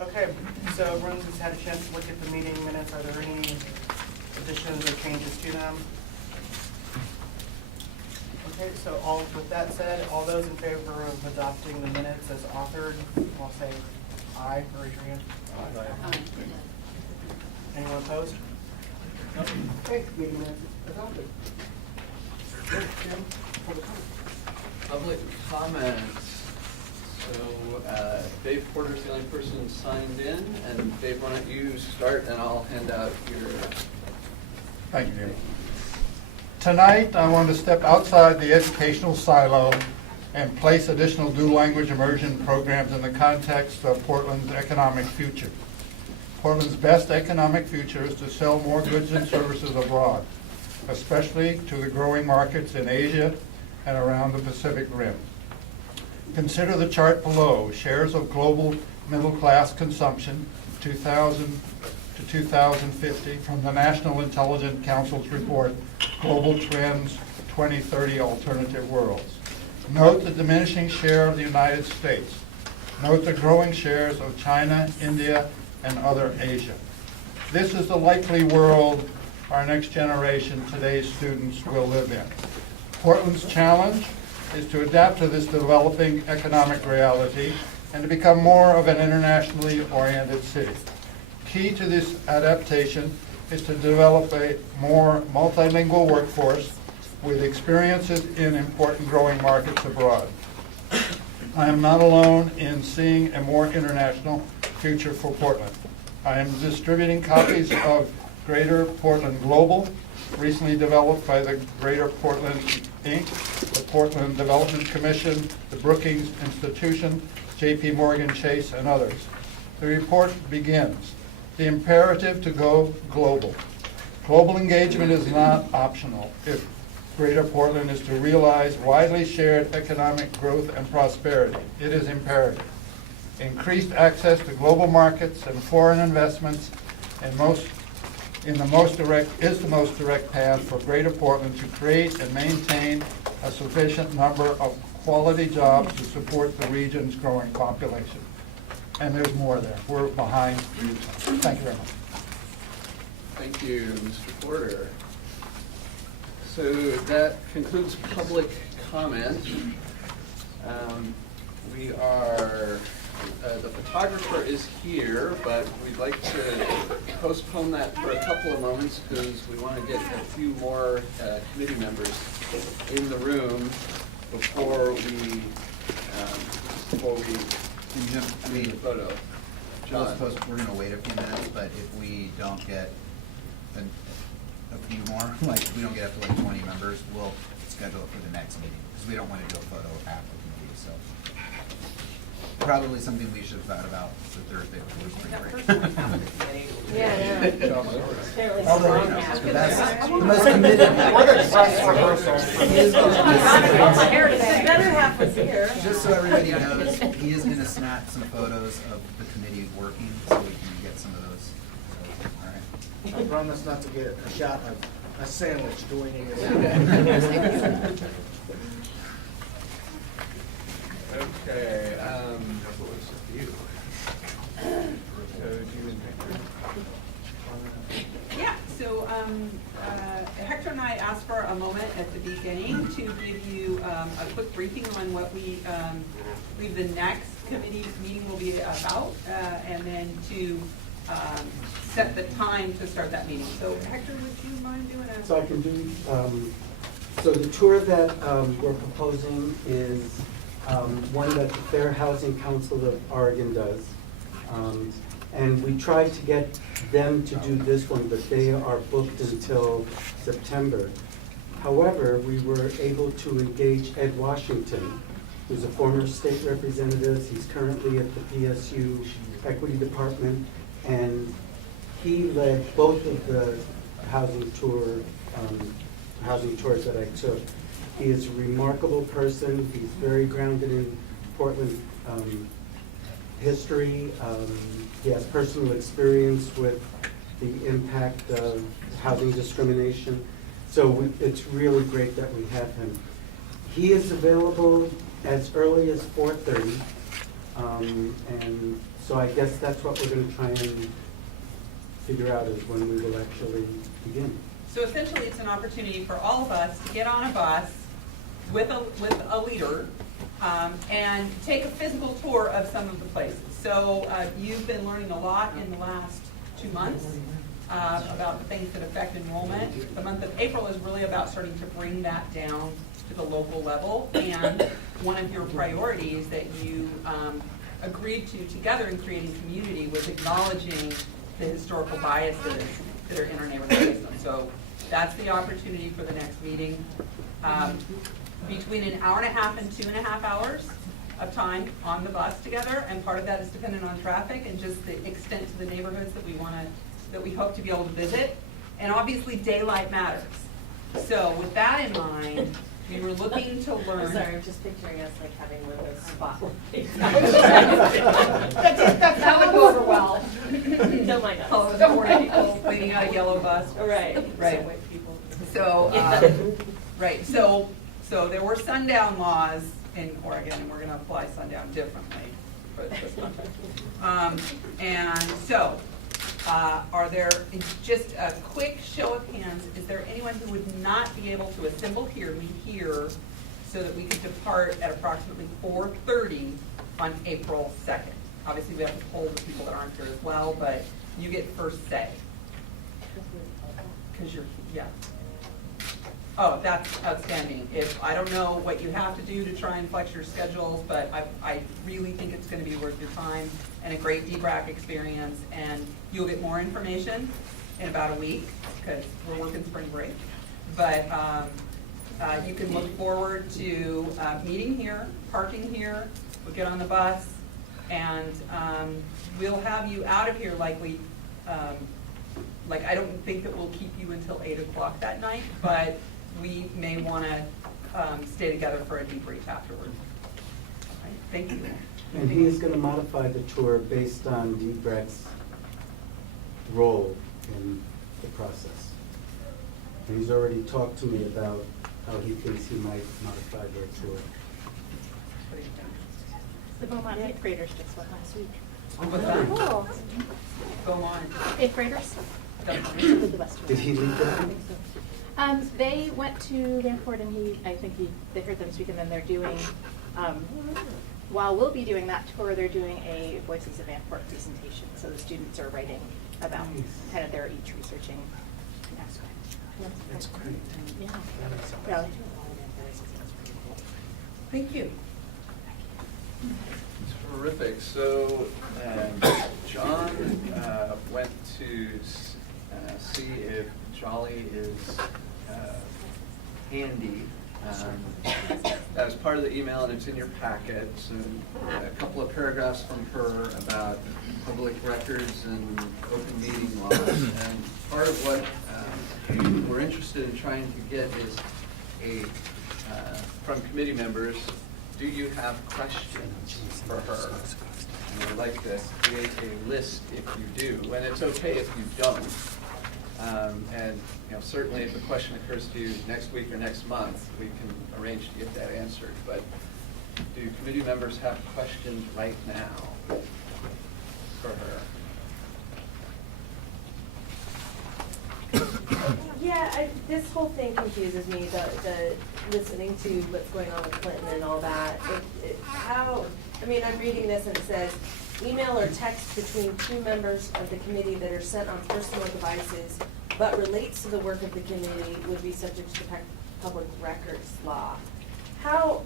Okay, so everyone's just had a chance to look at the meeting minutes. Are there any additions or changes to them? Okay, so with that said, all those in favor of adopting the minutes as authored, I'll say aye, or raise your hand. Aye. Anyone opposed? No. Okay, meeting minutes adopted. Good, Jim, public comment. Public comments. So Dave Porter's the only person signed in, and Dave, why don't you start, and I'll hand out your. Thank you, Jim. Tonight, I want to step outside the educational silo and place additional dual language immersion programs in the context of Portland's economic future. Portland's best economic future is to sell more goods and services abroad, especially to the growing markets in Asia and around the Pacific Rim. Consider the chart below. Shares of global middle-class consumption 2000 to 2050 from the National Intelligence Council's report, Global Trends 2030 Alternative Worlds. Note the diminishing share of the United States. Note the growing shares of China, India, and other Asia. This is the likely world our next generation, today's students, will live in. Portland's challenge is to adapt to this developing economic reality and to become more of an internationally oriented city. Key to this adaptation is to develop a more multilingual workforce with experiences in important growing markets abroad. I am not alone in seeing a more international future for Portland. I am distributing copies of Greater Portland Global, recently developed by the Greater Portland Inc., the Portland Development Commission, the Brookings Institution, J.P. Morgan Chase, and others. The report begins. The imperative to go global. Global engagement is not optional if Greater Portland is to realize widely shared economic growth and prosperity. It is imperative. Increased access to global markets and foreign investments is the most direct path for Greater Portland to create and maintain a sufficient number of quality jobs to support the region's growing population. And there's more there. We're behind you. Thank you very much. Thank you, Mr. Porter. So that concludes public comment. The photographer is here, but we'd like to postpone that for a couple of moments because we want to get a few more committee members in the room before we the photo. John. We're going to wait a few minutes, but if we don't get a few more, like if we don't get up to like 20 members, we'll schedule it for the next meeting because we don't want to do a photo after the meeting. So probably something we should have thought about for Thursday before spring break. Yeah, The best, the most committed. The better half was here. Just so everybody knows, he is going to snap some photos of the committee working so we can get some of those. So, all right. I promise not to get a shot of a sandwich joining us. Okay. Yeah, so Hector and I asked for a moment at the beginning to give you a quick briefing on what we believe the next committee meeting will be about, and then to set the time to start that meeting. So Hector, would you mind doing a... So I can do, so the tour that we're proposing is one that the Fair Housing Council of Oregon does. And we tried to get them to do this one, but they are booked until September. However, we were able to engage Ed Washington, who's a former state representative. He's currently at the PSU Equity Department, and he led both of the housing tours that I took. He is a remarkable person. He's very grounded in Portland history. He has personal experience with the impact of housing discrimination. So it's really great that we have him. He is available as early as 4:30, and So I guess that's what we're gonna try and figure out is when we will actually begin. So essentially, it's an opportunity for all of us to get on a bus with a leader and take a physical tour of some of the places. So you've been learning a lot in the last 2 months about the things that affect enrollment. The month of April is really about starting to bring that down to the local level. And one of your priorities that you agreed to together in creating community was acknowledging the historical biases that are in our neighborhood system. So that's the opportunity for the next meeting. Between an hour and a half and 2.5 hours of time on the bus together, and part of that is dependent on traffic and just the extent to the neighborhoods that we hope to be able to visit. And obviously daylight matters. So with that in mind, we were looking to learn. Sorry, I'm just picturing us like having one of those spotlights. That would go over well. Don't mind us. All the 40 people waiting on a yellow bus. Right. Right. So, right, so there were sundown laws in Oregon, and we're gonna apply sundown differently for this one. And so, are there, just a quick show of hands, is there anyone who would not be able to assemble here, meet here, so that we could depart at approximately 4:30 on April 2nd? Obviously, we have to poll the people that aren't here as well, but you get first say. Because you're, yeah. Oh, that's outstanding. I don't know what you have to do to try and flex your schedules, but I really think it's gonna be worth your time and a great D-BRAC experience, and you'll get more information in about a week, because we're working spring break. But you can look forward to meeting here, parking here, we'll get on the bus, and we'll have you out of here likely, I don't think that we'll keep you until 8 o'clock that night, but we may want to stay together for a debrief afterward. All right, thank you. And he is gonna modify the tour based on D-BRAC's role in the process. And he's already talked to me about how he thinks he might modify their tour. The Beaumont 8th graders just went last week. What's that? Oh, Go on. 8th graders? Definitely. Did the best tour. Did he lead that? They went to Vanport and they heard them speak, and then they're doing, while we'll be doing that tour, they're doing a Voices of Vanport presentation. So the students are writing about kind of, they're each researching an aspect. That's great. Yeah. Yeah. Thank you. Terrific. So John went to see if Jolly is handy. That was part of the email, and it's in your packet. So a couple of paragraphs from her about public records and open meeting laws. And part of what we're interested in trying to get is from committee members, do you have questions for her? And I'd like to create a list if you do, and it's okay if you don't. And certainly if a question occurs to you next week or next month, we can arrange to get that answered. But do committee members have questions right now for her? Yeah, this whole thing confuses me, the listening to what's going on with Clinton and all that. I'm reading this and it says, email or text between 2 members of the committee that are sent on personal devices but relates to the work of the committee would be subject to the public records law. How,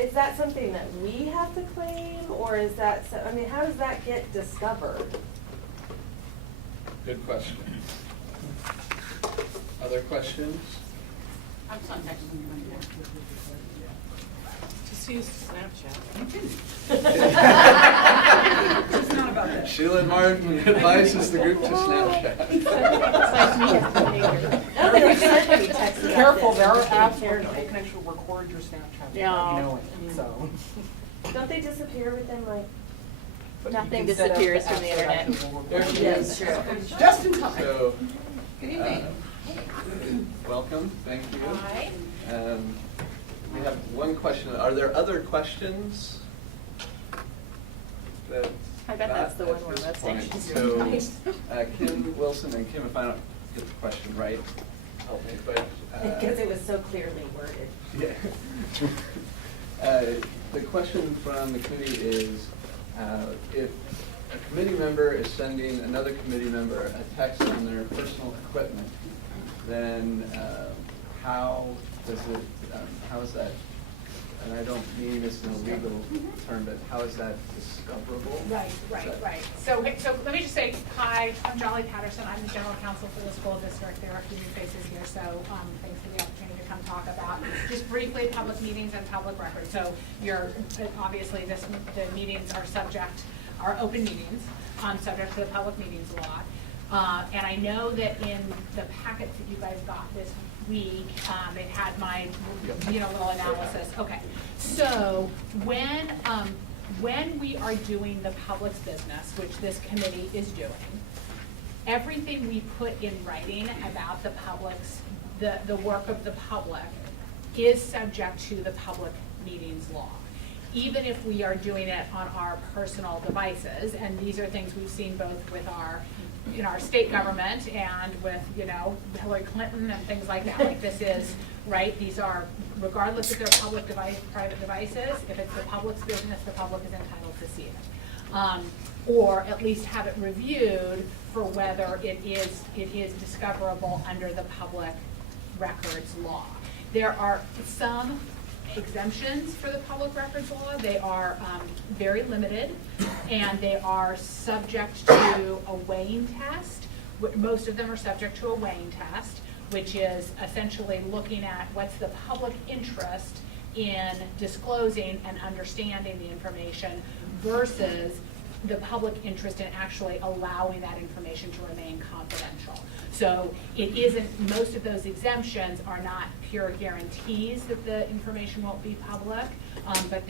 is that something that we have to claim, or is that, how does that get discovered? Good question. Other questions? I'm just texting you right now. Just use Snapchat. It's not about that. Sheila and Martin advises the group to Snapchat. Careful, there are apps where you can actually record your Snapchat without Yeah. you knowing it, so. Don't they disappear within But you Nothing can set up disappears the from the apps so that internet. it will record. There she Yes, is. true. Just in time. So, Good evening. welcome, thank you. Hi. We have one question. Are there other questions that I bet that's the Not one at we're this most point. interested in. Kim Wilson, and Kim, if I don't get the question right, help me, but. Because it was so clearly worded. Yeah. The question from the committee is, if a committee member is sending another committee member a text on their personal equipment, then how does it, how is that, and I don't mean this in a legal term, but how is that discoverable? Right. So let me just say, hi, I'm Jolly Patterson. I'm the general counsel for the school district. There are a few new faces here, so thanks for the opportunity to come talk about just briefly public meetings and public records. So obviously the meetings are open meetings, subject to the public meetings law. And I know that in the packets that you guys got this week, it had my, little analysis. Okay, so when we are doing the public's business, which this committee is doing, everything we put in writing about the public's, the work of the public is subject to the public meetings law. Even if we are doing it on our personal devices, and these are things we've seen both with in our state government and with, Hillary Clinton and things like that. Like this is, right, these are, regardless if they're public device, private devices, if it's the public's business, the public is entitled to see it. Or at least have it reviewed for whether it is discoverable under the public records law. There are some exemptions for the public records law. They are very limited, and they are subject to a weighing test. Most of them are subject to a weighing test, which is essentially looking at what's the public interest in disclosing and understanding the information versus the public interest in actually allowing that information to remain confidential. So it isn't, most of those exemptions are not pure guarantees that the information won't be public, but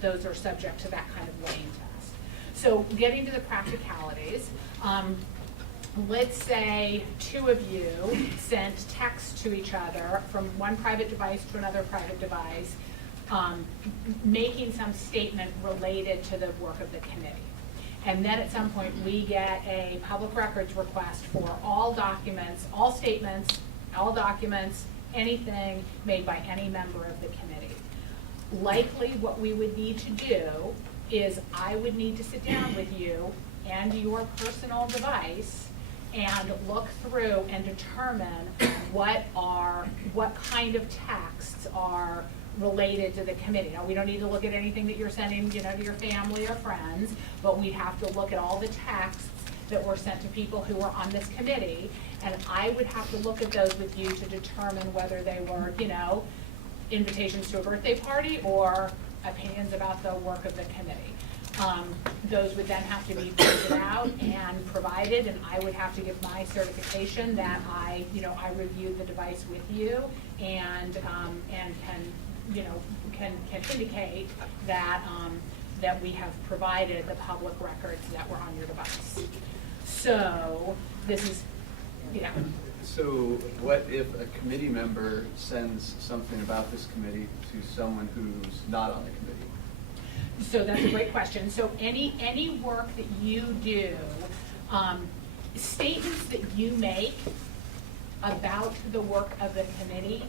those are subject to that kind of weighing test. So getting to the practicalities, let's say two of you sent text to each other from one private device to another private device, making some statement related to the work of the committee. And then at some point we get a public records request for all documents, all statements, all documents, anything made by any member of the committee. Likely what we would need to do is I would need to sit down with you and your personal device and look through and determine what kind of texts are related to the committee. Now, we don't need to look at anything that you're sending, to your family or friends, but we have to look at all the texts that were sent to people who were on this committee, and I would have to look at those with you to determine whether they were, invitations to a birthday party or opinions about the work of the committee. Those would then have to be printed out and provided, and I would have to give my certification that I reviewed the device with you and can indicate that we have provided the public records that were on your device. So this is, So what if a committee member sends something about this committee to someone who's not on the committee? So that's a great question. So any work that you do, statements that you make about the work of the committee,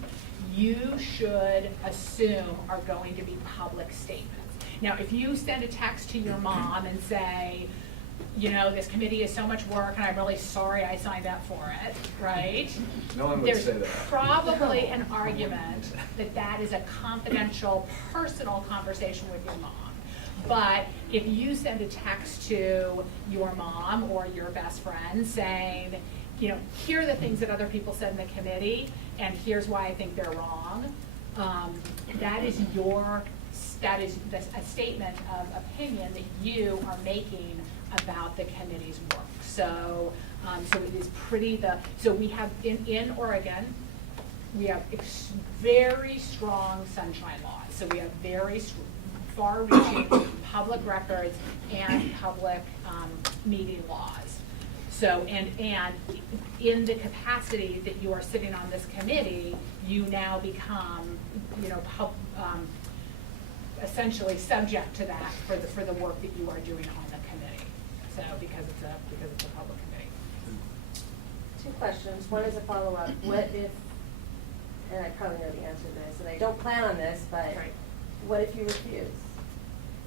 you should assume are going to be public statements. Now, if you send a text to your mom and say, this committee is so much work and I'm really sorry I signed up for it, right? No one would say that. There's probably an argument that is a confidential, personal conversation with your mom. But if you send a text to your mom or your best friend saying, here are the things that other people said in the committee, and here's why I think they're wrong, that is a statement of opinion that you are making about the committee's work. So, so it is so we have, in Oregon, we have very strong sunshine laws. So we have very far-reaching public records and public meeting laws. So, and in the capacity that you are sitting on this committee, you now become, essentially subject to that for the work that you are doing on the committee. so, because it's a public committee. Two questions. One is a follow-up. What if, and I probably know the answer to this, and I don't plan on this, but Right. what if you refuse?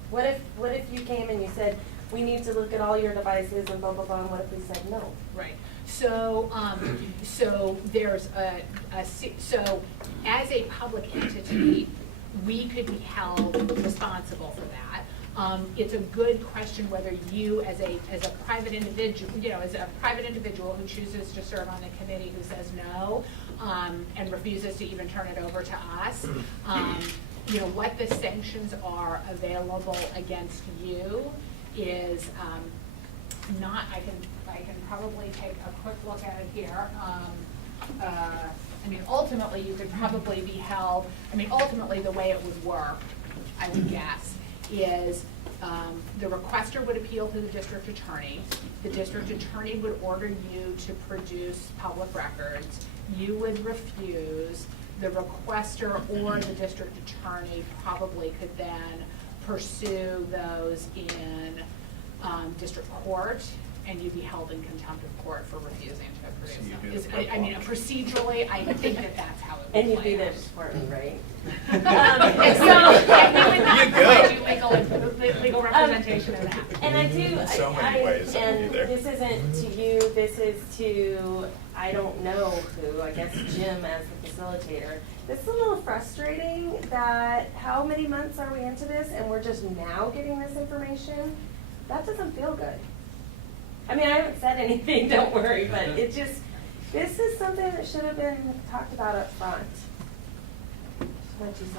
What if you came and you said, we need to look at all your devices and blah, blah, blah, and what if we said no? Right, so, so there's so as a public entity, we could be held responsible for that. It's a good question whether you, as a private individual, as a private individual who chooses to serve on the committee who says no, and refuses to even turn it over to us, what the sanctions are available against you is not, I can probably take a quick look at it here. Ultimately, you could probably be held, ultimately, the way it would work, I would guess, is the requester would appeal to the district attorney. The district attorney would order you to produce public records. You would refuse. The requester or the district attorney probably could then pursue those in district court, and you'd be held in contempt of court for refusing to produce them. Procedurally, I think that's how it would play. And you'd be there to support me, right? And so, I would not provide you legal representation of that. And I do, In so many ways, I and would be there. this isn't to you, this is to, I don't know who, I guess Jim as the facilitator. This is a little frustrating that how many months are we into this and we're just now getting this information? That doesn't feel good. I haven't said anything, don't worry, but it just, this is something that should have been talked about up front.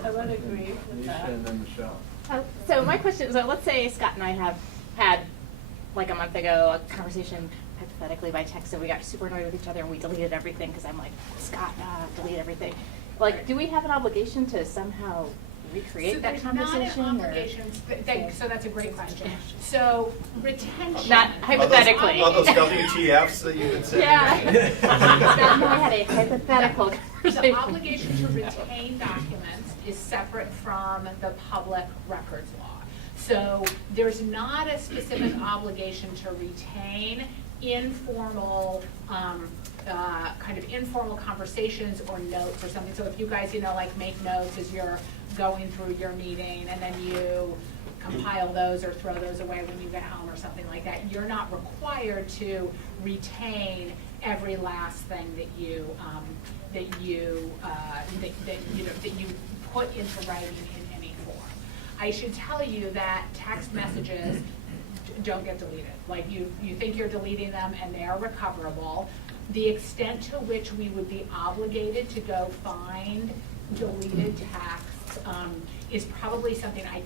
I would agree with that. Nisha and then Michelle. So my question is, let's say Scott and I have had, like a month ago, a conversation hypothetically by text, and we got super annoyed with each other and we deleted everything because I'm like, Scott, delete everything. Like, do we have an obligation to somehow recreate that conversation? So there's not an obligation, so that's a great question. So retention. Not hypothetically. All those WTFs that you've been saying. Yeah. No, I had a hypothetical conversation. The obligation to retain documents is separate from the public records law. So there's not a specific obligation to retain informal, kind of informal conversations or notes or something. So if you guys, make notes as you're going through your meeting and then you compile those or throw those away when you get home or something like that, you're not required to retain every last thing that you put into writing in any form. I should tell you that text messages don't get deleted. Like you think you're deleting them and they are recoverable. The extent to which we would be obligated to go find deleted texts is probably something I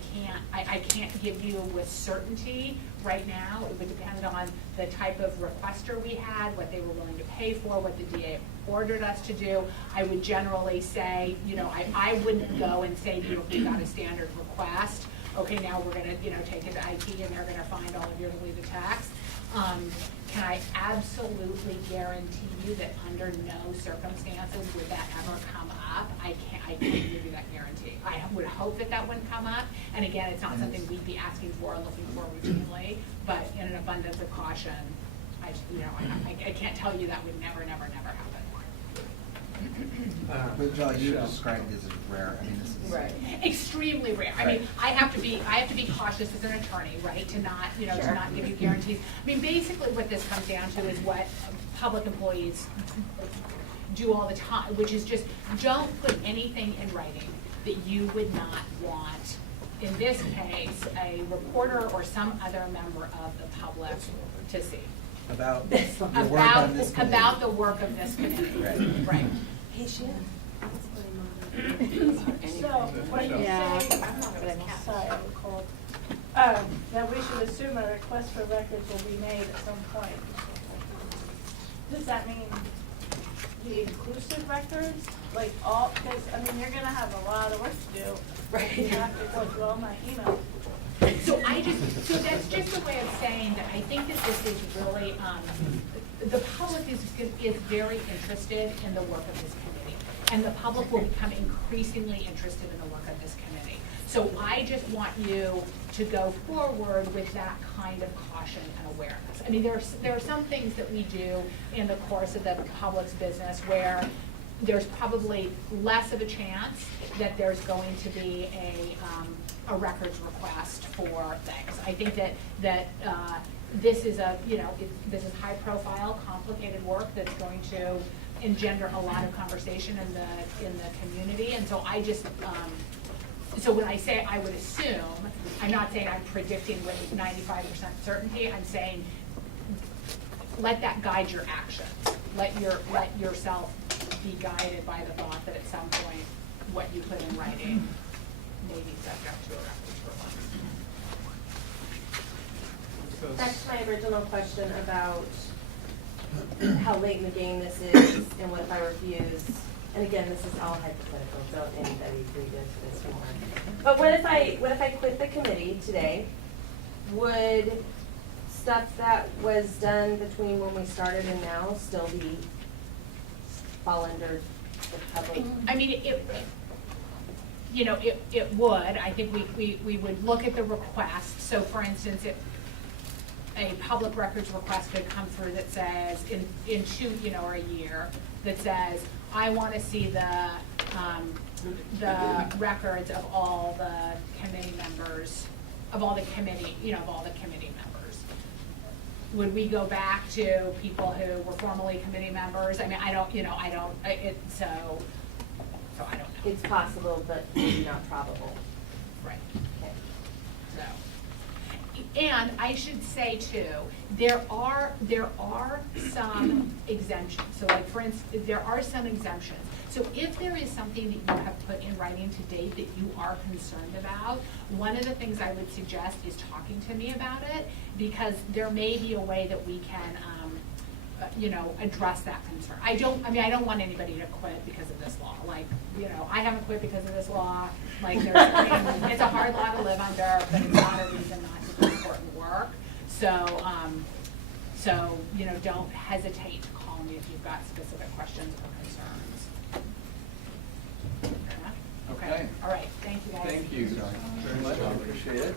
can't give you with certainty right now. It would depend on the type of requester we had, what they were willing to pay for, what the DA ordered us to do. I would generally say, I wouldn't go and say to you, if we got a standard request, okay, now we're gonna, take it to IT and they're gonna find all of your deleted texts. Can I absolutely guarantee you that under no circumstances would that ever come up? I can't give you that guarantee. I would hope that wouldn't come up. And again, it's not something we'd be asking for and looking for routinely, but in an abundance of caution, I can't tell you that would never happen. But Joe, you described it as rare. This is Right. Extremely rare. Right. I have to be cautious as an attorney, right, to not, to not give you guarantees. Basically what this comes down to is what public employees do all the time, which is just don't put anything in writing that you would not want, in this case, a reporter or some other member of the public to see. about your work on this committee. About the work of this committee. Right. Hey, Shannon. So, what you Yeah. say, sorry, I'm cold, that we should assume a request for records will be made at some point. Does that mean the inclusive records, like all, because, you're gonna have a lot of work to do. Right. You have to go through all my emails. So that's just a way of saying that I think that this is really, the public is very interested in the work of this committee. And the public will become increasingly interested in the work of this committee. So I just want you to go forward with that kind of caution and awareness. I mean, there are some things that we do in the course of the public's business where there's probably less of a chance that there's going to be a records request for things. I think that this is this is high profile, complicated work that's going to engender a lot of conversation in the community, and so I just so when I say I would assume, I'm not saying I'm predicting with 95% certainty. I'm saying let that guide your actions. Let yourself be guided by the thought that at some point what you put in writing may be subject to a records request. Back to my original question about how late in the game this is, and what if I refuse? And again, this is all hypothetical, don't anybody read into this more. But what if I quit the committee today? Would stuff that was done between when we started and now still fall under the public? I mean, it would. I think we would look at the request. So for instance, if a public records request could come through that says in 2, or a year, that says, I want to see the records of all the committee members, of all the committee members. Would we go back to people who were formerly committee members? I mean, I don't know. It's possible, but maybe not probable. Right. Okay. So, and I should say too, there are some exemptions. So like for instance, there are some exemptions. So if there is something that you have put in writing to date that you are concerned about, one of the things I would suggest is talking to me about it, because there may be a way that we can address that concern. I don't want anybody to quit because of this law. Like, I haven't quit because of this law. Like, it's a hard law to live under, but it's not a reason not to do important work. So, don't hesitate to call me if you've got specific questions or concerns. Okay. All right. Thank you, guys. Thank you very much. I appreciate it.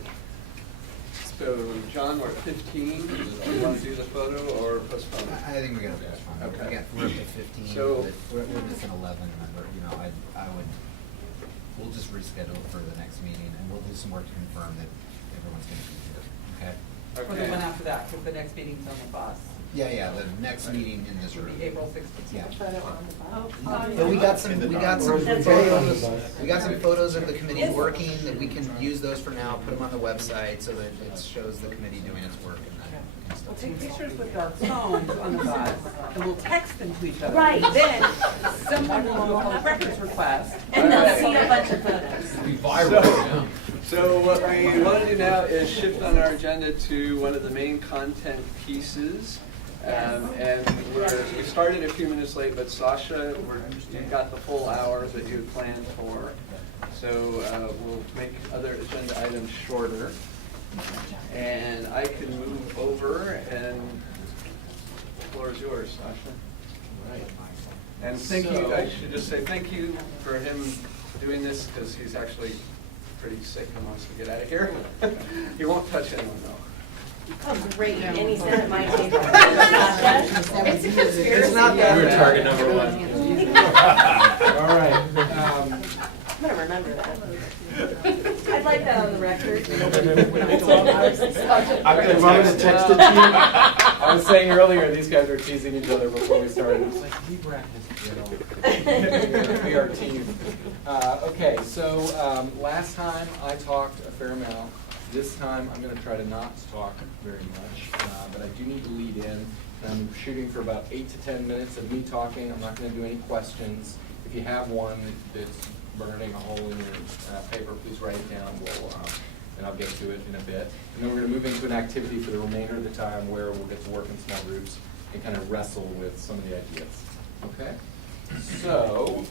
So, John, we're at 15. Do you want to do the photo or postpone? I think we're gonna postpone. Okay. We're up to 15, So- but we're missing 11, and we'll just reschedule for the next meeting, and we'll do some work to confirm that everyone's gonna be here, okay? Or the one after that, because the next meeting's on the bus. Yeah, the next meeting in this It'll room. be April 16th. Yeah. Photo on the bus. But we got some That's photos, right. we got some photos of the committee working, that we can use those for now, put them on the website, so that it shows the committee doing its work and that kind of We'll stuff. take pictures with our phones on the bus, and we'll text them to each other. Right. Then, someone will do a public records request. And they'll see a bunch of photos. So what we want to do now is shift on our agenda to one of the main content pieces. And we started a few minutes late, but Sasha, you got the full hour that you had planned for. So we'll make other agenda items shorter. And I can move over, and the floor is yours, Sasha. Right. And thank you, I should just say thank you for him doing this, because he's actually pretty sick and wants to get out of here. He won't touch anyone though. Oh, great, and he said at my table. It's a conspiracy. It's not that We're bad. target number one. All right. I'm gonna remember that. I'd like that on the record. I'm going to text it to you. I was saying earlier, these guys were teasing each other before we started. It's like, D-BRAC has we are a team. Okay, so last time I talked a fair amount. This time I'm going to try to not talk very much, but I do need to lead in. I'm shooting for about 8 to 10 minutes of me talking. I'm not going to do any questions. If you have one that's burning a hole in your paper, please write it down. And I'll get to it in a bit. And then we're going to move into an activity for the remainder of the time where we'll get to work in small groups and kind of wrestle with some of the ideas. Okay? So,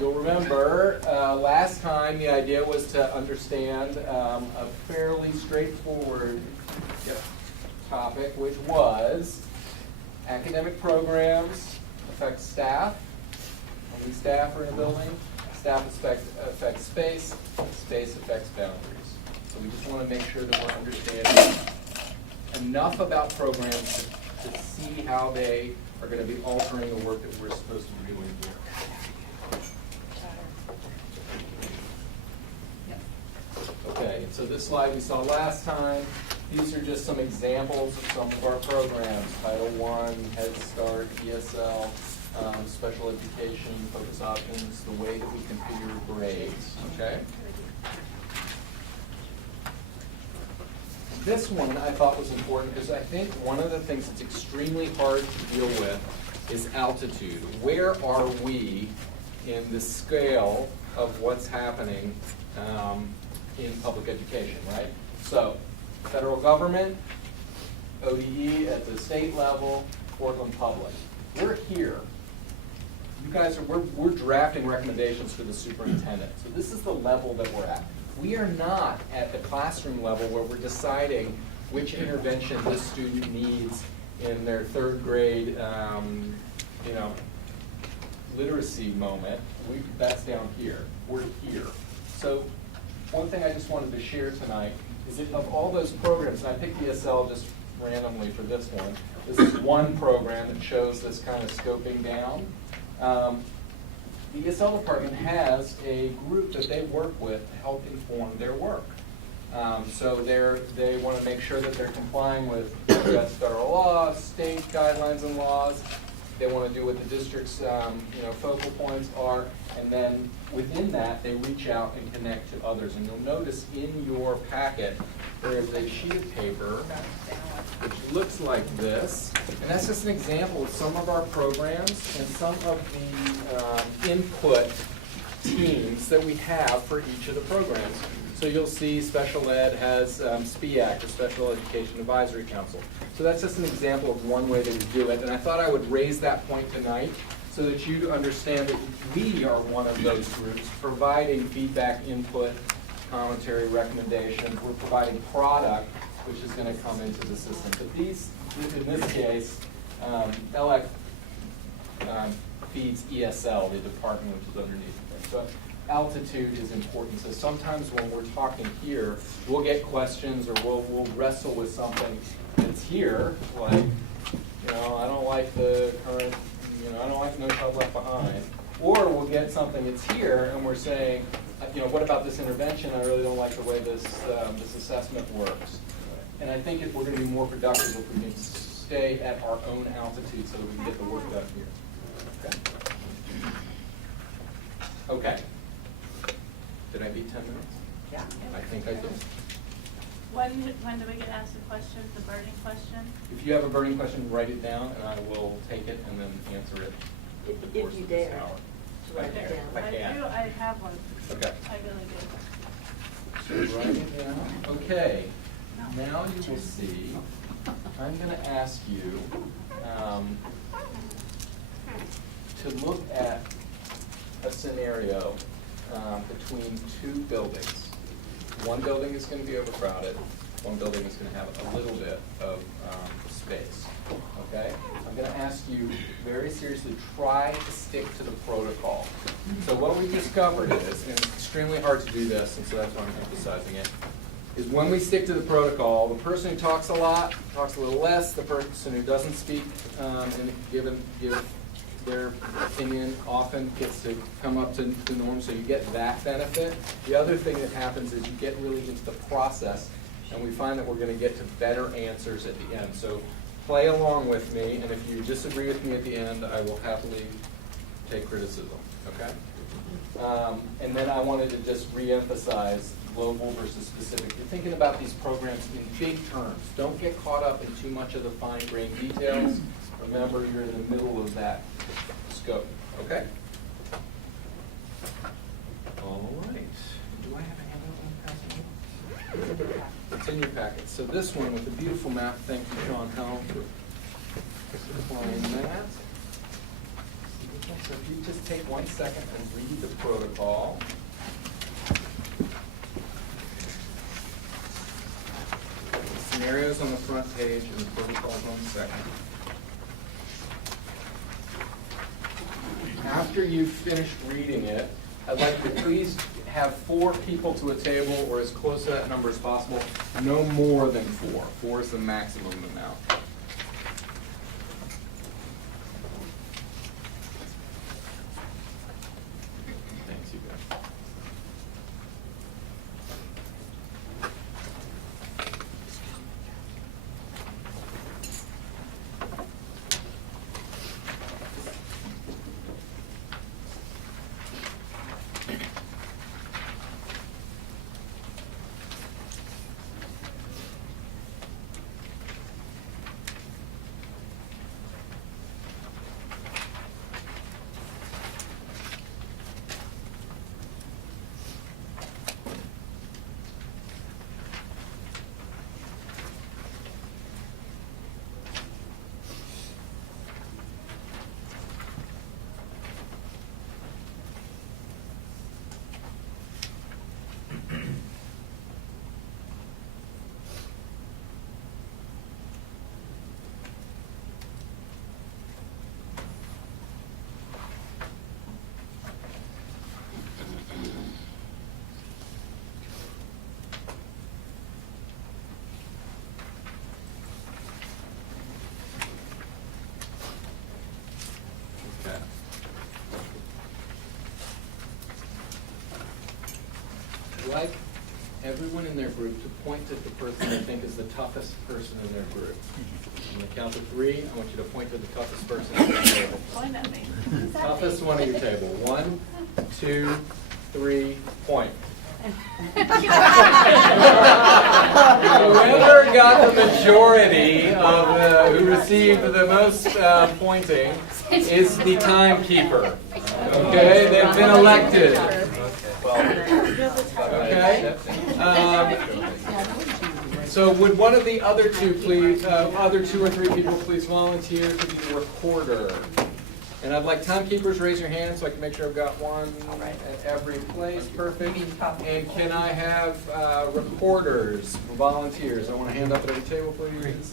you'll remember last time the idea was to understand a fairly straightforward topic, which was academic programs affect staff. How many staff are in a building? Staff affects space, space affects boundaries. So we just want to make sure that we're understanding enough about programs to see how they are going to be altering the work that we're supposed to be doing here. Okay, so this slide we saw last time. These are just some examples of some of our programs. Title I, Head Start, ESL, special education, focus options, the way that we configure grades, okay? This one I thought was important because I think one of the things that's extremely hard to deal with is altitude. Where are we in the scale of what's happening in public education, right? So, federal government, ODE at the state level, Portland Public. We're here. You guys are, we're drafting recommendations for the superintendent. So this is the level that we're at. We are not at the classroom level where we're deciding which intervention this student needs in their third grade, literacy moment. That's down here. We're here. So one thing I just wanted to share tonight is that of all those programs, and I picked ESL just randomly for this one. This is one program that shows this kind of scoping down. The ESL department has a group that they work with to help inform their work. So they want to make sure that they're complying with U.S. federal laws, state guidelines and laws. They want to do what the district's focal points are, and then within that, they reach out and connect to others. And you'll notice in your packet there is a sheet of paper which looks like this, and that's just an example of some of our programs and some of the input teams that we have for each of the programs. So you'll see special ed has SPEAC, the Special Education Advisory Council. So that's just an example of one way that we do it, and I thought I would raise that point tonight so that you understand that we are one of those groups providing feedback, input, commentary, recommendations. We're providing product, which is going to come into the system. But these, in this case, LX feeds ESL, the department which is underneath it. So altitude is important. So sometimes when we're talking here, we'll get questions or we'll wrestle with something that's here, like, I don't like the current, I don't like No Child Left Behind. Or we'll get something that's here and we're saying, what about this intervention? I really don't like the way this assessment works. And I think if we're going to be more productive, if we can stay at our own altitude so that we can get the work done here. Okay. Did I beat 10 minutes? Yeah. I think I did. When do we get asked a question, the burning question? If you have a burning question, write it down and I will take it and then answer it. If you dare. I dare. I can. I have one. Okay. I really do. So write it down. Okay. Now you will see, I'm going to ask you to look at a scenario between two buildings. One building is going to be overcrowded. One building is going to have a little bit of space. Okay? I'm going to ask you very seriously, try to stick to the protocol. So what we discovered is, and it's extremely hard to do this, and so that's why I'm emphasizing it, is when we stick to the protocol, the person who talks a lot talks a little less, the person who doesn't speak and give their opinion often gets to come up to the norm, so you get that benefit. The other thing that happens is you get really into the process, and we find that we're going to get to better answers at the end. So play along with me, and if you disagree with me at the end, I will happily take criticism, okay? And then I wanted to just reemphasize global versus specific. You're thinking about these programs in big terms. Don't get caught up in too much of the fine-grained details. Remember, you're in the middle of that scope, okay? All right. Do I have a handout on passing? It's in your packet. So this one with the beautiful map, thank you, Sean Helm, for supplying that. So if you just take 1 second and read the protocol. The scenarios on the front page and the protocols on the second. After you've finished reading it, I'd like you to please have 4 people to a table, or as close to that number as possible. No more than 4. 4 is the maximum amount. Thanks, you guys. I'd like everyone in their group to point at the person they think is the toughest person in their group. On the count of 3, I want you to point to the toughest person at your table. Point at me. Toughest one at your table. 1, 2, 3, point. Whoever got the majority of who received the most pointing is the timekeeper. Okay, they've been elected. Okay. So would one of the other 2 please, other 2 or 3 people please volunteer to be the recorder? And I'd like timekeepers raise your hand so I can make sure I've got one at every place. Perfect. And can I have recorders, volunteers? I want a hand up at every table, please.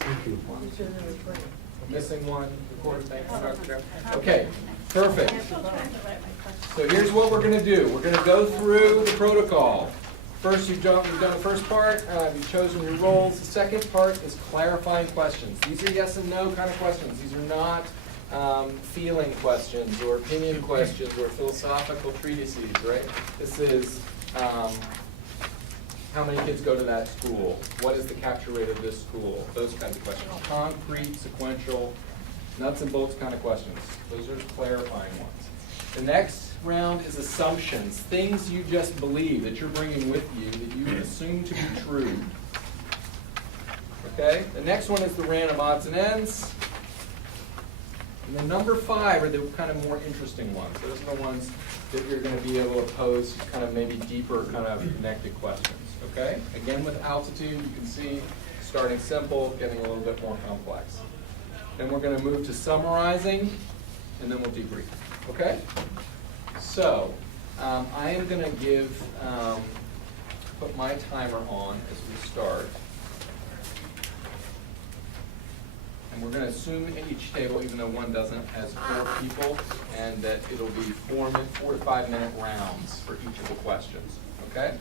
Missing one. Recorder, thanks, Dr. Okay, perfect. So here's what we're going to do. We're going to go through the protocol. First, you've done the first part. You've chosen your roles. The second part is clarifying questions. These are yes and no kind of questions. These are not feeling questions or opinion questions or philosophical treatises, right? This is how many kids go to that school? What is the capture rate of this school? Those kinds of questions. Concrete, sequential, nuts and bolts kind of questions. Those are clarifying ones. The next round is assumptions, things you just believe that you're bringing with you that you assume to be true. Okay? The next one is the random odds and ends. And then number 5 are the kind of more interesting ones. Those are the ones that you're going to be able to pose kind of maybe deeper kind of connected questions. Okay? Again, with altitude, you can see starting simple, getting a little bit more complex. Then we're going to move to summarizing, and then we'll debrief. Okay? So, I am going to put my timer on as we start. And we're going to assume at each table, even though one doesn't, has 4 people, and that it'll be 4 to 5 minute rounds for each of the questions. Okay?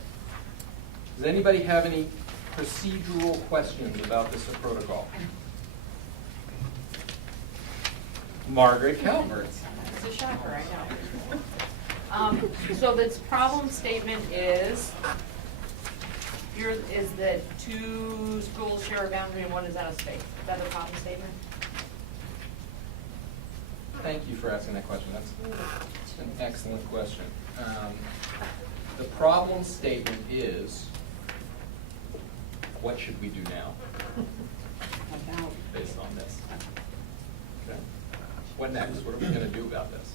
Does anybody have any procedural questions about this protocol? Margaret Calvert. It's a shocker, I know. So this problem statement is, here is that 2 schools share a boundary and 1 is out of state. Is that a problem statement? Thank you for asking that question. That's an excellent question. The problem statement is, what should we do now based on this? Okay. What next? What are we going to do about this?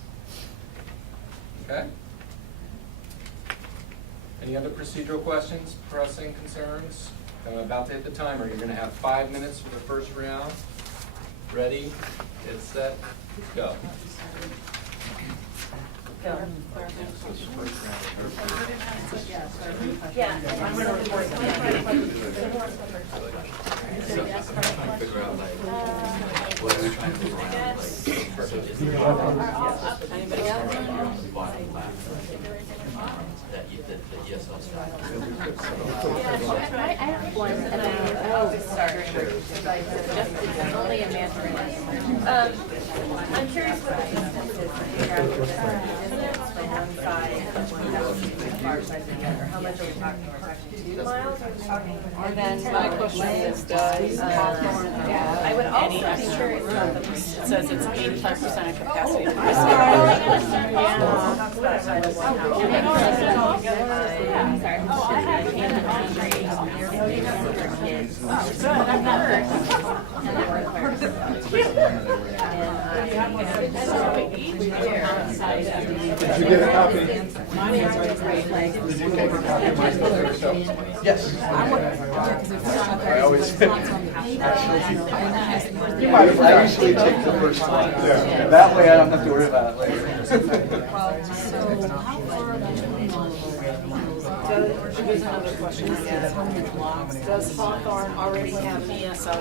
Okay? Any other procedural questions, pressing concerns? I'm about to hit the timer. You're going to have 5 minutes for the first round. Ready, get set, go. Go. Anybody else? ESL stuff. I have one about, sorry, just only in Mandarin. I'm curious what the distance is to figure out the distance from one side of 1,000 far side to the other. How much are we talking? We're talking 2 miles or are we talking? And then my question is, does Hawthorne have I would also any be extra curious room? about the. It says it's 85% of capacity. Did you get a copy? Did you take a copy of my stuff for yourself? Yes. I always. You might have. I usually take the first one. Yeah. That way I don't have to worry about it later. Here's another question I guess. Does Hawthorne already have an ESL,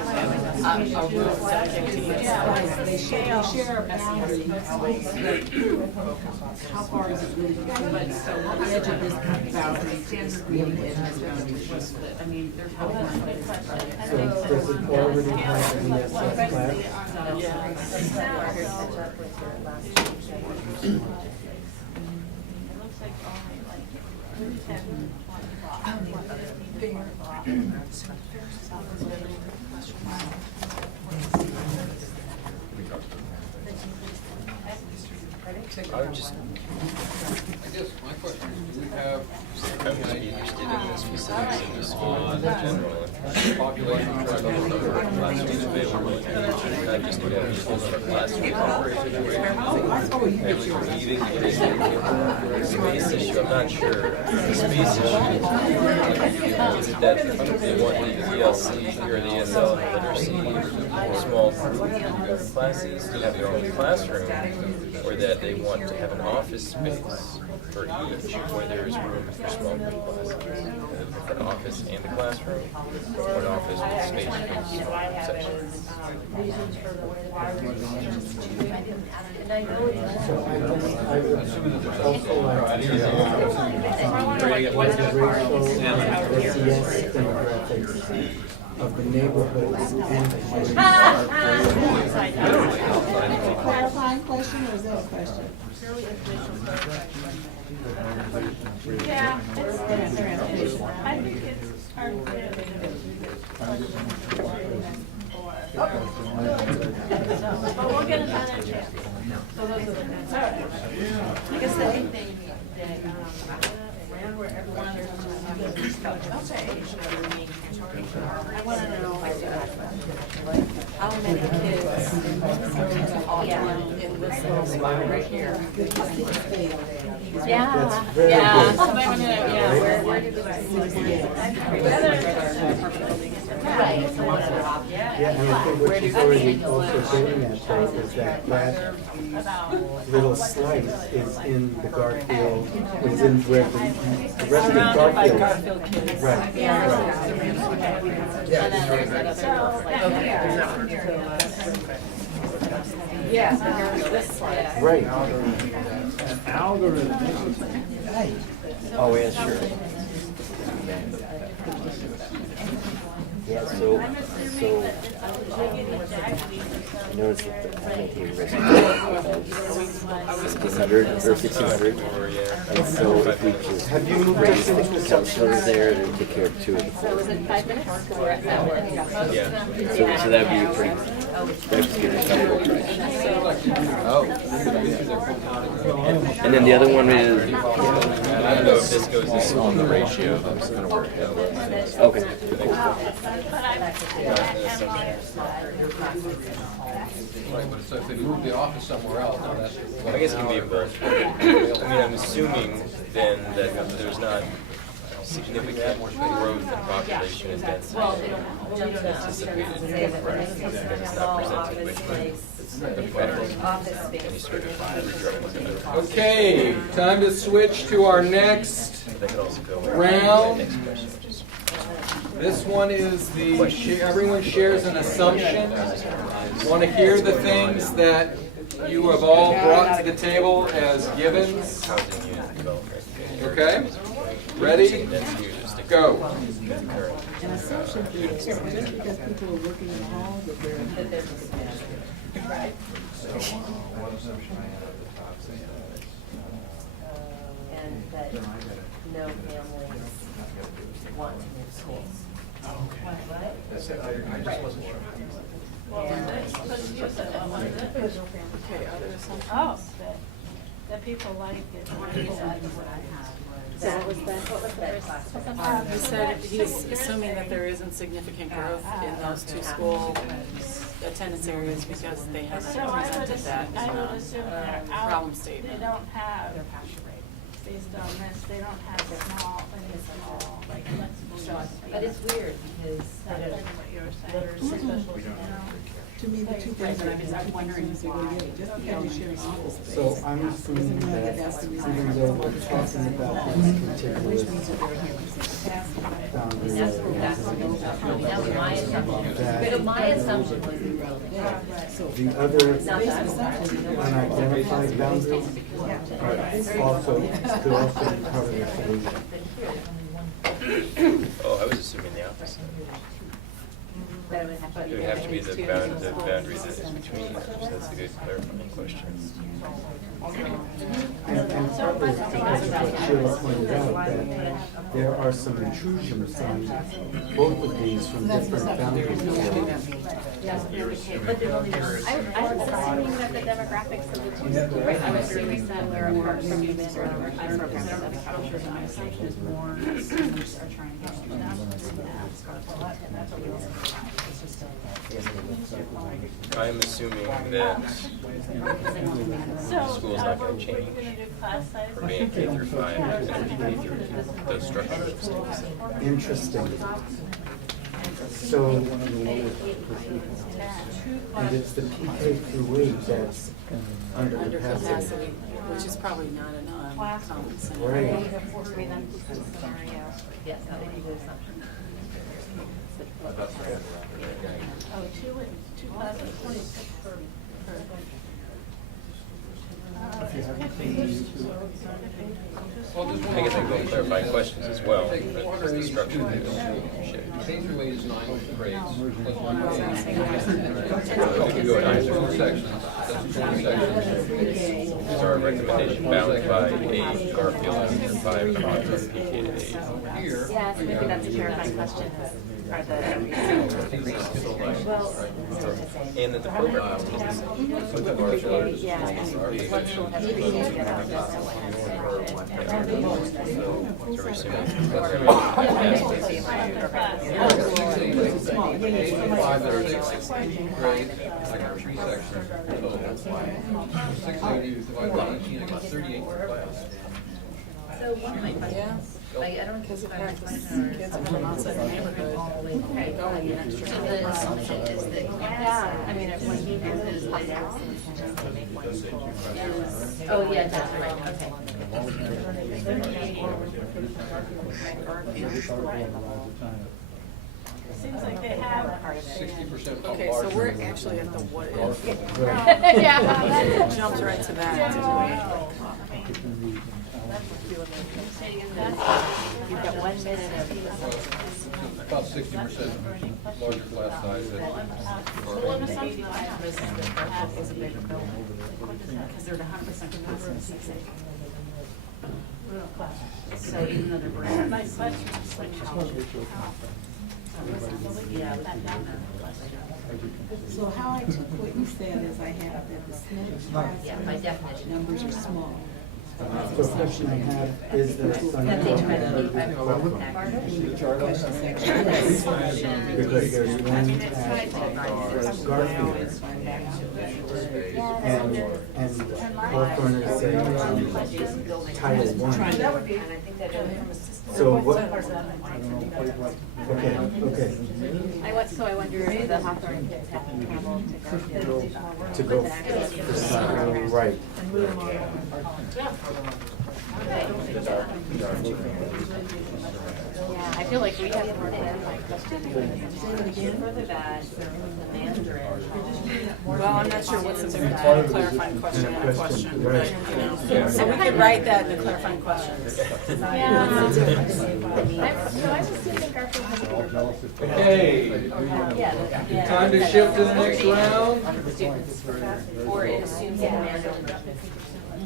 a room subject to ESL? They share a boundary. How far is it really? But so the edge of this boundary, standard reading edge of this boundary, what's the, I mean, there's no one. So does it already have an ESL class? I guess my question is, do we have I would just be interested in the specifics of this on general population for the number of classrooms available, not just the full number of classrooms operated families are leaving because the space issue. I'm not sure. The space issue is it that they want the ELC or the ESL and the literacy small group classes to have their own classroom, or that they want to have an office space for each, where there is room for small group classes, for an office and a classroom, or an office with space for small sections. So I would also like to what the racial SES demographics of the neighborhoods and the communities. Clarifying question or is that a question? Yeah, it's, I think it's our but we'll get it done in chance. So those are the next. All right. I guess the big thing that, where everyone I want to know how many kids in this little spot right here. Yeah, That's very yeah. good. Somebody wanna know, yeah, where did Right. Yeah, and I think what she's already also getting at though is that little slice is in the Garfield, is in where the rest of the Garfield kids. Right. Yeah. Right. Oh, yeah, sure. Yeah, so I noticed that the penalty risk was 1,500 or 1,600. And so if we just raise the counselors there to take care of 2 of the 4. was it 5 minutes? Because we're at that work. Yeah. So that would be a pretty, that would just give us And then the other one is, I don't know if this goes this on the ratio, but it's going to work out. okay. Right, but so if they move the office somewhere else, now that's. I guess it can be a both. I mean, I'm assuming then that there's not significant growth in population and density anticipated. Right. That it's not presented with any sort of Okay, time to switch to our next that could also go round. next question, which is This one is the, everyone shares an assumption. Want to hear the things that you have all brought to the table as givens. housing unit development. Okay? Ready? Go. An assumption is just because people are working in the hall that they're. Right. And that no families want to move schools. What? I just wasn't sure. Oh, that people like it. So what was the first class? He said he's assuming that there isn't significant growth in those two school attendance areas because they haven't So I would presented assume, that they're out. problem statement. They don't have, based on this, they don't have any small, like flexible. But it's weird because That's what you were saying. literacy special. To me, the two things that I'm wondering is they're going to get just because you share school space. So I'm assuming that even though we're talking about these contiguous boundaries, That was my assumption. But my assumption was the other unidentified boundaries could also be covered in solution. Oh, I was assuming the opposite. It would have to be the boundary that is between them. So that's a good clarifying question. And partly, as Sheila pointed out, that there are some intrusions on both of these from different boundaries. I was assuming that the demographics of the two schools, I'm assuming that they're apart from each other. My assumption is more students are trying to get them. I'm assuming that the school's not going to change from being K through 5 to K through 2. Those structures will stay the same. Interesting. So, and it's the PK through 8 that's under capacity. Which is probably not enough. Right. Yes, that would be the assumption. Oh, two classes, 26 per. I guess I can go clarifying questions as well, but the structure is shift. K through 8 is 9 grades. Plus 1 So we can go in either. Two sections. That's 20 sections. Is our recommendation bound by age, Garfield, 5, and Hawthorne, PK to 8? Here. Yeah, so maybe that's a clarifying question. Are the well, And that the program is the same. So the Garfield is yeah, what school has created it out, that's what has so we're assuming K through 5 that are 6 grades, I got 3 sections total. 680 divided by 18, I got 38 per class. So one of my questions, I don't know if I have a question or. Kids are from outside the neighborhood. Okay. Going an extra. So the assumption is that, yeah, I mean, if when he is goes to make one school. Oh, yeah, that's right, okay. Seems like they have. 60% Okay, so we're actually at the what if. Yeah. It jumps right to that. You've got 1 minute of. About 60% larger class size. Because they're at 100% capacity. So even though they're brand. My question is like how. So how I took what you said is I have that the SNP Yeah, by definition. numbers are small. So the question I have, is there some That they try to leave boundary because there's one at Garfield and Hawthorne is a Title 1. So what? Okay. I wonder if the Hawthorne kids have to travel to Garfield To go for something, right. Yeah, I feel like we have more clarifying questions. Further that, the Mandarin. Well, I'm not sure what's the clarifying question. And a question, right. So we could write that in the clarifying questions. Yeah. So I'm assuming Garfield has a Okay, time to shift to the next round. Or it assumes that Amanda.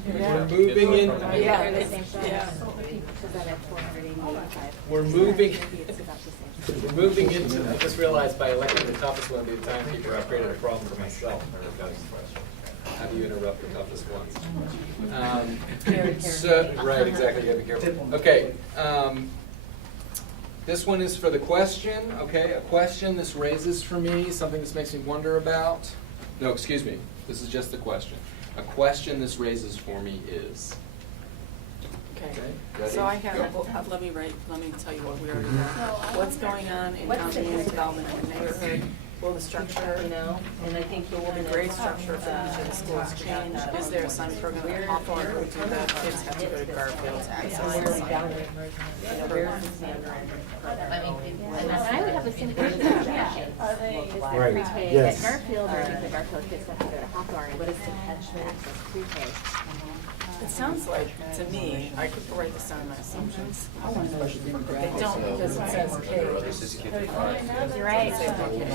We're moving in. Yeah. They're the same size. Yeah. So that at 485. We're moving. Maybe it's about the same. We're moving into. I just realized by electing the toughest one to be the timekeeper, I created a problem for myself. How do you interrupt the toughest ones? Right, exactly. You gotta be careful. Okay. This one is for the question. Okay, a question this raises for me, something this makes me wonder about. No, excuse me. This is just the question. A question this raises for me is. Okay, ready? so I have, let me tell you what we already have. What's going on in community development in the neighborhood? Will the structure, You know, and I think will the grade structure for each of the schools change? Is there a science program at Hawthorne who do that? Kids have to go to Garfield to access where the we science. found it. You know, where's the standard? And I would have the same question about that. Are they, Is Right, there pre-K yes. at Garfield, or do the Garfield kids have to go to Hawthorne? What is the catchment access pre-K? It sounds like, to me, I could write this down in my assumptions. They don't because it says K. You're right.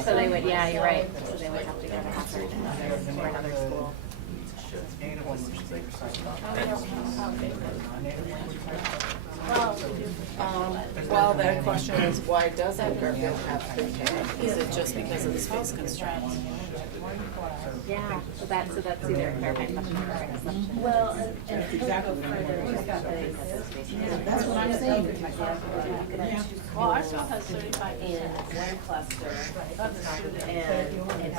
So they would, yeah, you're right. So they would have to go to Hawthorne or another school. Native language is exercised about. Well, that question is, why doesn't Garfield have pre-K? Is it just because of the space constraints? Yeah, so that's either a clarifying question or an assumption. Well, and exactly That's what I'm saying. well, our school has 35%. in one cluster, Of the students. and it's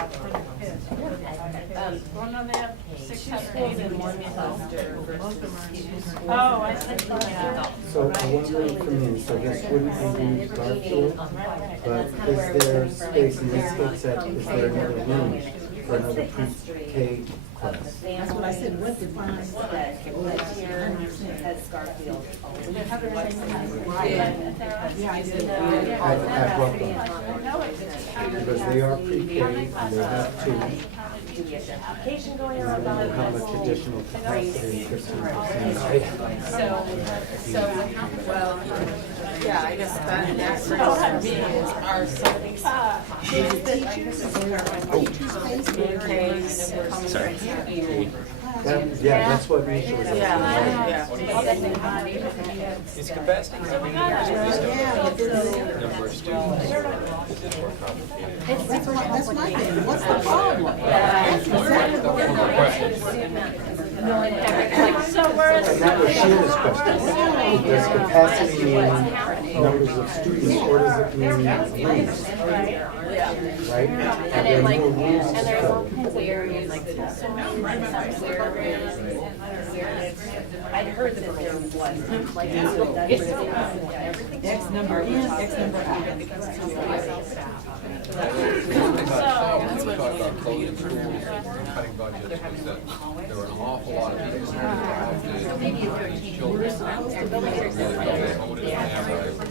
Well, no, they have 600 schools in one cluster versus two schools. Oh, I see. Yeah. So I wonder for me, so this wouldn't be Garfield, but is there space, and this gets at, is there another room for another pre-K class? That's what I said, what defines that here as Garfield? Yeah, I did. At Buckland, because they are pre-K, and they have to, Do we have an application going and on I about don't know how it? much additional capacity, 15%. Well, yeah, I guess that raises for me is, are some of these K's coming from here? Yeah, that's what Misha was asking. Yeah. It's capacity. I mean, number of students. It's more complicated. That's my thing. What's the problem? So where is And that was Sheila's question. Does capacity mean numbers of students, or does it mean rooms, right? And there are more rooms to And there's all fill. kinds of areas like this. I'd heard that there was, like, X number in, X number out. That's what we talked about closing schools and cutting budgets, was that there were an awful lot of people who had children.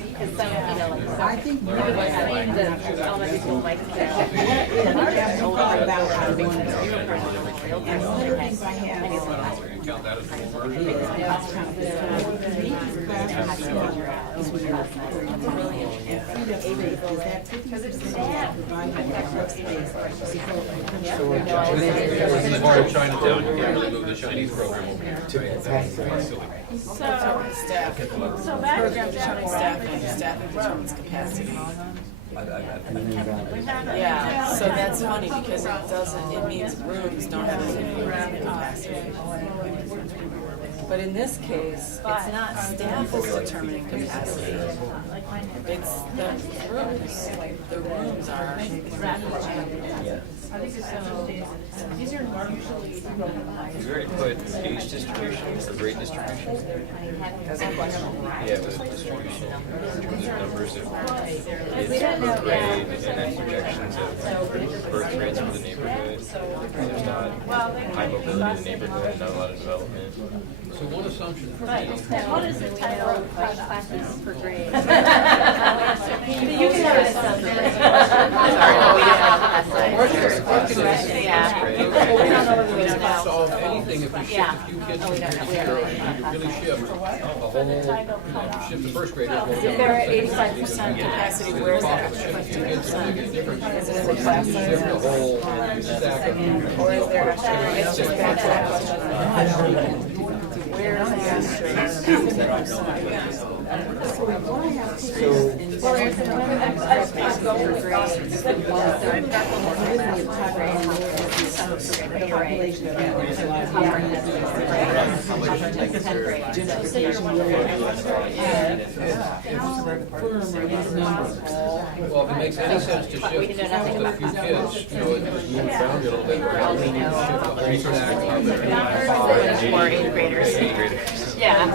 Because some, you know, like, I think the elementary school might say, And one of the things I have is You count that as a full version? From Chinatown, you can't really move the Chinese program over here. so back program to determines staffing, staffing determines capacity. Yeah, so that's funny because it doesn't, it means rooms don't have to do with capacity. But in this case, it's not staff that's determining capacity. It's the rooms. The rooms are. these are usually. You already put age distribution or grade distribution? As a question. Yeah, it was distribution in terms of numbers of we don't know, grade yeah. and then projections of birth rates for the neighborhood. There's not high mobility in the neighborhood, not a lot of development. So one assumption for But me, what is the title of the Classes per grade. You can have it. Sorry, no, we didn't have that. Yeah. We don't know whether We it's don't now. solve anything if we shift Yeah. a few kids Oh, from we here don't to know. here, and you really shift a whole, shift the first graders. If they're at 85% capacity, where is that extra 15%? Is it in the class size? Shift the whole stack of. Or is there extra, it's just back to that question. Where is the extra? Well, there's another extra for grades. Well, if it makes any sense to shift just a few kids, you know, it just moves around a little bit. Shift the whole stack of For eighth graders. Yeah.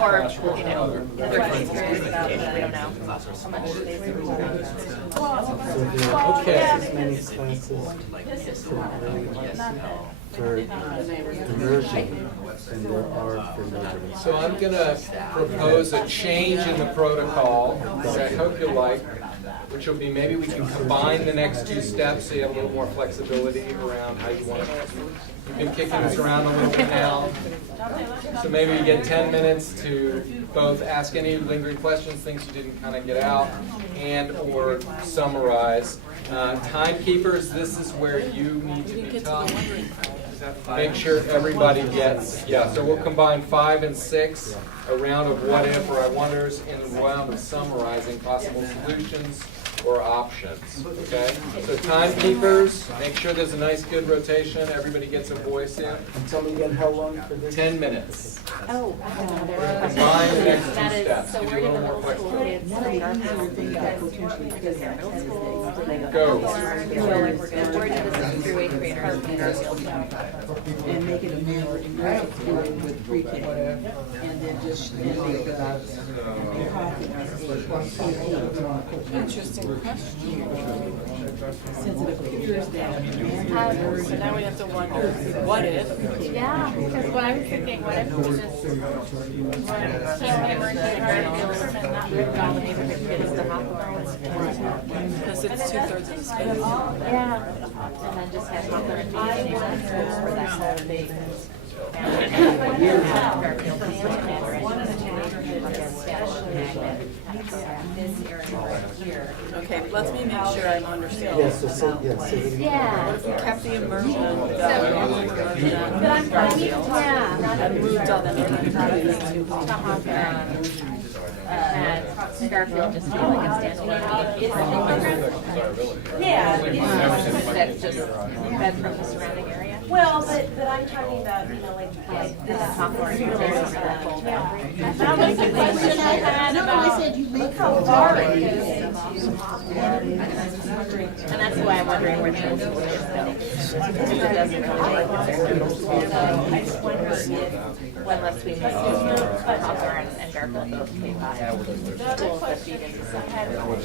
Or, you know, other eighth graders, we don't know how much they Okay. As many classes for immersion than there are for measurement. So I'm gonna propose a change in the protocol, which I hope you'll like, which will be maybe we can combine the next two steps so you have a little more flexibility around how you want it. You've been kicking this around a little bit now. So maybe you get 10 minutes to both ask any lingering questions, things you didn't kind of get out, and or summarize. Timekeepers, this is where you need to be tough. Make sure everybody gets, so we'll combine 5 and 6, a round of what if or I wonders, and a round of summarizing possible solutions or options, okay? So timekeepers, make sure there's a nice good rotation, everybody gets a voice in. Tell me again, how long for this? 10 minutes. Oh, Combine the next two that is, steps, so give you we're a in the little more middle school flexibility. kids. Go. So we're doing this through eighth graders in Garfield. And make it a manual with pre-K, and then just make the copy Interesting question. since it appears that. So now we have to wonder, what if? Yeah, because what I was thinking, what if we just keep emerging Garfield and not move all the neighborhood kids to Hawthorne? Because it's 2/3 of the space. Yeah, and then just have Hawthorne be the neighborhood schools for that whole big. Garfield is such an Okay, let me make sure I'm understanding. Yes, so, yes. Yeah. What if we kept the immersion, the But I'm Garfield, yeah. and moved all the neighborhoods to Hawthorne. And Garfield just feel like a standalone. Is program? Yeah. That's just fed from the surrounding area. Well, but I'm talking about, you know, like This is Hawthorne compared to that full boundary. That was the question I had No, about. I said you make how far it goes. And that's why I'm wondering where the middle school is though. Because it doesn't really like their middle school. So I just wonder if, when less we move Hawthorne and Garfield both K-5 The other schools that question feed into I had was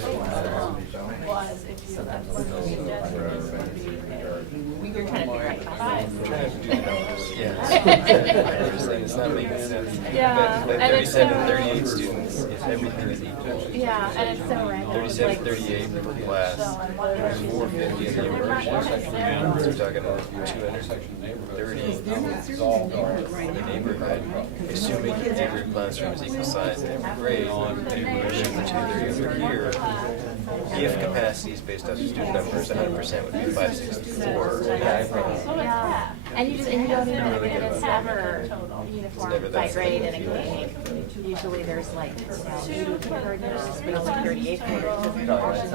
if you, that's what you suggested this would be we were trying to figure out class. It's not making sense. Yeah, But and it's 37, so- 38 students, if everything is equal. Yeah, and it's so random. 37, Like, 38 per class. There's 450 in the immersion section. So we're talking 230 in the neighborhood, assuming every classroom is equal size in every grade. Immersion for 230 over here. If capacity is based off of student numbers, 100% would be 564. yeah, and you don't even, and it's never uniform by grade in a K. Usually there's like, you know, 2 kindergartners, but only 38 graders in the portion.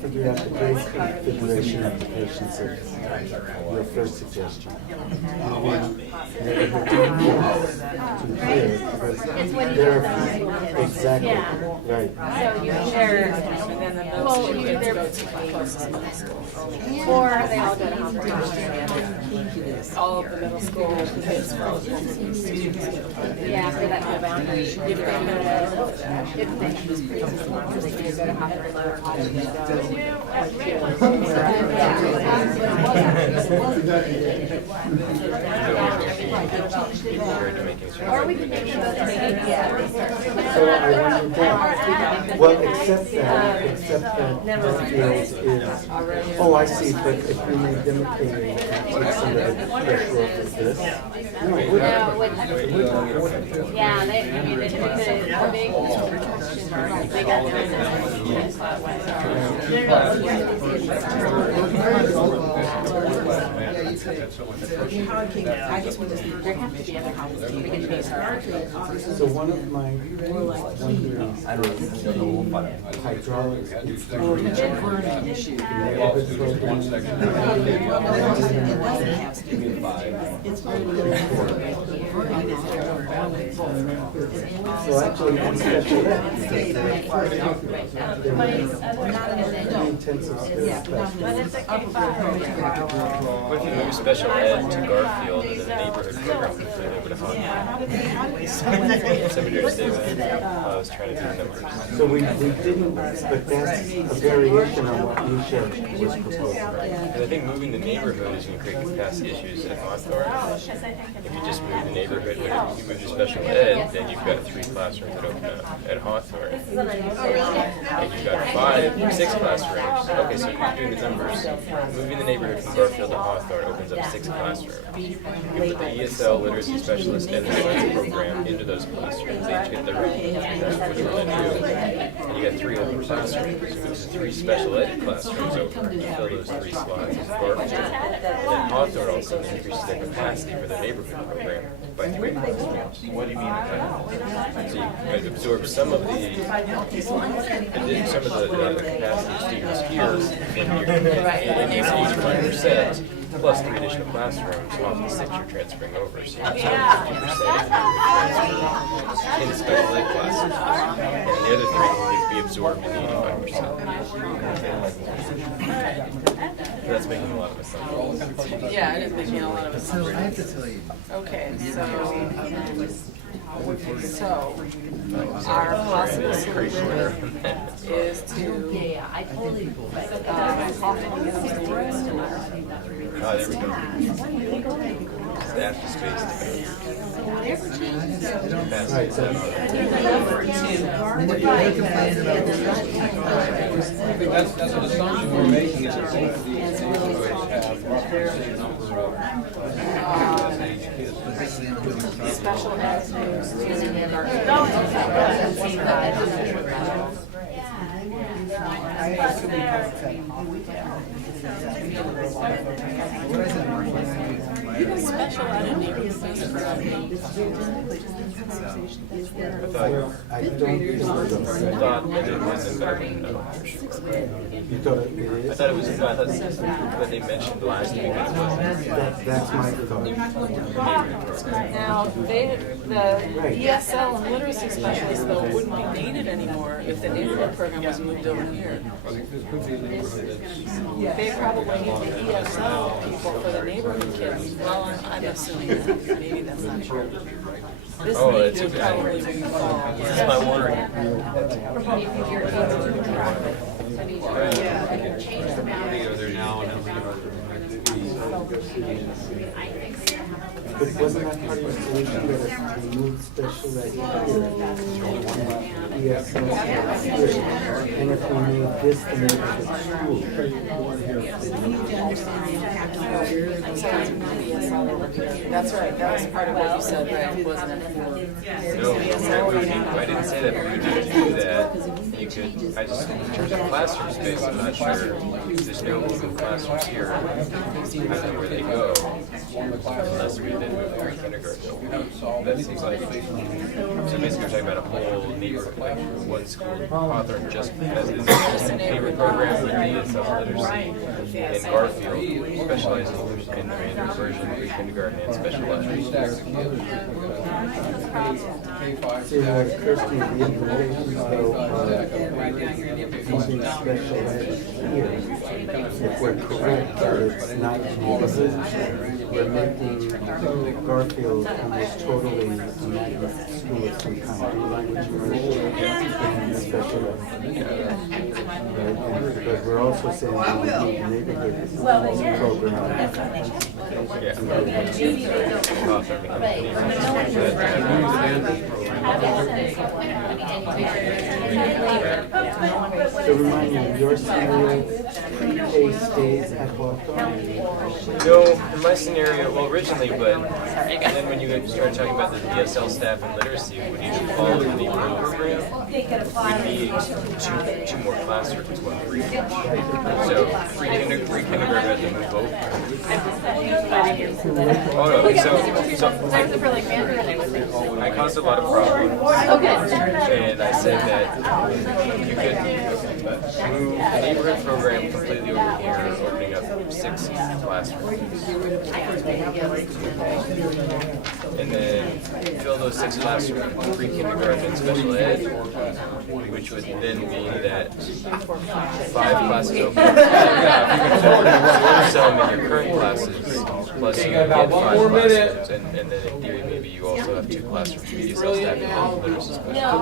Figure out the grade configuration of the patients of your first suggestion. It's when you They're- have those. Exactly, Yeah. right. So you share, well, you either, or they all go to Hawthorne. all of the middle school kids for all of the students get funded. Yeah, for that whole boundary. If they go to, If they use pre-existing ones, they can go to Hopper Lower College, they go. Or we can maybe go to So I wondered that, well, except that Garfield's is, oh, I see, but if we made them a catering, take some of the pressure off of this. No, it wouldn't. No, yeah, they, I mean, it's a big question mark. They got their own that way. I just want to see. There have to be other houses. We can choose our. So one of my wonderings is hydraulics. So actually, on special ed, intensive skills class. What if you move special ed to Garfield and then the neighborhood program completely over to Hawthorne? Somebody understand that? I was trying to do numbers. So we didn't, but that's a variation on what Lucia was proposing. And I think moving the neighborhood is going to create capacity issues at Hawthorne. If you just move the neighborhood, when you move to special ed, then you've got 3 classrooms that open up at Hawthorne. And you've got 6 classrooms. Okay, so you're doing the numbers. Moving the neighborhood from Garfield to Hawthorne opens up 6 classrooms. You put the ESL literacy specialist and the science program into those classrooms. They each get their own. That's what you're going to do. And you got 3 open classrooms. So there's 3 special ed classrooms open to fill those 3 slots of Garfield. And then Hawthorne also increases their capacity for the neighborhood program by 3 classrooms. What do you mean? So you guys absorb some of the capacity students here in your 85%. Plus 3 additional classrooms off the 6 you're transferring over. So you have 50% in the special ed classes. And the other 3 can be absorbed in the 85%. That's making a lot of assumptions. Yeah, it is making a lot of assumptions. So I have to tell you. Okay, so our possible solution is to talk to the students tomorrow. Oh, there we go. Staff to space. Right, so That's an assumption we're making, is that both of these neighborhoods have roughly the same number of Special ed students using their special ed and neighborhood space for I don't think it was. I thought that it wasn't, but I didn't know for sure. You thought it I is? thought it was, I thought what they mentioned last week it wasn't. That's my thought. Now, the ESL and literacy specialists though wouldn't be needed anymore if the neighborhood program was moved over here. They probably need the ESL people for the neighborhood kids. Well, I'm assuming that, maybe that's not true. This Oh, need it's would okay. probably fall. That's my worry. But wasn't that part of the solution that if we moved special ed here, ESL here, and if we made this the neighborhood school? We need to understand the impact on our That's right, that was part of what you said, right, wasn't it? No, I didn't say that, but we need to do that. You could, I just, in terms of classroom space, I'm not sure, there's no open classrooms here. I don't know where they go, unless we then move through kindergarten. That seems like, so basically we're talking about a whole neighborhood, like one school, Hawthorne, just as a neighborhood program with ESL literacy, and Garfield specializing in in the Android version, pre-kindergarten and special ed. See, what occurs to me, the implications though, using special ed here, if we're correct, that it's not neighborhood, we're making Garfield almost totally a magnet school of some kind, do language immersion and special ed. Right, and because we're also saying we need neighborhood programs. So remind me, your scenario, pre-K stays at Hawthorne? No, in my scenario, well, originally, but then when you start talking about the ESL staff and literacy, when you follow the neighborhood program, we need two more classrooms as well. So pre-kindergarten had to move over. Oh no, so I caused a lot of problems. And I said that you could move the neighborhood program completely over here, opening up 6 classrooms. And then fill those 6 classrooms with pre-kindergarten and special ed, which would then mean that 5 classes open. Yeah, if you can fill some in your current classes, plus you get 5 classrooms, and then in theory maybe you also have 2 classrooms. ESL staff and literacy special ed.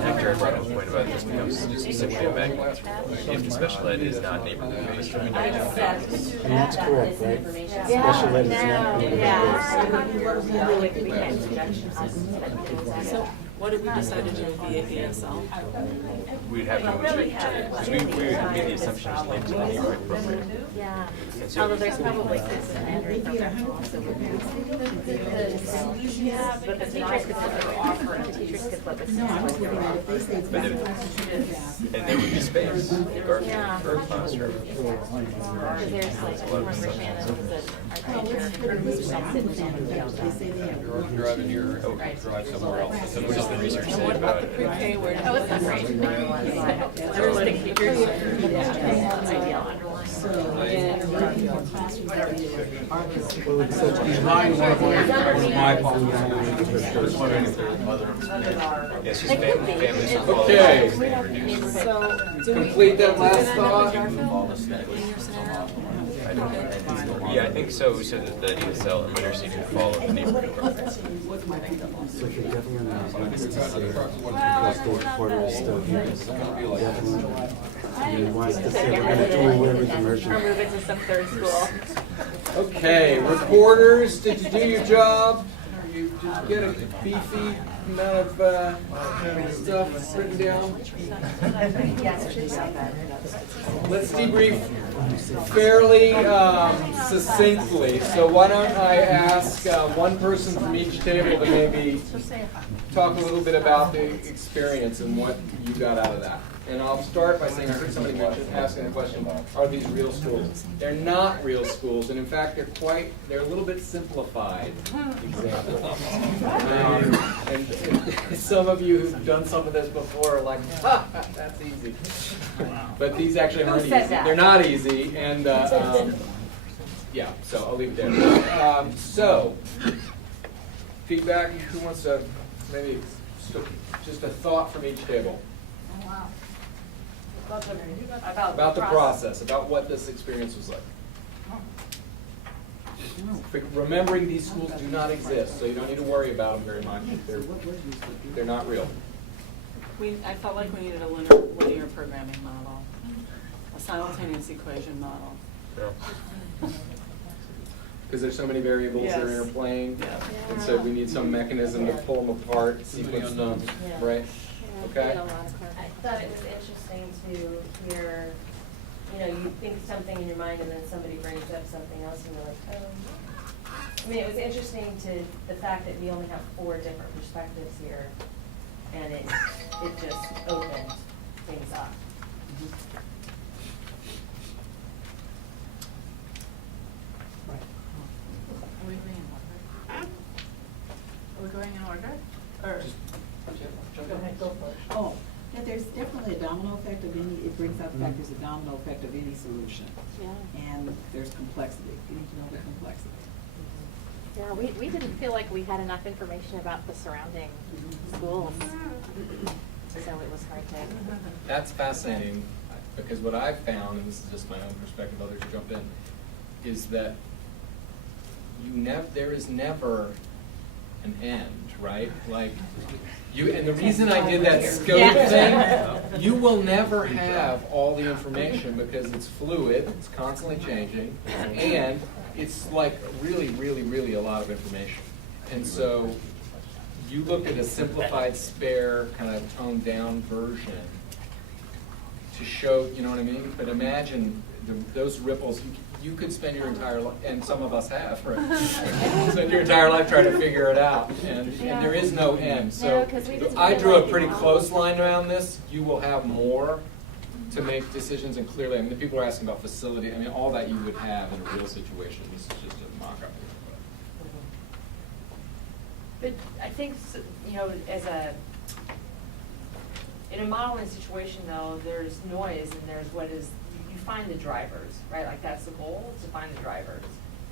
Hector brought up a point about this becomes just simply a magnet. If the special ed is not neighborhood based, we know And that's correct, right? Special ed is not neighborhood-based. So what did we decide to do with the ASL? We'd have to move it because we made the assumption it's linked to the neighborhood program. Yeah, And so although there's probably kids in the Android program who also would be. But the teachers could flip it off, or the teachers could flip it. But and there would be space in Garfield for a classroom. Because there's like, remember Shannon said, our teacher, who's sits in Android. Drive in here, drive somewhere else. So what does the research say about it? Pre-K, where That was the great one. There was the teachers, ideal underlying. Well, it's such behind one of my Yes, just families who follow. Okay. So, do we Complete that last thought. Yeah, I think so. So that the ESL and literacy can follow the neighborhood program. So the governor needs to say, because the reporter is still here, definitely. And he wants to say we're gonna do away with immersion. Or move it to some third school. Okay, reporters, did you do your job? Did you get a beefy amount of stuff written down? Let's debrief fairly succinctly. So why don't I ask one person from each table to maybe talk a little bit about the experience and what you got out of that. And I'll start by saying, I heard somebody asking the question, are these real schools? They're not real schools, and in fact, they're a little bit simplified examples. And some of you who've done some of this before are like, ha, that's easy. But these actually aren't easy. They're not easy, and yeah, so I'll leave it there. So, feedback, who wants to, maybe just a thought from each table? About the process, about what this experience was like. Remembering these schools do not exist, so you don't need to worry about them very much. They're not real. I felt like we needed a linear programming model, a simultaneous equation model. Because there's so many variables that are interplaying, and so we need some mechanism to pull them apart, sequence them, right? Okay. I thought it was interesting to hear, you think something in your mind and then somebody brings up something else and you're like, oh. I mean, it was interesting to the fact that we only have 4 different perspectives here, and it just opened things up. Are we going in order? Or? Go ahead, go for it. Oh, there's definitely a domino effect of any, it brings out the fact there's a domino effect of any solution. Yeah. And there's complexity, getting to know the complexity. Yeah, we didn't feel like we had enough information about the surrounding schools, so it was hard to. That's fascinating, because what I've found, and this is just my own perspective, others jump in, is that there is never an end, right? Like, and the reason I did that scope thing, you will never have all the information because it's fluid, it's constantly changing, and it's like really, really, really a lot of information. And so you look at a simplified, spare, kind of toned down version to show, you know what I mean? But imagine those ripples. You could spend your entire life, and some of us have, right? Spend your entire life trying to figure it out, and there is no end. So I drew a pretty close line around this. You will have more to make decisions, and clearly, I mean, the people are asking about facility. I mean, all that you would have in a real situation. This is just a mock-up. But I think, you know, in a modeling situation though, there's noise and there's you find the drivers, right? Like that's the goal, is to find the drivers.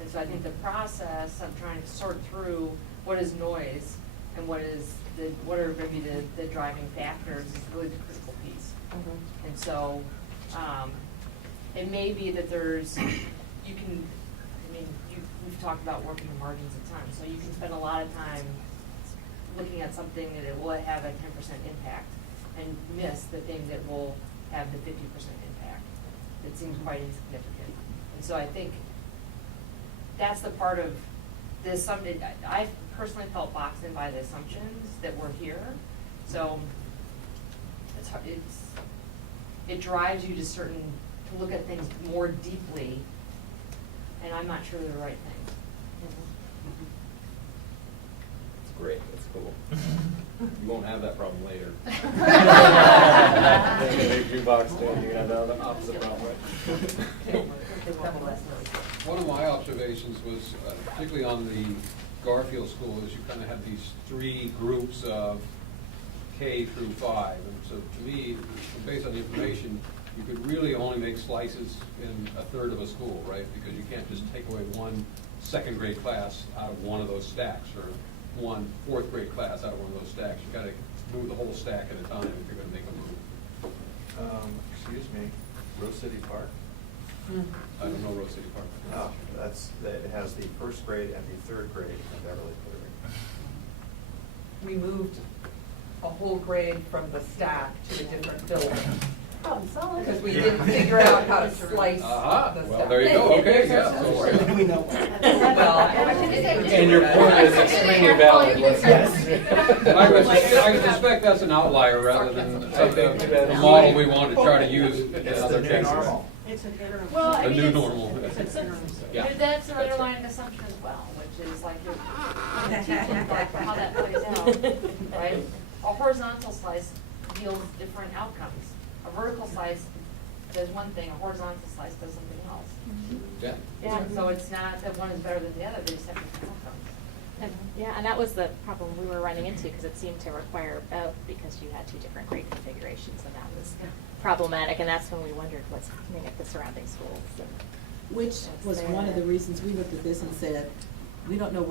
And so I think the process of trying to sort through what is noise and what are going to be the driving factors is really the critical piece. Mm-hmm. And so it may be that we've talked about working margins of time, so you can spend a lot of time looking at something that it will have a 10% impact and miss the thing that will have the 50% impact. It seems quite insignificant. And so I think that's the part of the assumption. I personally felt boxed in by the assumptions that were here. So it drives you to look at things more deeply, and I'm not sure they're the right thing. It's great. That's cool. You won't have that problem later. Big box stand, you're gonna have the opposite problem, right? One of my observations was, particularly on the Garfield school, is you kind of have these three groups of K through 5. And so to me, based on the information, you could really only make slices in a third of a school, right? Because you can't just take away one second grade class out of one of those stacks, or one fourth grade class out of one of those stacks. You've got to move the whole stack at a time if you're going to make a move. Excuse me, Rose City Park? I don't know Rose City Park. No, it has the first grade and the third grade in Beverly Cleary. We moved a whole grade from the stack to a different building. Because we didn't figure out how to slice the stack. Well, there you go. Okay, yeah. We know. And your point is extremely valid. Yes. I suspect that's an outlier rather than a model we want to try to use in other cases. It's an interim. Well, I A mean, new it's- normal. Yeah. But that's an underlying assumption as well, which is like you're teaching like how that plays out, right? A horizontal slice yields different outcomes. A vertical slice does one thing, a horizontal slice does something else. Yeah. Yeah, so it's not that one is better than the other, they just have different outcomes. And that was the problem we were running into, because it seemed to require both, because you had two different grade configurations, and that was problematic, and that's when we wondered what's happening at the surrounding schools. Which was one of the reasons we looked at this and said, we don't know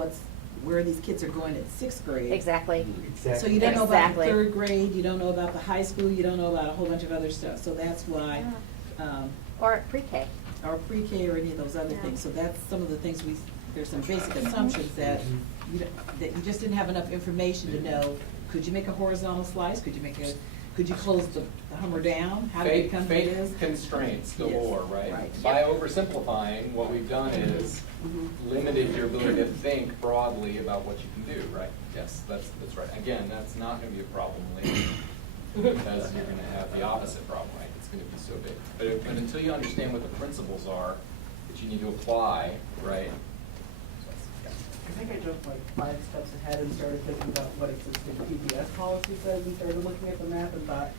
where these kids are going at sixth grade. Exactly. So you don't know about the third grade, you don't know about the high school, you don't know about a whole bunch of other stuff. So that's why. Or pre-K. Or pre-K or any of those other things. So that's some of the things there's some basic assumptions that you just didn't have enough information to know. Could you make a horizontal slice? Could you close the Hummer down? How did it come to this? Constraints galore, Yes. right? By oversimplifying, what we've done is limited your ability to think broadly about what you can do, right? Yes, that's right. Again, that's not going to be a problem later, because you're going to have the opposite problem, right? It's going to be so big. But until you understand what the principles are that you need to apply, right? I think I jumped like 5 steps ahead and started thinking about what existing PBS policy says, and started looking at the map and thought,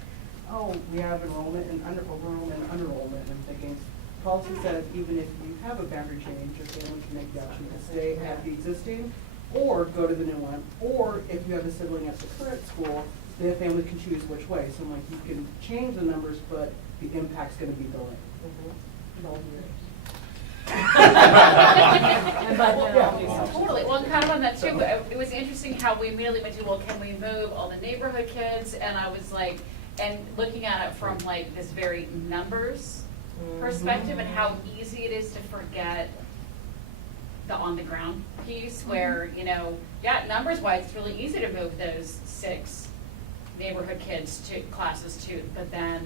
oh, we have enrollment and over-enrollment and under-enrollment, and thinking, policy says even if you have a boundary change, your family can make the option to stay at the existing or go to the new one, or if you have a sibling at the current school, the family can choose which way. So I'm like, you can change the numbers, but the impact's gonna be delayed. Totally, well, kind of on that too, it was interesting how we immediately went to, well, can we move all the neighborhood kids? And I was like, and looking at it from like this very numbers perspective and how easy it is to forget the on-the-ground piece where, you know, yeah, numbers-wise, it's really easy to move those 6 neighborhood kids to classes too, but then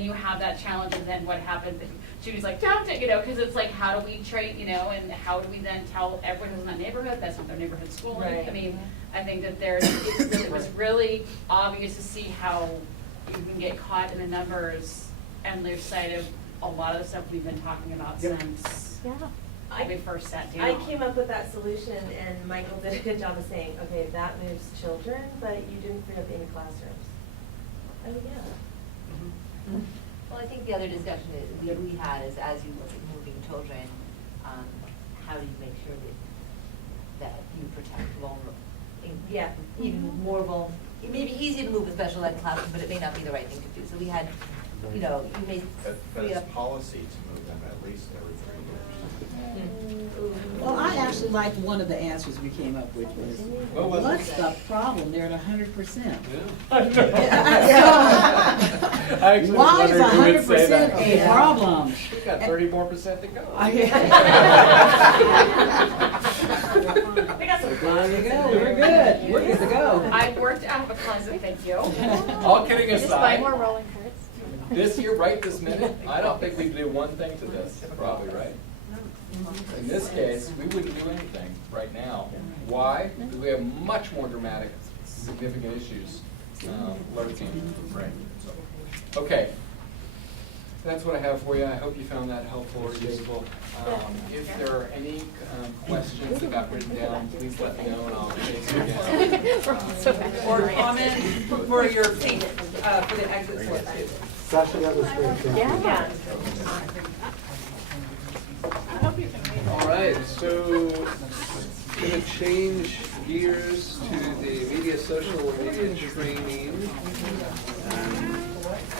you have that challenge, and then what happens? Judy's like, don't it, you know, because it's like, how do we train, you know, and how do we then tell everyone who's in that neighborhood that's not their neighborhood school? Right. I mean, I think that it was really obvious to see how you can get caught in the numbers and lose sight of a lot of the stuff we've been talking about since we first sat down. I came up with that solution, and Michael did a good job of saying, okay, that moves children, but you didn't free up any classrooms. Oh, yeah. Well, I think the other discussion we had is, as you look at moving children, how do you make sure that you protect vulnerable? Yeah. Even more vulnerable. It may be easy to move a special ed classroom, but it may not be the right thing to do. So we had, you know, you may But free it's up. policy to move them at least every 3 years. Well, I actually liked one of the answers we came up with was, What was it? what's the problem? They're at 100%. I actually was Why is wondering who would say 100% that. a problem? We've got 30 more percent to go. We got some There you go, we're good, we're good to go. I worked out of a closet, thank you. All kidding Just buy aside, more rolling carts. this year, right this minute, I don't think we'd do one thing to this, probably, right? In this case, we wouldn't do anything right now. Why? Because we have much more dramatic, significant issues lurking. Right. So, okay. That's what I have for you. I hope you found that helpful or useful. If there are any questions that got written down, please let me know and I'll chase them down. Or comments for your seat, for the exit sort too. Sasha, that was great. Thank you. All right, so going to change gears to the media, social media training.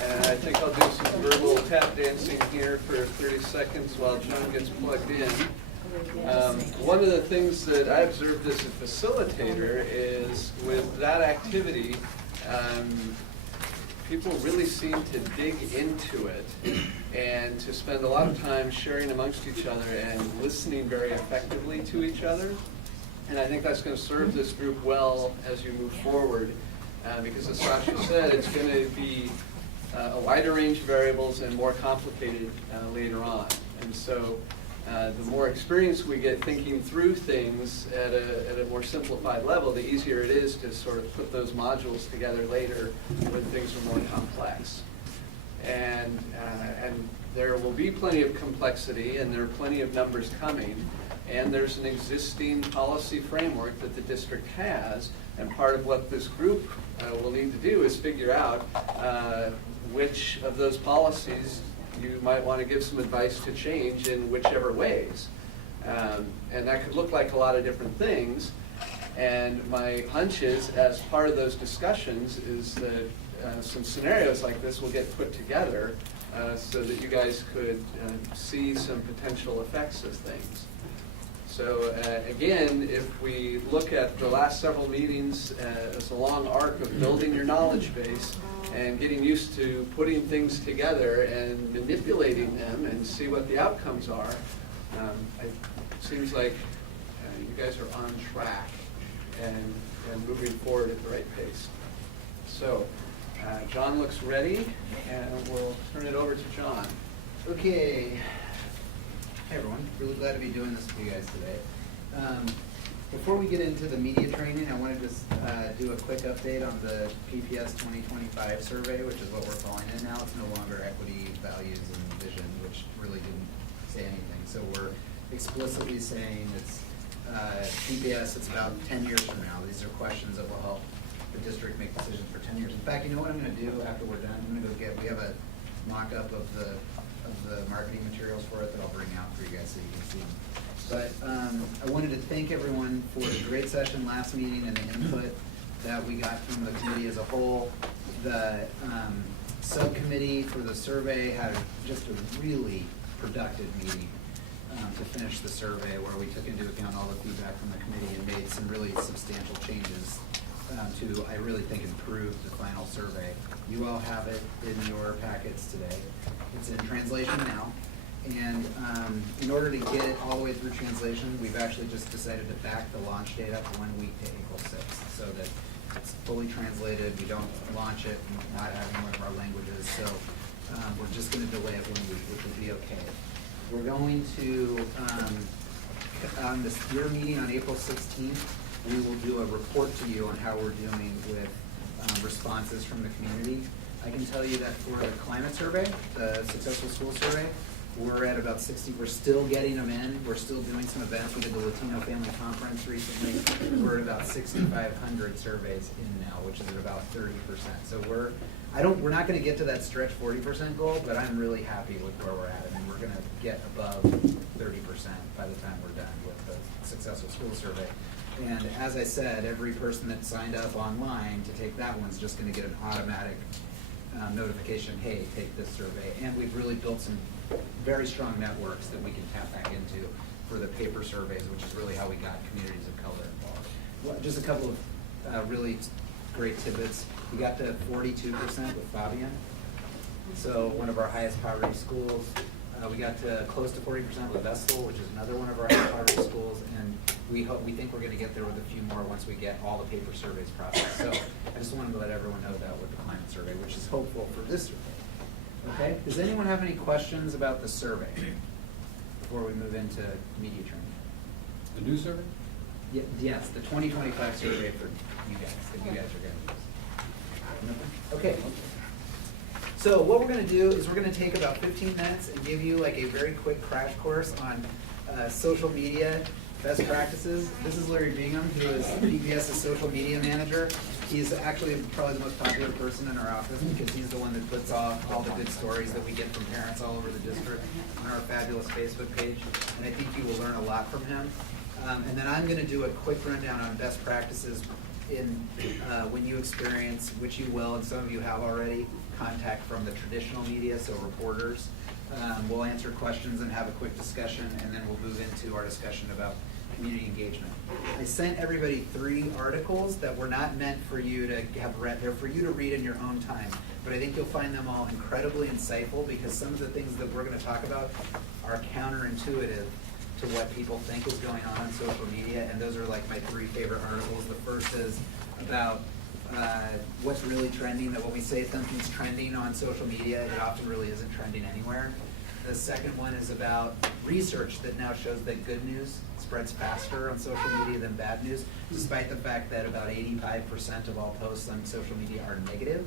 And I think I'll do some verbal tap dancing here for 30 seconds while John gets plugged in. One of the things that I observed as a facilitator is with that activity, people really seem to dig into it and to spend a lot of time sharing amongst each other and listening very effectively to each other. And I think that's going to serve this group well as you move forward, because as Sasha said, it's going to be a wider range of variables and more complicated later on. And so the more experience we get thinking through things at a more simplified level, the easier it is to sort of put those modules together later when things are more complex. And there will be plenty of complexity, and there are plenty of numbers coming, and there's an existing policy framework that the district has, and part of what this group will need to do is figure out which of those policies you might want to give some advice to change in whichever ways. And that could look like a lot of different things. And my hunch is, as part of those discussions, is that some scenarios like this will get put together so that you guys could see some potential effects of things. So again, if we look at the last several meetings as a long arc of building your knowledge base and getting used to putting things together and manipulating them and see what the outcomes are, it seems like you guys are on track and moving forward at the right pace. So John looks ready, and we'll turn it over to John. Okay. Hey everyone, really glad to be doing this with you guys today. Before we get into the media training, I want to just do a quick update on the PPS 2025 survey, which is what we're calling it now. It's no longer equity, values, and vision, which really didn't say anything. So we're explicitly saying it's PPS, it's about 10 years from now. These are questions that will help the district make decisions for 10 years. In fact, you know what I'm going to do after we're done? I'm going to go get, we have a mock-up of the marketing materials for it that I'll bring out for you guys so you can see them. But I wanted to thank everyone for the great session last meeting and the input that we got from the committee as a whole. The subcommittee for the survey had just a really productive meeting to finish the survey, where we took into account all the feedback from the committee and made some really substantial changes to, I really think, improve the final survey. You all have it in your packets today. It's in translation now. And in order to get it all the way through translation, we've actually just decided to back the launch date up 1 week to April 6th, so that it's fully translated. We don't launch it not having one of our languages, so we're just going to delay it 1 week, which will be okay. We're going to, on your meeting on April 16th, we will do a report to you on how we're doing with responses from the community. I can tell you that for the climate survey, the successful school survey, we're at about 60. We're still getting them in. We're still doing some events. We did the Latino Family Conference recently. We're at about 6,500 surveys in now, which is at about 30%. So we're not going to get to that stretch 40% goal, but I'm really happy with where we're at. I mean, we're going to get above 30% by the time we're done with the successful school survey. And as I said, every person that signed up online to take that one's just going to get an automatic notification, hey, take this survey. And we've really built some very strong networks that we can tap back into for the paper surveys, which is really how we got communities of color involved. Well, just a couple of really great tidbits. We got to 42% with Fabian, so one of our highest poverty schools. We got to close to 40% with Vestal, which is another one of our highest poverty schools, and we think we're going to get there with a few more once we get all the paper surveys processed. So I just wanted to let everyone know that with the climate survey, which is hopeful for this survey. Okay, does anyone have any questions about the survey before we move into media training? The new survey? Yes, the 2025 survey for you guys, that you guys are going to use. Okay. So what we're going to do is we're going to take about 15 minutes and give you like a very quick crash course on social media best practices. This is Larry Bingham, who is PPS's social media manager. He's actually probably the most popular person in our office because he's the one that puts off all the good stories that we get from parents all over the district on our fabulous Facebook page. And I think you will learn a lot from him. And then I'm going to do a quick rundown on best practices in when you experience, which you will, and some of you have already, contact from the traditional media, so reporters. We'll answer questions and have a quick discussion, and then we'll move into our discussion about community engagement. I sent everybody 3 articles that were not meant for you to have read. They're for you to read in your own time. But I think you'll find them all incredibly insightful because some of the things that we're going to talk about are counterintuitive to what people think is going on social media, and those are like my 3 favorite articles. The first is about what's really trending, that when we say something's trending on social media, it often really isn't trending anywhere. The second one is about research that now shows that good news spreads faster on social media than bad news, despite the fact that about 85% of all posts on social media are negative.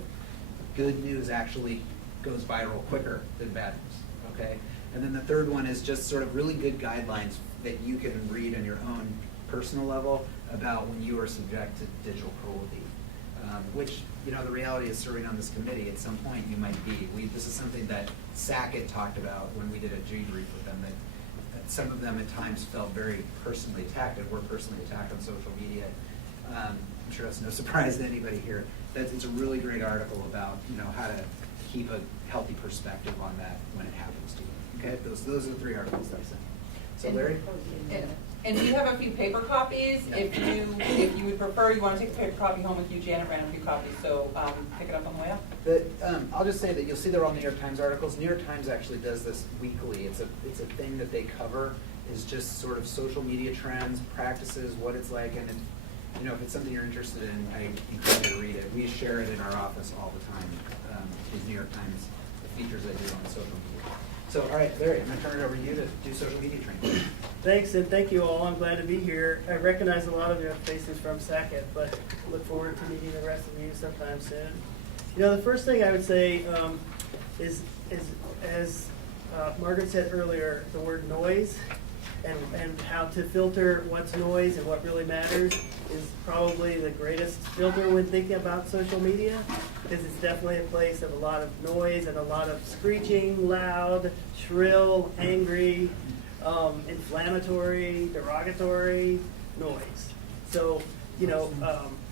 Good news actually goes viral quicker than bad news, okay? And then the third one is just sort of really good guidelines that you can read on your own personal level about when you are subject to digital cruelty. Which, you know, the reality is serving on this committee, at some point you might be. This is something that Sackett talked about when we did a debrief with them, that some of them at times felt very personally attacked and were personally attacked on social media. I'm sure that's no surprise to anybody here. It's a really great article about, you know, how to keep a healthy perspective on that when it happens to you. Okay, those are the 3 articles that I sent. So Larry? And we have a few paper copies. If you would prefer, you want to take a paper copy home with you, Janet ran a few copies, so pick it up on the way out. I'll just say that you'll see they're all New York Times articles. New York Times actually does this weekly. It's a thing that they cover, is just sort of social media trends, practices, what it's like, and you know, if it's something you're interested in, I encourage you to read it. We share it in our office all the time. These New York Times features they do on social media. So, all right, Larry, I'm going to turn it over to you to do social media training. Thanks, and thank you all. I'm glad to be here. I recognize a lot of your faces from Sackett, but look forward to meeting the rest of you sometime soon. You know, the first thing I would say is as Margaret said earlier, the word noise and how to filter what's noise and what really matters is probably the greatest filter when thinking about social media, because it's definitely a place of a lot of noise and a lot of screeching, loud, shrill, angry, inflammatory, derogatory noise. So,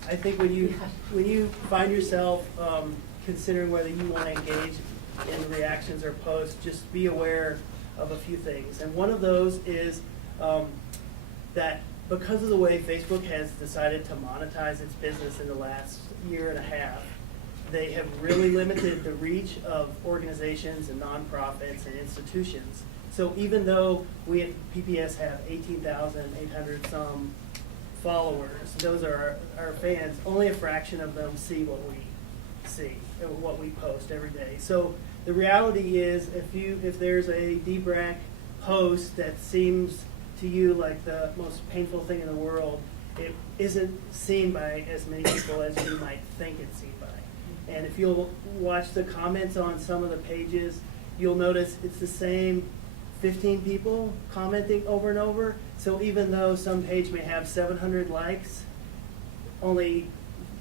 I think when you find yourself considering whether you want to engage in reactions or posts, just be aware of a few things. And one of those is that because of the way Facebook has decided to monetize its business in the last year and a half, they have really limited the reach of organizations and nonprofits and institutions. So even though we at PPS have 18,800 some followers, those are our fans, only a fraction of them see what we see, what we post every day. So the reality is if there's a D-BRAC post that seems to you like the most painful thing in the world, it isn't seen by as many people as you might think it's seen by. And if you'll watch the comments on some of the pages, you'll notice it's the same 15 people commenting over and over. So even though some page may have 700 likes, only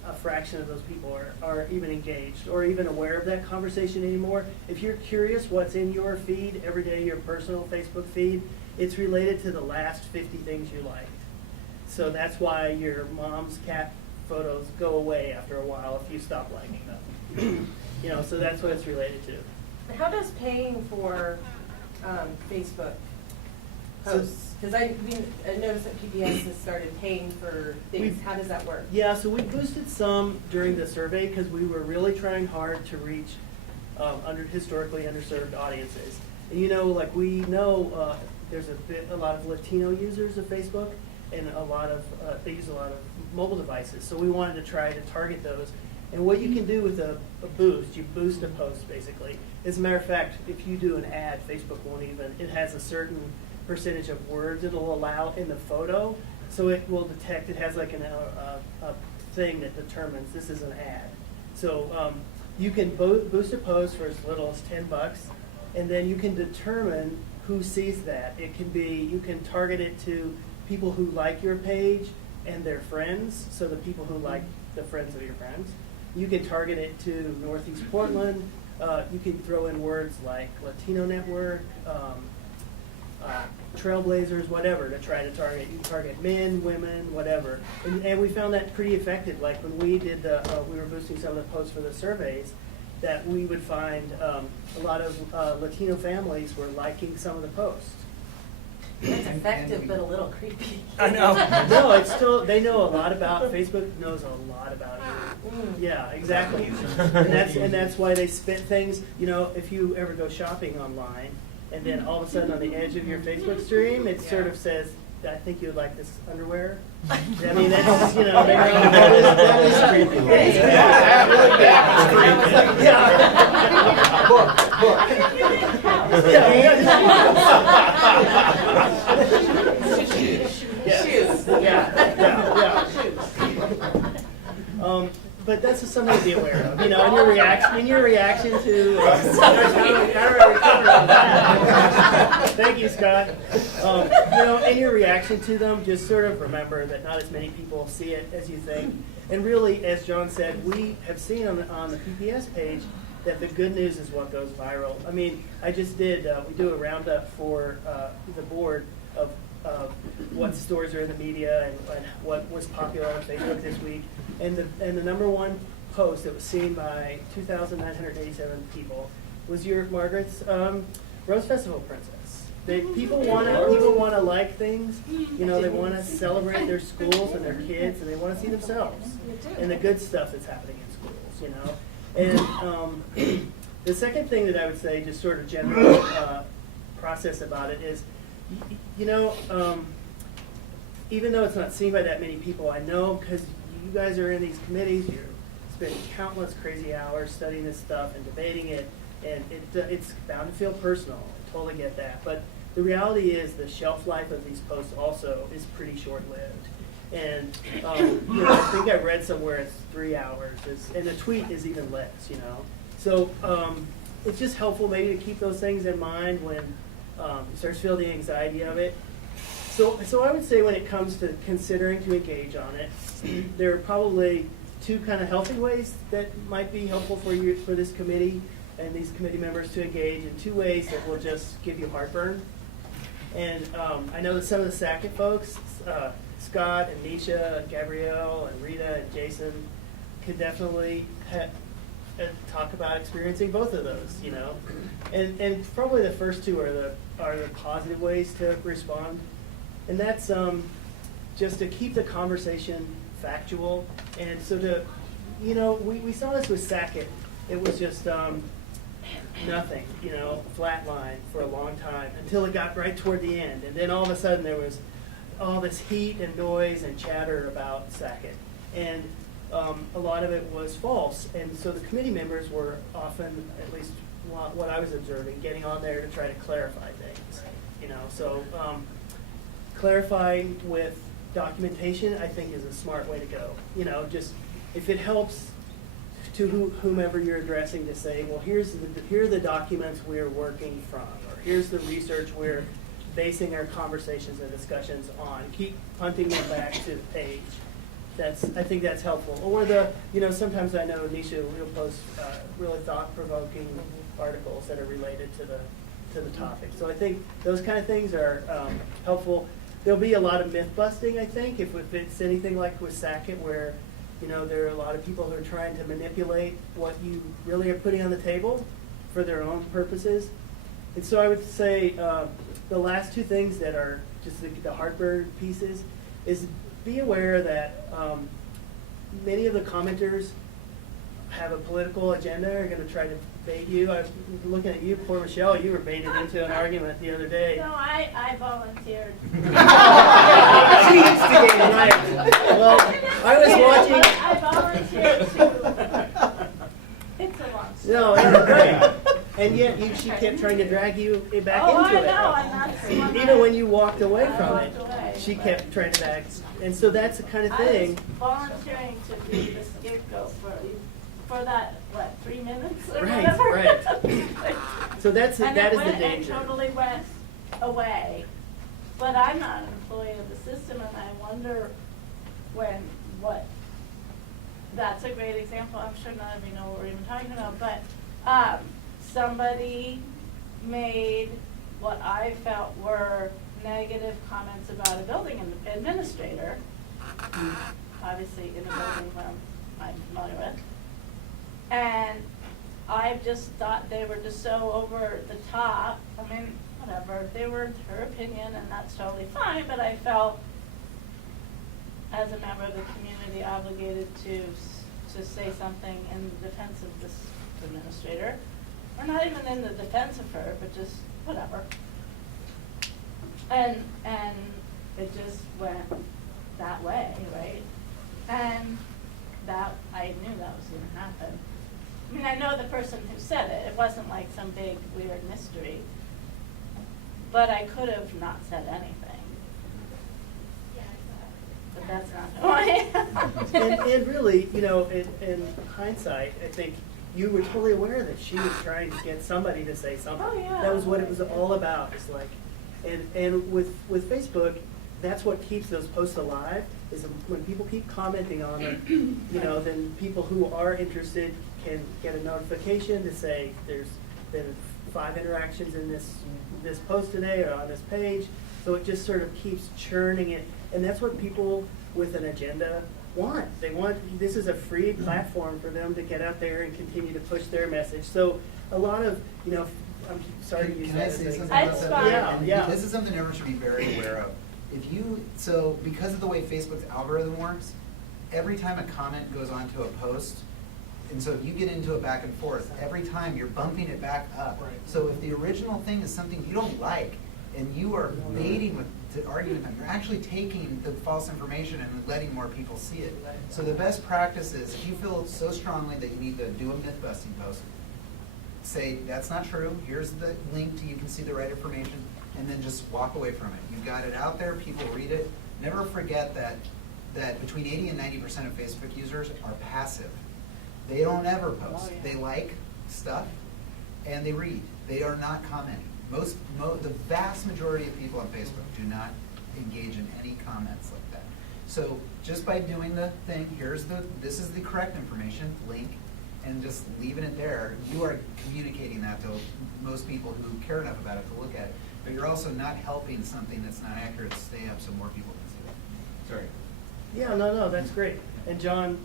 a fraction of those people are even engaged or even aware of that conversation anymore. If you're curious what's in your feed every day, your personal Facebook feed, it's related to the last 50 things you liked. So that's why your mom's cat photos go away after a while if you stop liking them. So that's what it's related to. How does paying for Facebook posts? Because I noticed that PBS has started paying for things. How does that work? Yeah, so we boosted some during the survey because we were really trying hard to reach historically underserved audiences. And we know there's a lot of Latino users of Facebook, and they use a lot of mobile devices. So we wanted to try to target those. And what you can do with a boost, you boost a post basically. As a matter of fact, if you do an ad, Facebook won't even, it has a certain percentage of words it'll allow in the photo. So it will detect, it has like a thing that determines this is an ad. So you can boost a post for as little as $10, and then you can determine who sees that. It can be, you can target it to people who like your page and their friends, so the people who like the friends of your friends. You can target it to Northeast Portland. You can throw in words like Latino Network, Trailblazers, whatever, to try to target. You can target men, women, whatever. And we found that pretty effective. Like when we did we were boosting some of the posts for the surveys, that we would find a lot of Latino families were liking some of the posts. That's effective, but a little creepy. I know. No, it's still, they know a lot about, Facebook knows a lot about you. Yeah, exactly. And that's why they spit things, if you ever go shopping online, and then all of a sudden on the edge of your Facebook stream, it sort of says, I think you would like this underwear. I mean, that's, they know, that is creepy. But that's just something to be aware of, in your reaction to. Thank you, Scott. In your reaction to them, just sort of remember that not as many people see it as you think. And really, as John said, we have seen on the PPS page that the good news is what goes viral. I mean, I just did, we do a roundup for the board of what stories are in the media and what was popular on Facebook this week. And the number one post that was seen by 2,987 people was your Margaret's Rose Festival Princess. People want to like things, they want to celebrate their schools and their kids, and they want to see themselves and the good stuff that's happening in schools, And the second thing that I would say, just sort of general process about it is, even though it's not seen by that many people, I know because you guys are in these committees, you're spending countless crazy hours studying this stuff and debating it, and it's bound to feel personal. I totally get that. But the reality is the shelf life of these posts also is pretty short-lived. And I think I read somewhere it's 3 hours, and a tweet is even less, So it's just helpful maybe to keep those things in mind when you start to feel the anxiety of it. So I would say when it comes to considering to engage on it, there are probably two kind of healthy ways that might be helpful for this committee and these committee members to engage, and two ways that will just give you heartburn. And I know that some of the Sackett folks, Scott and Nisha and Gabrielle and Rita and Jason, could definitely talk about experiencing both of those, you know. And probably the first two are the positive ways to respond. And that's just to keep the conversation factual. And so to, you know, we saw this with Sackett. It was just nothing, you know, flat line for a long time until it got right toward the end. And then all of a sudden there was all this heat and noise and chatter about Sackett. And a lot of it was false. And so the committee members were often, at least what I was observing, getting on there to try to clarify things, you know. So clarifying with documentation, I think, is a smart way to go. You know, just if it helps to whomever you're addressing to say, well, here are the documents we're working from, or here's the research we're basing our conversations and discussions on. Keep punting them back to the page. I think that's helpful. Or you know, sometimes I know Nisha will post really thought-provoking articles that are related to the topic. So I think those kind of things are helpful. There'll be a lot of myth busting, I think, if it's anything like with Sackett, where, you know, there are a lot of people who are trying to manipulate what you really are putting on the table for their own purposes. And so I would say the last two things that are just the heartburn pieces is be aware that many of the commenters have a political agenda, are going to try to bait you. I was looking at you, poor Michelle, you were baited into an argument the other day. No, I volunteered. She instigated, right? Well, I was watching. I volunteered to. It's a long story. No, right. And yet she kept trying to drag you back into it. I know. Even when you walked away from it, away, she kept trying to back. And so that's the kind of I thing. was volunteering to be the scapegoat for that, 3 minutes or Right, whatever. right. So that is the danger. And totally went away. But I'm not an employee of the system, and I wonder that's a great example. I'm sure none of you know what we're even talking about, but somebody made what I felt were negative comments about a building administrator, obviously in a building where I'm familiar with. And I just thought they were just so over the top. I mean, whatever, they were her opinion, and that's totally fine, but I felt as a member of the community obligated to say something in defense of this administrator, or not even in the defense of her, but just whatever. And it just went that way, right? And that, I knew that was going to happen. I mean, I know the person who said it. It wasn't like some big weird mystery, but I could have not said anything. But that's not who I am. And really, you know, in hindsight, I think you were totally aware that she was trying to get somebody to say something. Oh, yeah. That was what it was all about. It's like, and with Facebook, that's what keeps those posts alive, is when people keep commenting on them, you know, then people who are interested can get a notification to say there's been 5 interactions in this post today or on this page. So it just sort of keeps churning it. And that's what people with an agenda want. They want, this is a free platform for them to get out there and continue to push their message. So a lot of, you know, I'm sorry to use Can that I as say an something example. about that? Yeah, yeah. This is something everyone should be very aware of. So because of the way Facebook's algorithm works, every time a comment goes onto a post, and so if you get into a back and forth, every time you're bumping it back up. Right. So if the original thing is something you don't like, and you are baiting to argue with them, you're actually taking the false information and letting more people see it. So the best practice is, if you feel so strongly that you need to do a myth-busting post, say, that's not true, here's the link to, you can see the right information, and then just walk away from it. You've got it out there, people read it. Never forget that between 80 and 90% of Facebook users are passive. They don't ever post. They like stuff, and they read. They are not commenting. The vast majority of people on Facebook do not engage in any comments like that. So just by doing the thing, this is the correct information, link, and just leaving it there, you are communicating that to most people who care enough about it to look at it. but you're also not helping something that's not accurate stay up so more people can see it. Sorry. Yeah, no, that's great. And John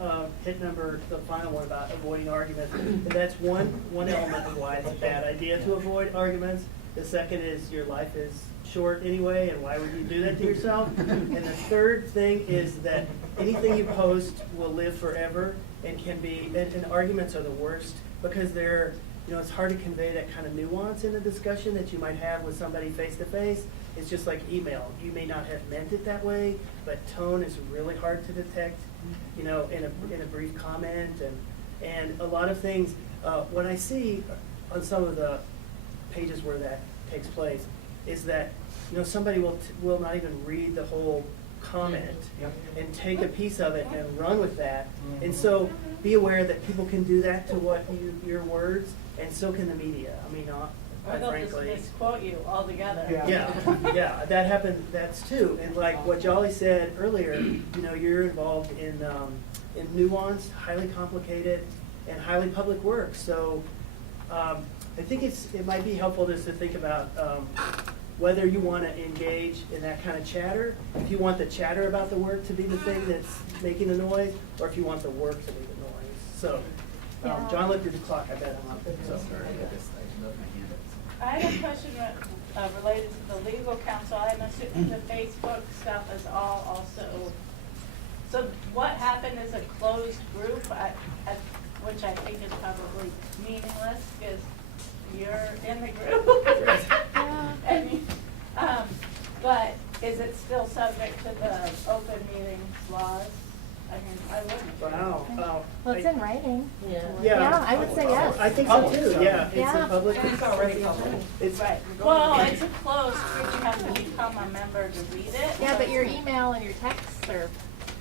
hit the final one about avoiding arguments. And that's one element of why it's a bad idea to avoid arguments. The second is your life is short anyway, and why would you do that to yourself? And the third thing is that anything you post will live forever and can be, and arguments are the worst because they're, it's hard to convey that kind of nuance in a discussion that you might have with somebody face to face. It's just like email. You may not have meant it that way, but tone is really hard to detect, in a brief comment, and a lot of things. What I see on some of the pages where that takes place is that somebody will not even read the whole comment and take a piece of it and run with that. And so be aware that people can do that to your words, and so can the media. I mean, or they'll frankly, just misquote you altogether. Yeah, that happened. That's too. And like what Jolly said earlier, you're involved in nuanced, highly complicated, and highly public work. So I think it might be helpful just to think about whether you want to engage in that kind of chatter, if you want the chatter about the work to be the thing that's making the noise, or if you want the work to be the noise. So John looked at the clock. I bet I'm up. So sorry. I have a question related to the legal counsel. I'm assuming the Facebook stuff is all also. So what happened is a closed group, which I think is probably meaningless because you're in the group. But is it still subject to the open meetings laws? I mean, I wouldn't. Wow. Well, it's in writing. Yeah, I would say yes. I think so too. Yeah, it's in public. It's already public. It's right. Well, it's a closed group. You have to become a member to read it. Yeah, but your email and your texts are.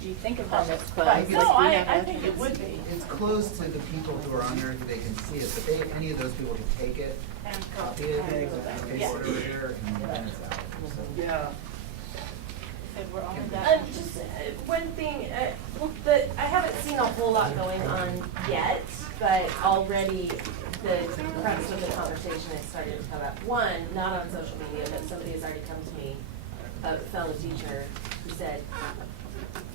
Do you think of them as closed? Right. No, I think it would be. It's closed to the people who are on there who they can see it, but any of those people can take it, and copy it, paste it over here, and then it's out. So. Yeah. Just one thing, I haven't seen a whole lot going on yet, but already the crux of the conversation has started to come up. One, not on social media, but somebody has already come to me, a fellow teacher, who said,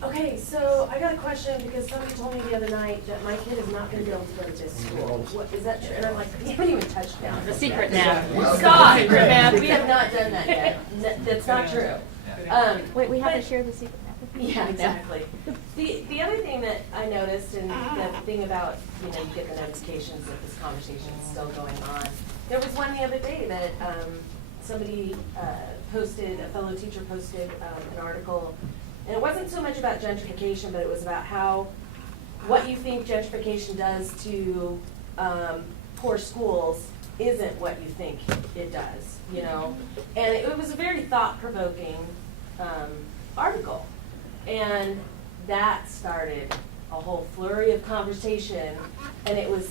okay, so I got a question because somebody told me the other night that my kid is not going to be able to go to this school. What, is that true? And I'm like, we haven't even touched down. The secret nap. God, we have not done that yet. That's not true. Wait, we haven't shared the secret nap with you? Yeah, exactly. The other thing that I noticed, and the thing about, you get the notifications that this conversation is still going on. There was one the other day that somebody posted, a fellow teacher posted an article, and it wasn't so much about gentrification, but it was about what you think gentrification does to poor schools isn't what you think it does, And it was a very thought-provoking article. And that started a whole flurry of conversation, and it was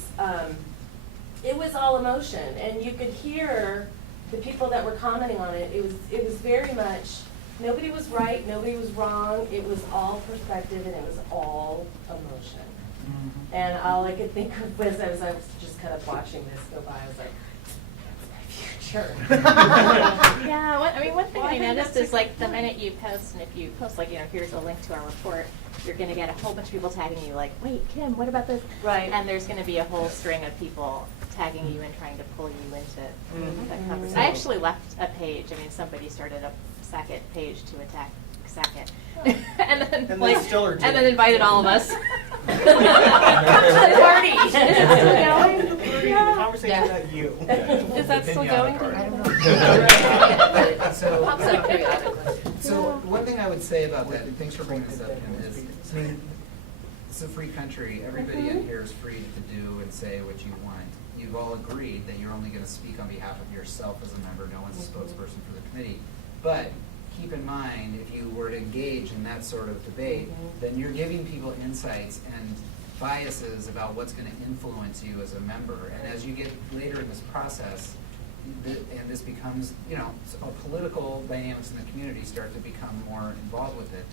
all emotion. And you could hear the people that were commenting on it. It was very much, nobody was right, nobody was wrong. It was all perspective, and it was all emotion. Mm-hmm. And all I could think of was, I was just kind of watching this go by, I was like, sure. Yeah, one thing I noticed is like the minute you post, and if you post like, here's a link to our report, you're going to get a whole bunch of people tagging you like, wait, Kim, what about this? Right. And there's going to be a whole string of people tagging you and trying to pull you into that conversation. I actually left a page. Somebody started a second page to attack second. and then invited all of us. Party. Is it still going? The conversation about you. Is that still going? So one thing I would say about that, and thanks for bringing this up, Kim, is it's a free country. Everybody in here is free to do and say what you want. You've all agreed that you're only going to speak on behalf of yourself as a member. No one's a spokesperson for the committee. But keep in mind, if you were to engage in that sort of debate, then you're giving people insights and biases about what's going to influence you as a member. And as you get later in this process, and this becomes, political dynamics in the community start to become more involved with it,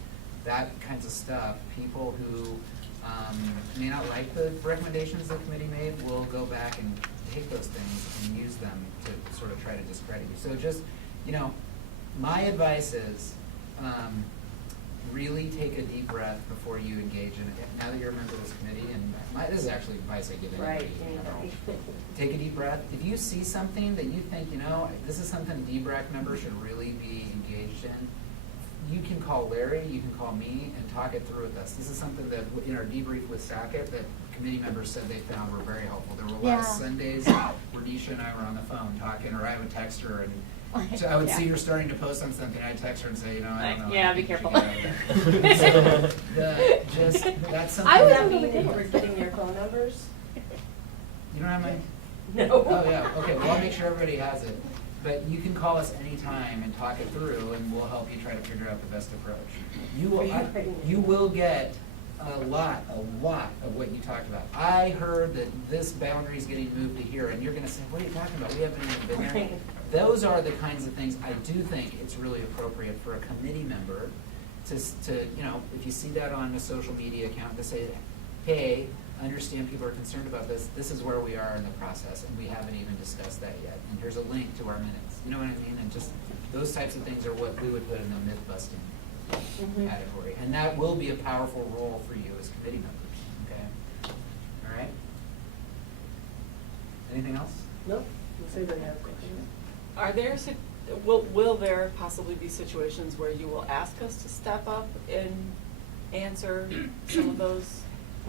that kinds of stuff, people who may not like the recommendations the committee made will go back and take those things and use them to sort of try to discredit you. So just my advice is, really take a deep breath before you engage in it. Now that you're a member of this committee, and this is actually advice I give anybody. Right. Take a deep breath. If you see something that you think, this is something a D-BRAC member should really be engaged in, you can call Larry, you can call me, and talk it through with us. This is something that in our debrief with Sackett that committee members said they found were very helpful. There were a lot of Sundays where Nisha and I were on the phone talking, or I would text her, and so I would see her starting to post on something. I'd text her and say, I don't know. Yeah, be careful. So that's something. Does that mean that we're getting your phone numbers? You don't have my? No. Oh, yeah, okay, well, I'll make sure everybody has it. But you can call us anytime and talk it through, and we'll help you try to figure out the best approach. You will get a lot of what you talked about. I heard that this boundary is getting moved to here, and you're gonna say, what are you talking about? We haven't even been there. Right. Those are the kinds of things I do think it's really appropriate for a committee member to if you see that on a social media account, to say, hey, I understand people are concerned about this. This is where we are in the process, and we haven't even discussed that yet. And here's a link to our minutes. You know what I mean? And just those types of things are what we would put in the myth-busting category. And that will be a powerful role for you as committee members. Okay? All right? Anything else? No, let's say they have questions. Are there, will there possibly be situations where you will ask us to step up and answer some of those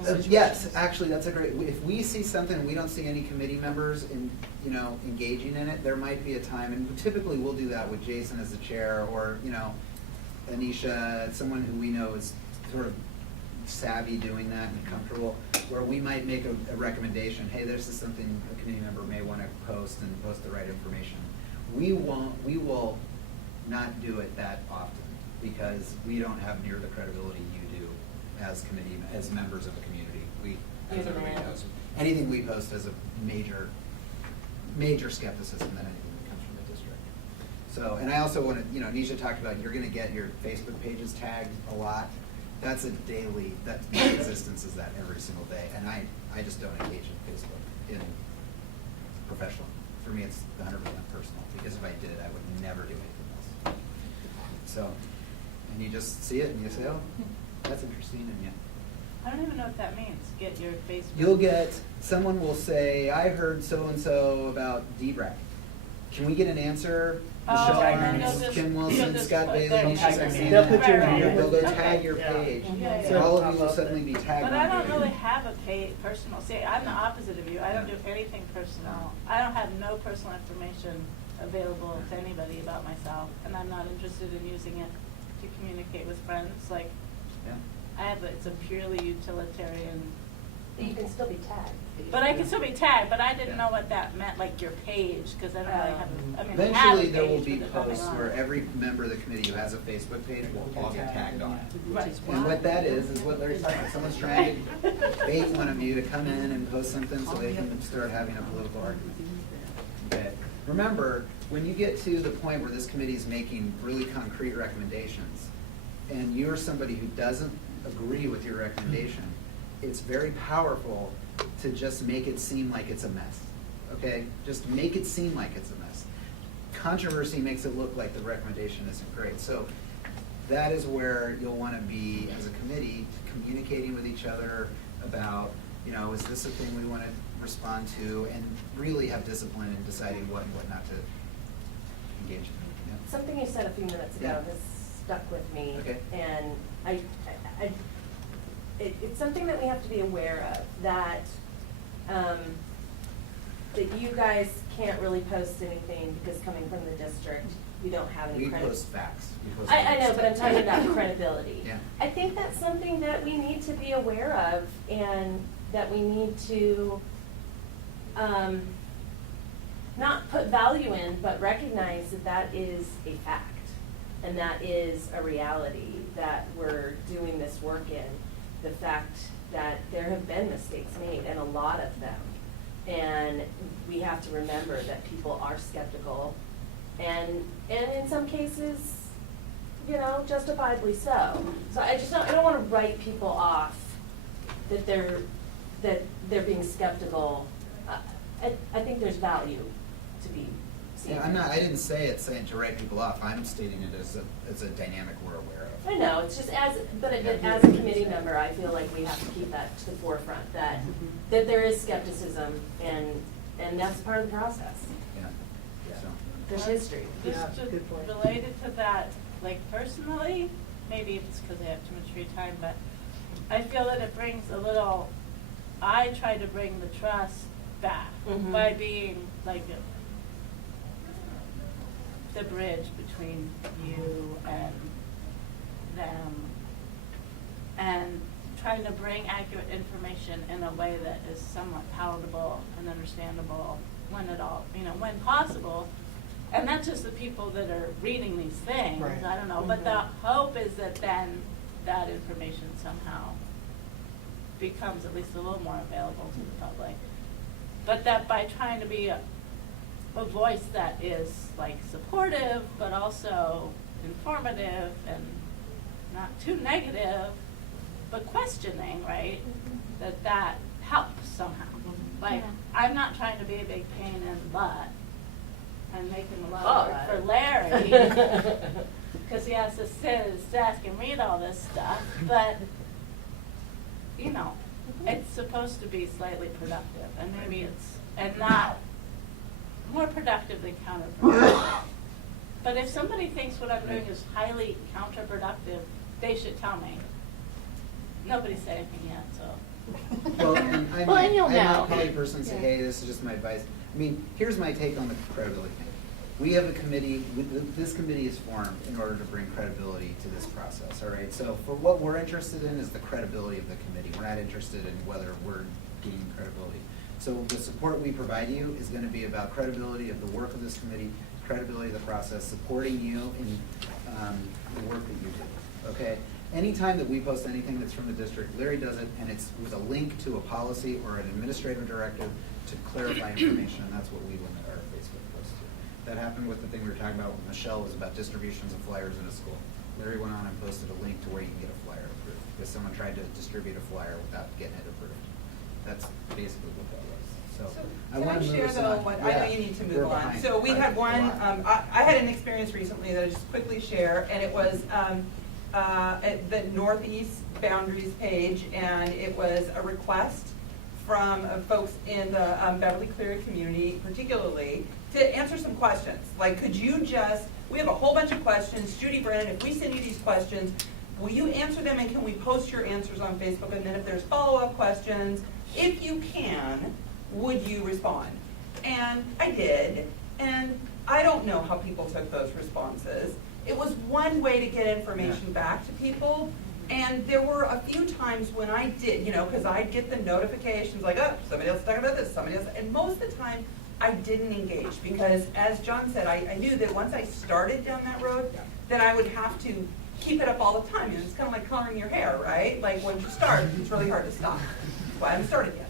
situations? Yes, actually, that's a great, if we see something and we don't see any committee members engaging in it, there might be a time, and typically we'll do that with Jason as the chair, or, Anisha, someone who we know is sort of savvy doing that and comfortable, where we might make a recommendation, hey, this is something a committee member may want to post, and post the right information. We will not do it that often, because we don't have near the credibility you do as members of a community. As everybody knows, anything we post has a major skepticism than anything that comes from the district. So, and I also want to, Nisha talked about you're going to get your Facebook pages tagged a lot. That's a daily, my existence is that every single day, and I just don't engage in Facebook in professional. For me, it's 100% personal, because if I did, I would never do anything else. So, and you just see it and you say, oh, that's interesting, and yeah. I don't even know what that means, get your Facebook. You'll get, someone will say, I heard so-and-so about D-BRAC. Can we get an answer? Michelle Arns, Kim Wilson, Scott Bailey, Nisha Saxena. They'll put your name. They'll go tag your page. Yeah. All of you will suddenly be tagged. But I don't really have a personal, see, I'm the opposite of you, I don't do anything personal. I don't have no personal information available to anybody about myself, and I'm not interested in using it to communicate with friends, like, it's a purely utilitarian. You can still be tagged. But I can still be tagged, but I didn't know what that meant, like your page, because I don't really have I have a Eventually, there will page, be but there's nothing posts on where it. every member of the committee who has a Facebook page will all get tagged on it. Right. And what that is what Larry's talking about. Someone's trying to bait one of you to come in and post something so they can start having a political argument. Okay. Remember, when you get to the point where this committee is making really concrete recommendations, and you're somebody who doesn't agree with your recommendation, it's very powerful to just make it seem like it's a mess. Okay? Just make it seem like it's a mess. Controversy makes it look like the recommendation isn't great. So that is where you'll want to be, as a committee, communicating with each other about, is this a thing we want to respond to, and really have discipline in deciding what and what not to engage in. Yeah. Something you said a few minutes ago has stuck with me, and it's something that we have to be aware of, that that you guys can't really post anything because coming from the district, you don't have any credibility. We post facts. I know, but I'm talking about credibility. Yeah. I think that's something that we need to be aware of, and that we need to not put value in, but recognize that that is a fact, and that is a reality that we're doing this work in. The fact that there have been mistakes made, and a lot of them. And we have to remember that people are skeptical, and in some cases, justifiably so. So I don't want to write people off that they're being skeptical. I think there's value to be see. Yeah, I didn't say it saying to write people off. I'm stating it as a dynamic we're aware of. I know, it's just as a committee member, I feel like we have to keep that to the forefront, that there is skepticism, and that's part of the process. Yeah. So. There's history. Just related to that, like personally, maybe it's because I have too much free time, but I feel that it brings I try to bring the trust back by being like the bridge between you and them, and trying to bring accurate information in a way that is somewhat palatable and understandable when possible. And not just the people that are reading these things, Right. I don't know, but the hope is that then that information somehow becomes at least a little more available to the public. But that by trying to be a voice that is like supportive, but also informative and not too negative, but questioning, right? That helps somehow. Like, I'm not trying to be a big pain in the butt and making a lot of work for Larry, because he has to sit at his desk and read all this stuff, but, it's supposed to be slightly productive, and maybe and not more productive than counterproductive. But if somebody thinks what I'm doing is highly counterproductive, they should tell me. Nobody said anything yet, so. Well, and I Well, and you'll might know. call a person and say, hey, this is just my advice. I mean, here's my take on the credibility thing. We have a committee, this committee is formed in order to bring credibility to this process, all right? So for what we're interested in is the credibility of the committee. We're not interested in whether we're gaining credibility. So the support we provide you is going to be about credibility of the work of this committee, credibility of the process, supporting you in the work that you do, okay? Anytime that we post anything that's from the district, Larry does it, and it's with a link to a policy or an administrative directive to clarify information, and that's what we limit our Facebook posts to. That happened with the thing we were talking about with Michelle, was about distributions of flyers in a school. Larry went on and posted a link to where you can get a flyer approved, because someone tried to distribute a flyer without getting it approved. That's basically what that was. So I Can want I to move share us though on. what, Yeah, I know you need to we're move on. behind. So we Right, had a one, lot. I had an experience recently that I just quickly share, and it was at the Northeast Boundaries page, and it was a request from folks in the Beverly Cleary community, particularly, to answer some questions. Like, could you just, we have a whole bunch of questions. Judy Brennan, if we send you these questions, will you answer them, and can we post your answers on Facebook? And then if there's follow-up questions, if you can, would you respond? And I did, and I don't know how people took those responses. It was one way to get information back to people, and there were a few times when I did, because I'd get the notifications like, oh, somebody else is talking about this, somebody else, and most of the time, I didn't engage, because as John said, I knew that once I started down that road, that I would have to keep it up all the time, and it's kind of like coloring your hair, right? Like, once you start, it's really hard to stop. That's why I haven't started yet.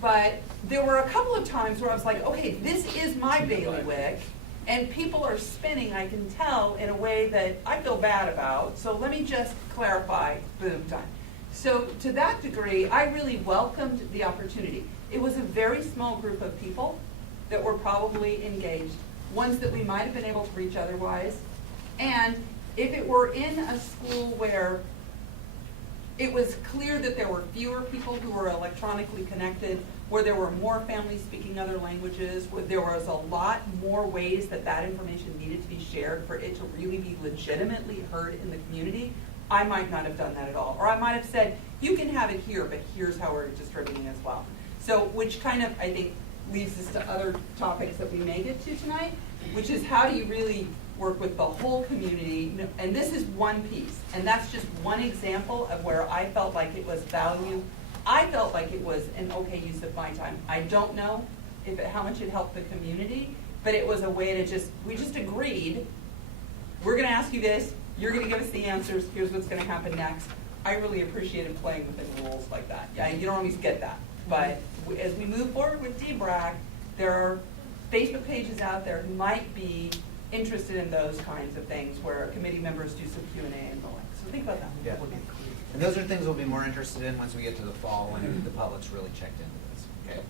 But there were a couple of times where I was like, okay, this is my bailiwick, and people are spinning, I can tell, in a way that I feel bad about, so let me just clarify, boom, done. So to that degree, I really welcomed the opportunity. It was a very small group of people that were probably engaged, ones that we might have been able to reach otherwise, and if it were in a school where it was clear that there were fewer people who were electronically connected, where there were more families speaking other languages, where there was a lot more ways that that information needed to be shared for it to really be legitimately heard in the community, I might not have done that at all. Or I might have said, you can have it here, but here's how we're distributing it as well. So, which kind of, I think, leads us to other topics that we may get to tonight, which is how do you really work with the whole community, and this is one piece, and that's just one example of where I felt like it was value. I felt like it was an okay use of my time. I don't know how much it helped the community, but it was a way to we just agreed, we're gonna ask you this, you're gonna give us the answers, here's what's gonna happen next. I really appreciated playing within the rules like that. Yeah, you don't always get that, but as we move forward with D-BRAC, there are Facebook pages out there who might be interested in those kinds of things where committee members do some Q&A and the like. So think about that. Yeah. And those are things we'll be more interested in once we get to the fall when the public's really checked into this, okay?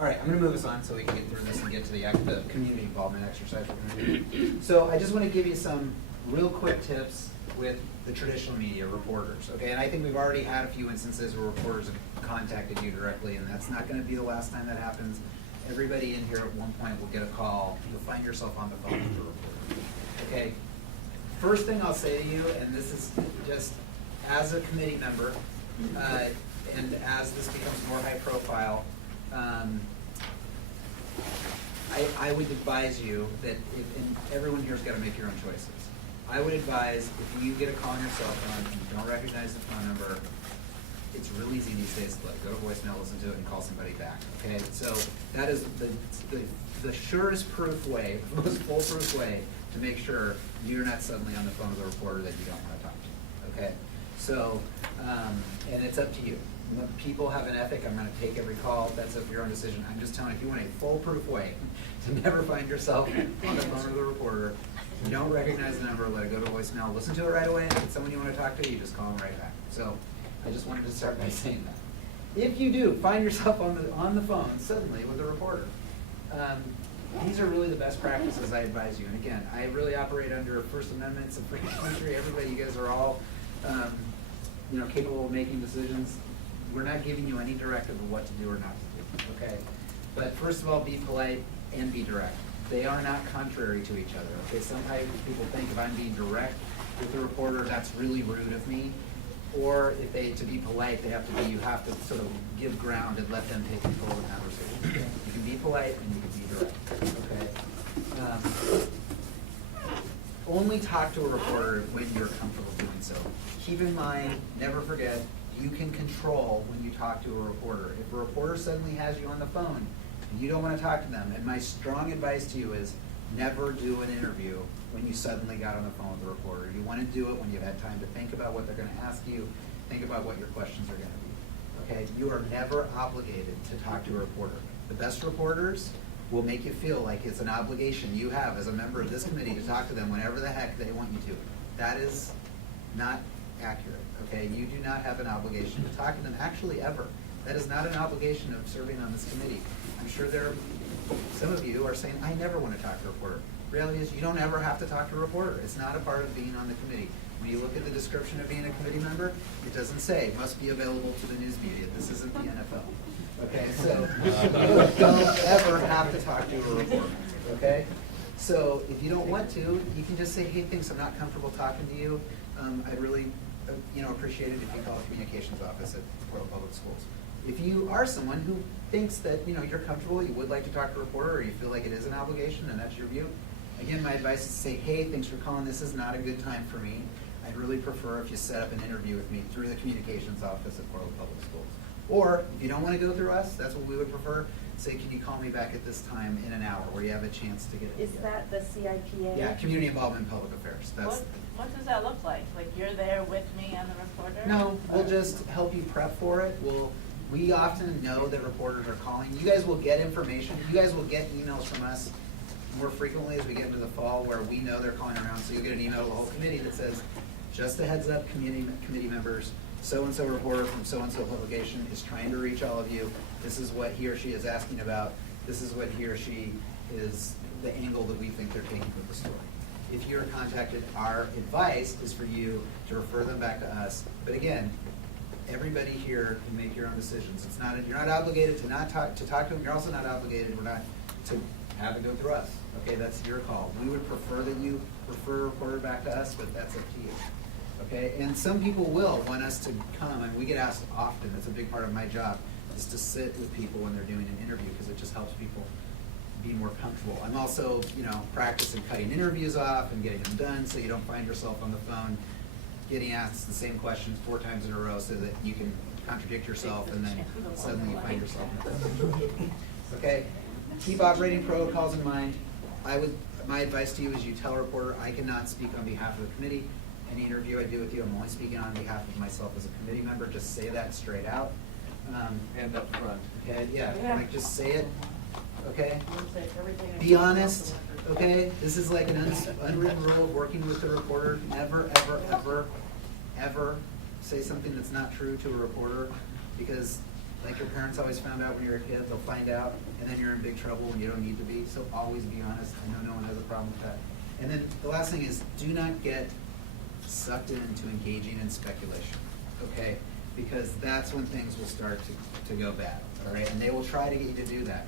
All right, I'm gonna move us on so we can get through this and get to the community involvement exercise we're gonna do. So I just wanna give you some real quick tips with the traditional media reporters, okay? And I think we've already had a few instances where reporters have contacted you directly, and that's not gonna be the last time that happens. Everybody in here at one point will get a call. You'll find yourself on the phone with a reporter, okay? First thing I'll say to you, and this is just as a committee member, and as this becomes more high profile, I would advise you that, and everyone here's got to make your own choices. I would advise if you get a call on your cell phone and you don't recognize the phone number, it's real easy these days to go to voicemail, listen to it, and call somebody back. Okay, so that is the surest proof way, the most foolproof way to make sure you're not suddenly on the phone with a reporter that you don't want to talk to. Okay, so and it's up to you. When people have an ethic, I'm going to take every call. That's up to your own decision. I'm just telling you, if you want a foolproof way to never find yourself on the phone with a reporter, you don't recognize the number, let it go to voicemail, listen to it right away, and if it's someone you want to talk to, you just call them right back. So I just wanted to start by saying that. If you do find yourself on the phone suddenly with a reporter, these are really the best practices I advise you. And again, I really operate under First Amendment. It's a free country. Everybody, you guys are all capable of making decisions. We're not giving you any directive of what to do or not to do, okay? But first of all, be polite and be direct. They are not contrary to each other, okay? Sometimes people think if I'm being direct with the reporter, that's really rude of me. Or if to be polite, you have to sort of give ground and let them take control of the conversation. You can be polite and you can be direct, okay? Only talk to a reporter when you're comfortable doing so. Keep in mind, never forget, you can control when you talk to a reporter. If a reporter suddenly has you on the phone and you don't want to talk to them, and my strong advice to you is never do an interview when you suddenly got on the phone with a reporter. You want to do it when you've had time to think about what they're going to ask you, think about what your questions are going to be. Okay? You are never obligated to talk to a reporter. The best reporters will make you feel like it's an obligation you have as a member of this committee to talk to them whenever the heck they want you to. That is not accurate. Okay, you do not have an obligation to talk to them actually ever. That is not an obligation of serving on this committee. I'm sure some of you are saying, I never want to talk to a reporter. Reality is you don't ever have to talk to a reporter. It's not a part of being on the committee. When you look at the description of being a committee member, it doesn't say must be available to the news media. This isn't the NFL. Okay, so you don't ever have to talk to a reporter. Okay? So if you don't want to, you can just say, hey, thanks, I'm not comfortable talking to you. I'd really appreciate it if you call the communications office at Portland Public Schools. If you are someone who thinks that you're comfortable, you would like to talk to a reporter, or you feel like it is an obligation and that's your view, again, my advice is to say, hey, thanks for calling. This is not a good time for me. I'd really prefer if you set up an interview with me through the communications office at Portland Public Schools. Or if you don't want to go through us, that's what we would prefer. Say, can you call me back at this time in an hour where you have a chance to get it? Is that the CIPA? Yeah, Community Involvement in Public Affairs. What does that look like? Like you're there with me and the reporter? No, we'll just help you prep for it. We often know that reporters are calling. You guys will get information. You guys will get emails from us more frequently as we get into the fall where we know they're calling around. So you'll get an email to the whole committee that says, just a heads up, committee members, so-and-so reporter from so-and-so publication is trying to reach all of you. This is what he or she is asking about. This is what he or she is, the angle that we think they're taking with the story. If you're contacted, our advice is for you to refer them back to us. But again, everybody here can make your own decisions. It's not, you're not obligated to talk to them. You're also not obligated, to have it go through us. Okay, that's your call. We would prefer that you refer a reporter back to us, but that's up to you. Okay, and some people will want us to come, and we get asked often. It's a big part of my job, is to sit with people when they're doing an interview because it just helps people be more comfortable. I'm also, practicing cutting interviews off and getting them done so you don't find yourself on the phone getting asked the same questions 4 times in a row so that you can contradict yourself and then suddenly you find yourself in Okay? Keep operating protocols in mind. My advice to you is you tell a reporter, I cannot speak on behalf of the committee. Any interview I do with you, I'm only speaking on behalf of myself as a committee member. Just say that straight out. And up front. Okay, yeah. Just say it. Okay? Be honest. Okay? This is like an unwritten rule of working with the reporter. Never, ever, ever, ever say something that's not true to a reporter, because Like your parents always found out when you were a kid, they'll find out, and then you're in big trouble when you don't need to be. So always be honest. I know no one has a problem with that. And then the last thing is, do not get sucked into engaging in speculation, okay? Because that's when things will start to go bad, all right? And they will try to get you to do that.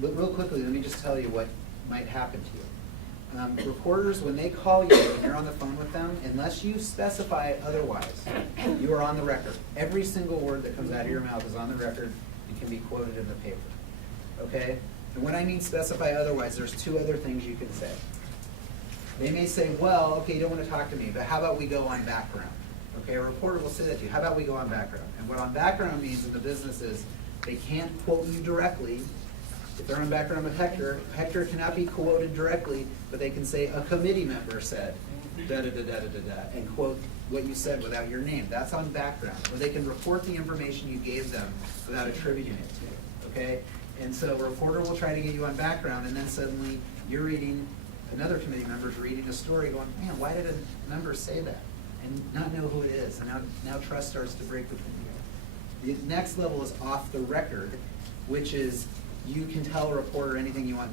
But real quickly, let me just tell you what might happen to you. Reporters, when they call you and you're on the phone with them, unless you specify otherwise, you are on the record. Every single word that comes out of your mouth is on the record and can be quoted in the paper, okay? And when I mean specify otherwise, there's two other things you can say. They may say, well, okay, you don't want to talk to me, but how about we go on background? Okay, a reporter will say that to you. How about we go on background? And what on background means in the business is they can't quote you directly. If they're on background with Hector, Hector cannot be quoted directly, but they can say a committee member said da-da-da-da-da-da, and quote what you said without your name. That's on background. Or they can report the information you gave them without attributing it to you, okay? And so a reporter will try to get you on background, and then suddenly you're reading, another committee member's reading a story going, man, why did a member say that? And not know who it is, and now trust starts to break between you. The next level is off the record, which is you can tell a reporter anything you want.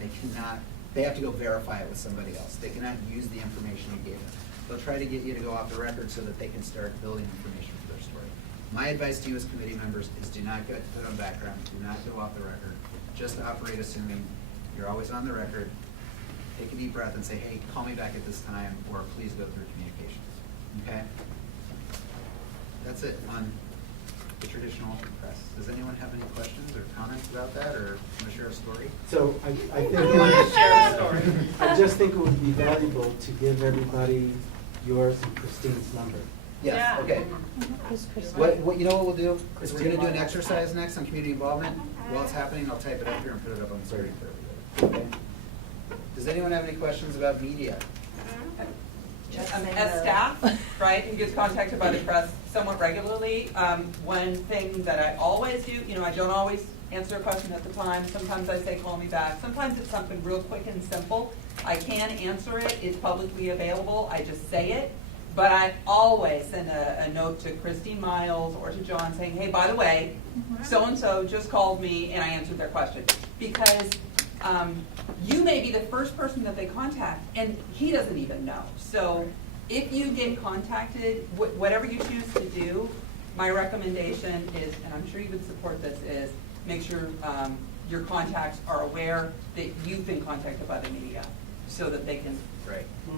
They have to go verify it with somebody else. They cannot use the information you gave them. They'll try to get you to go off the record so that they can start building information for their story. My advice to you as committee members is do not get put on background, do not go off the record. Just operate assuming you're always on the record. Take a deep breath and say, hey, call me back at this time, or please go through communications. Okay? That's it on the traditional open press. Does anyone have any questions or comments about that, or want to share a story? So I think I just think it would be valuable to give everybody yours and Christine's number. Yes, Yeah. okay. What you know what we'll do? Is we're going to do an exercise next on community involvement. While it's happening, I'll type it up here and put it up on the screen for everybody. Okay? Does anyone have any questions about media? As staff, right, who gets contacted by the press somewhat regularly, one thing that I always do, I don't always answer a question at the time. Sometimes I say, call me back. Sometimes it's something real quick and simple. I can answer it. It's publicly available. I just say it. But I always send a note to Christine Miles or to John saying, hey, by the way, so-and-so just called me and I answered their question. Because you may be the first person that they contact and he doesn't even know. So if you get contacted, whatever you choose to do, my recommendation is, and I'm sure you would support this, is make sure your contacts are aware that you've been contacted by the media so that they can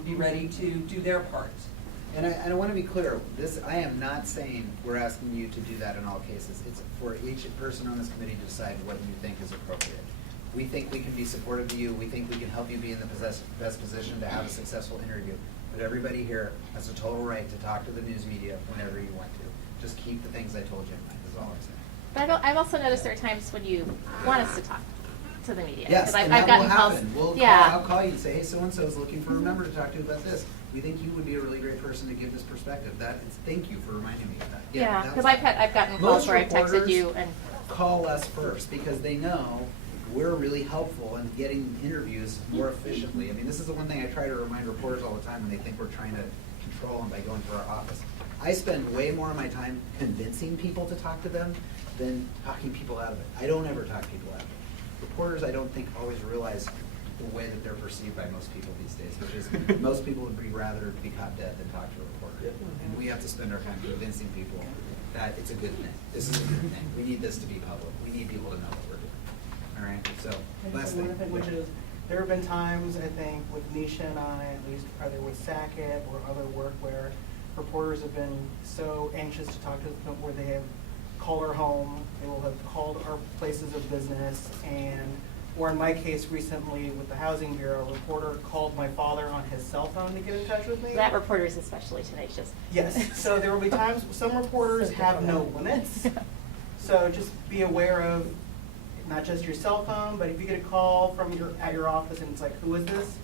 be ready to do their part. And I want to be clear, I am not saying we're asking you to do that in all cases. It's for each person on this committee to decide what you think is appropriate. We think we can be supportive to you. We think we can help you be in the best position to have a successful interview. But everybody here has a total right to talk to the news media whenever you want to. Just keep the things I told you in mind, is all I'm saying. But I've also noticed there are times when you want us to talk to the media. Yes, and I've that will gotten calls. happen. I'll call you and say, hey, so-and-so is looking for a member to talk to about this. We think you would be a really great person to give this perspective. Thank you for reminding me of that. Yeah, because I've gotten calls where I've texted you and call us first because they know we're really helpful in getting interviews more efficiently. I mean, this is the one thing I try to remind reporters all the time when they think we're trying to control them by going through our office. I spend way more of my time convincing people to talk to them than talking people out of it. I don't ever talk people out of it. Reporters, I don't think, always realize the way that they're perceived by most people these days, which is most people would rather be caught dead than talk to a reporter. And we have to spend our time convincing people that it's a good thing. This is a good thing. We need this to be public. We need people to know what we're doing. All right, so last thing. Which is, there have been times, I think, with Nisha and I, at least either with SACIT or other work, where reporters have been so anxious to talk to the point where they have called our home, they will have called our places of business, or in my case recently with the Housing Bureau, a reporter called my father on his cell phone to get in touch with me. that reporter is especially tenacious. Yes, so there will be times, some reporters have no limits, so just be aware of not just your cell phone, but if you get a call from at your office and it's like, who is this?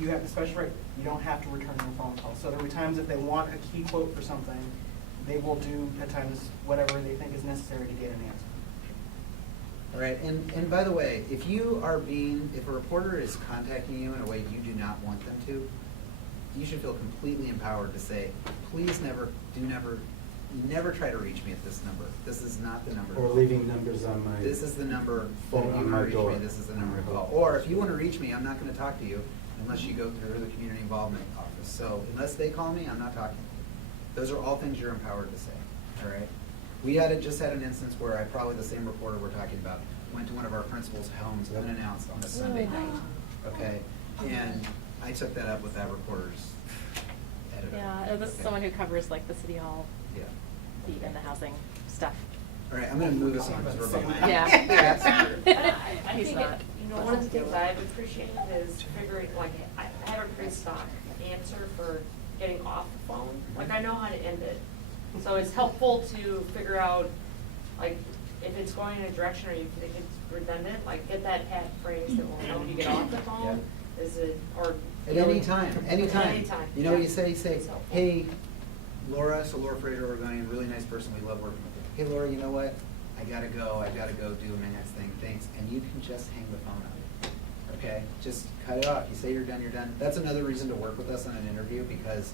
You have the special right, you don't have to return your phone call. So there will be times if they want a key quote for something, they will do at times whatever they think is necessary to get an answer. All right, and by the way, if a reporter is contacting you in a way you do not want them to, you should feel completely empowered to say, please never never try to reach me at this number. This is not the number. Or leaving numbers on my. This is the number. Phone If you on my wanna reach door. me, this is the number to call. Or if you want to reach me, I'm not going to talk to you unless you go through the community involvement office. So unless they call me, I'm not talking to you. Those are all things you're empowered to say. All right. We just had an instance where probably the same reporter we're talking about went to one of our principals' homes unannounced on a Sunday night. Okay, and I took that up with that reporter's editor. Yeah, this is Okay. someone who covers like the city hall, Yeah. and the housing stuff. All right, I'm going to move us on because we're behind. Yeah. I He's think, not. you know, one of the things I've appreciated is figuring, like, I have a pretty stock answer for getting off the phone. Like, I know how to end it. So it's helpful to figure out, like, if it's going in a direction or you think it's redundant, like, get that pat phrase that will know when you get off the phone. Is it, or. At any time. Anytime. You know what you say? You say, It's helpful. hey, Laura, so Laura Fraser, Oregonian, really nice person, we love working with you. Hey, Laura, you know what? I gotta go do my next thing, thanks. And you can just hang the phone up, okay? Just cut it off. You say you're done, you're done. That's another reason to work with us on an interview because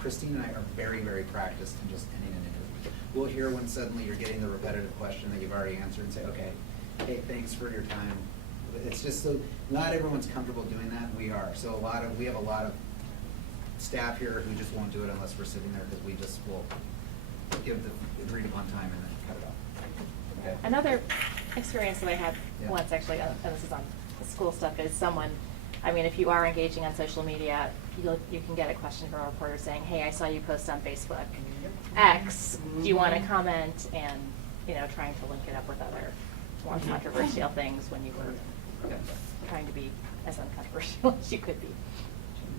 Christine and I are very, very practiced in just ending an interview. We'll hear when suddenly you're getting the repetitive question that you've already answered and say, okay, hey, thanks for your time. It's just so, not everyone's comfortable doing that, we are. So we have a lot of staff here who just won't do it unless we're sitting there because we just will give the agreed upon time and then cut it off. Okay. Another experience that I had Yeah. once, actually, and this is on the school stuff, is someone, I mean, if you are engaging on social media, you can get a question from a reporter saying, hey, I saw you post on Facebook X, do you want to comment? And, you know, trying to link it up with other more controversial things when you were trying to be as uncontroversial as you could be.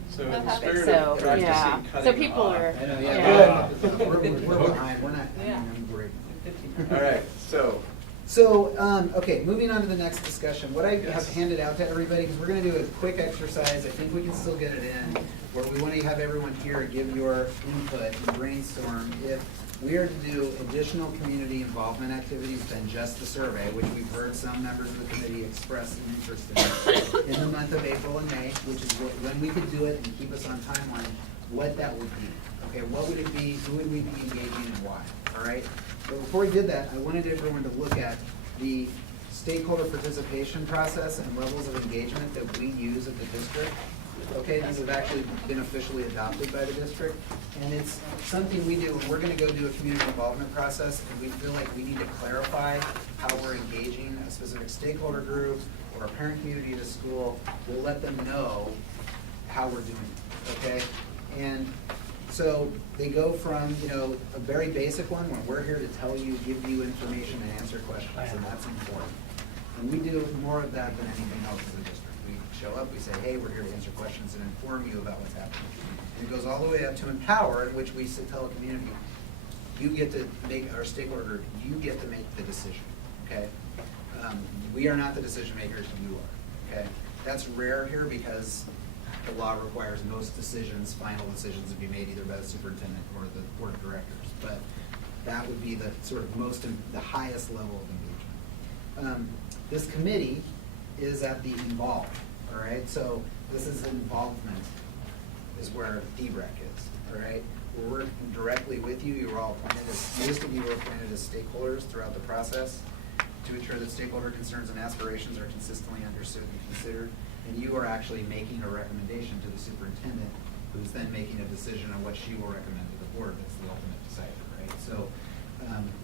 So in the spirit So, of practicing yeah. cutting So people off. are. I know, Yeah. we're behind, we're not, I'm worried. All right, so. Okay, moving on to the next discussion. What I have handed out to everybody, because we're going to do a quick exercise, I think we can still get it in, where we want to have everyone here give your input and brainstorm if we are to do additional community involvement activities than just the survey, which we've heard some members of the committee express an interest in the month of April and May, which is when we could do it and keep us on timeline, what that would be. Okay, what would it be, who would we be engaging and why, all right? But before we did that, I wanted everyone to look at the stakeholder participation process and levels of engagement that we use at the district. Okay, these have actually been officially adopted by the district, and it's something we do when we're gonna go do a community involvement process, and we feel like we need to clarify how we're engaging a specific stakeholder group or a parent community at a school. We'll let them know how we're doing it, okay? And so they go from, you know, a very basic one, when we're here to tell you, give you information and answer questions, and that's important. And we do more of that than anything else in the district. We show up, we say, hey, we're here to answer questions and inform you about what's happening. And it goes all the way up to empower, in which we tell a community, you get to make, our stakeholder group, you get to make the decision, okay? We are not the decision makers, you are, okay? That's rare here because the law requires most decisions, final decisions, to be made either by the superintendent or the board of directors. But that would be the sort of the highest level of engagement. This committee is at the involved, all right? So this is involvement is where D-BRAC is, all right? We're working directly with you. You were all appointed most of you were appointed as stakeholders throughout the process to ensure that stakeholder concerns and aspirations are consistently understood and considered. And you are actually making a recommendation to the superintendent, who's then making a decision on what she will recommend to the board. That's the ultimate decider, right? So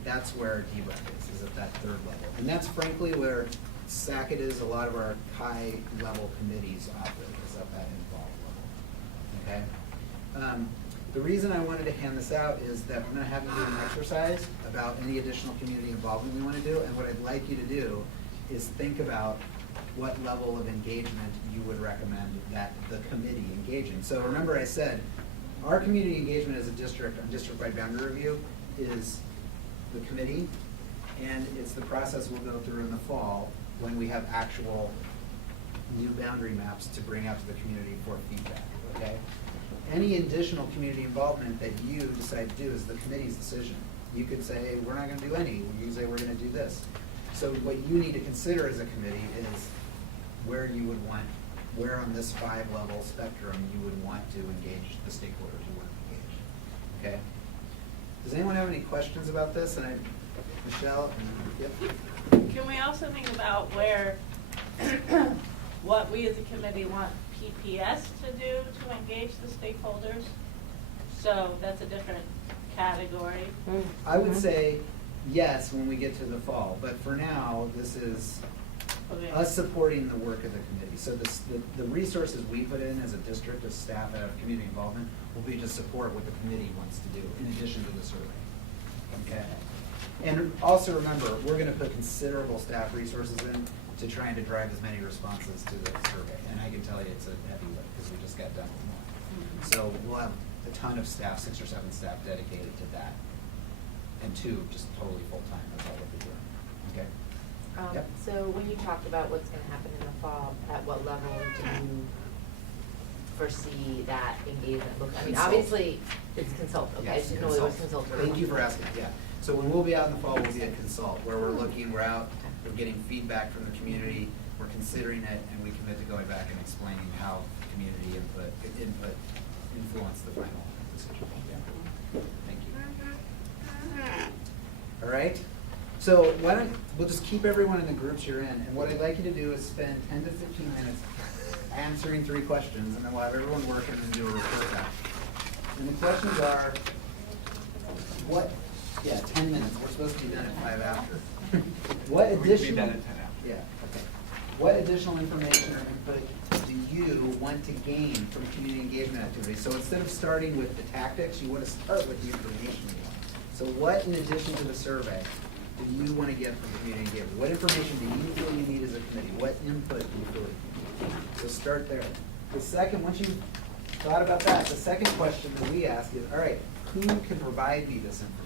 that's where D-BRAC is at that third level. And that's frankly where SACIT is, a lot of our high-level committees operate, is at that involved level, okay? The reason I wanted to hand this out is that I'm going to have you do an exercise about any additional community involvement we want to do, and what I'd like you to do is think about what level of engagement you would recommend that the committee engage in. So remember I said, our community engagement as a district, on district-wide boundary review, is the committee, and it's the process we'll go through in the fall when we have actual new boundary maps to bring out to the community for feedback, okay? Any additional community involvement that you decide to do is the committee's decision. You could say, we're not gonna do any, you can say, we're gonna do this. So what you need to consider as a committee is where you would want, where on this 5-level spectrum you would want to engage the stakeholders you want to engage, okay? Does anyone have any questions about this? And Michelle? Yep. Can we also think about where, what we as a committee want PPS to do to engage the stakeholders? So that's a different category. I would say yes when we get to the fall, but for now, this is us supporting the work of the committee. So the resources we put in as a district, as staff, out of community involvement, will be to support what the committee wants to do in addition to the survey. Okay. And also remember, we're going to put considerable staff resources in to trying to drive as many responses to the survey. And I can tell you it's a heavy lift because we just got done with one. So we'll have a ton of staff, 6 or 7 staff dedicated to that. And 2 just totally full-time. That's all we'll be doing. Okay? Yep. So when you talked about what's going to happen in the fall, at what level do you foresee that engagement look? I mean, obviously, it's consult. Okay, I Yes, didn't know it was consult. Thank you for asking. Yeah. So when we'll be out in the fall, we'll be a consult, where we're looking, we're out, we're getting feedback from the community, we're considering it, and we commit to going back and explaining how community input influenced the final decision. Yeah. Thank you. All right. So we'll just keep everyone in the groups you're in, and what I'd like you to do is spend 10 to 15 minutes answering 3 questions, and then we'll have everyone work and then do a report back. And the questions are, 10 minutes. We're supposed to be done at 5 after. What additional? We can be done at 10 after. Yeah. Okay. What additional information or input do you want to gain from community engagement activities? So instead of starting with the tactics, you want to start with the information you want. So what, in addition to the survey, do you want to get from community engagement? What information do you feel you need as a committee? What input do you feel you need? So start there. The second, once you've thought about that, the second question that we ask is, all right, who can provide me this information?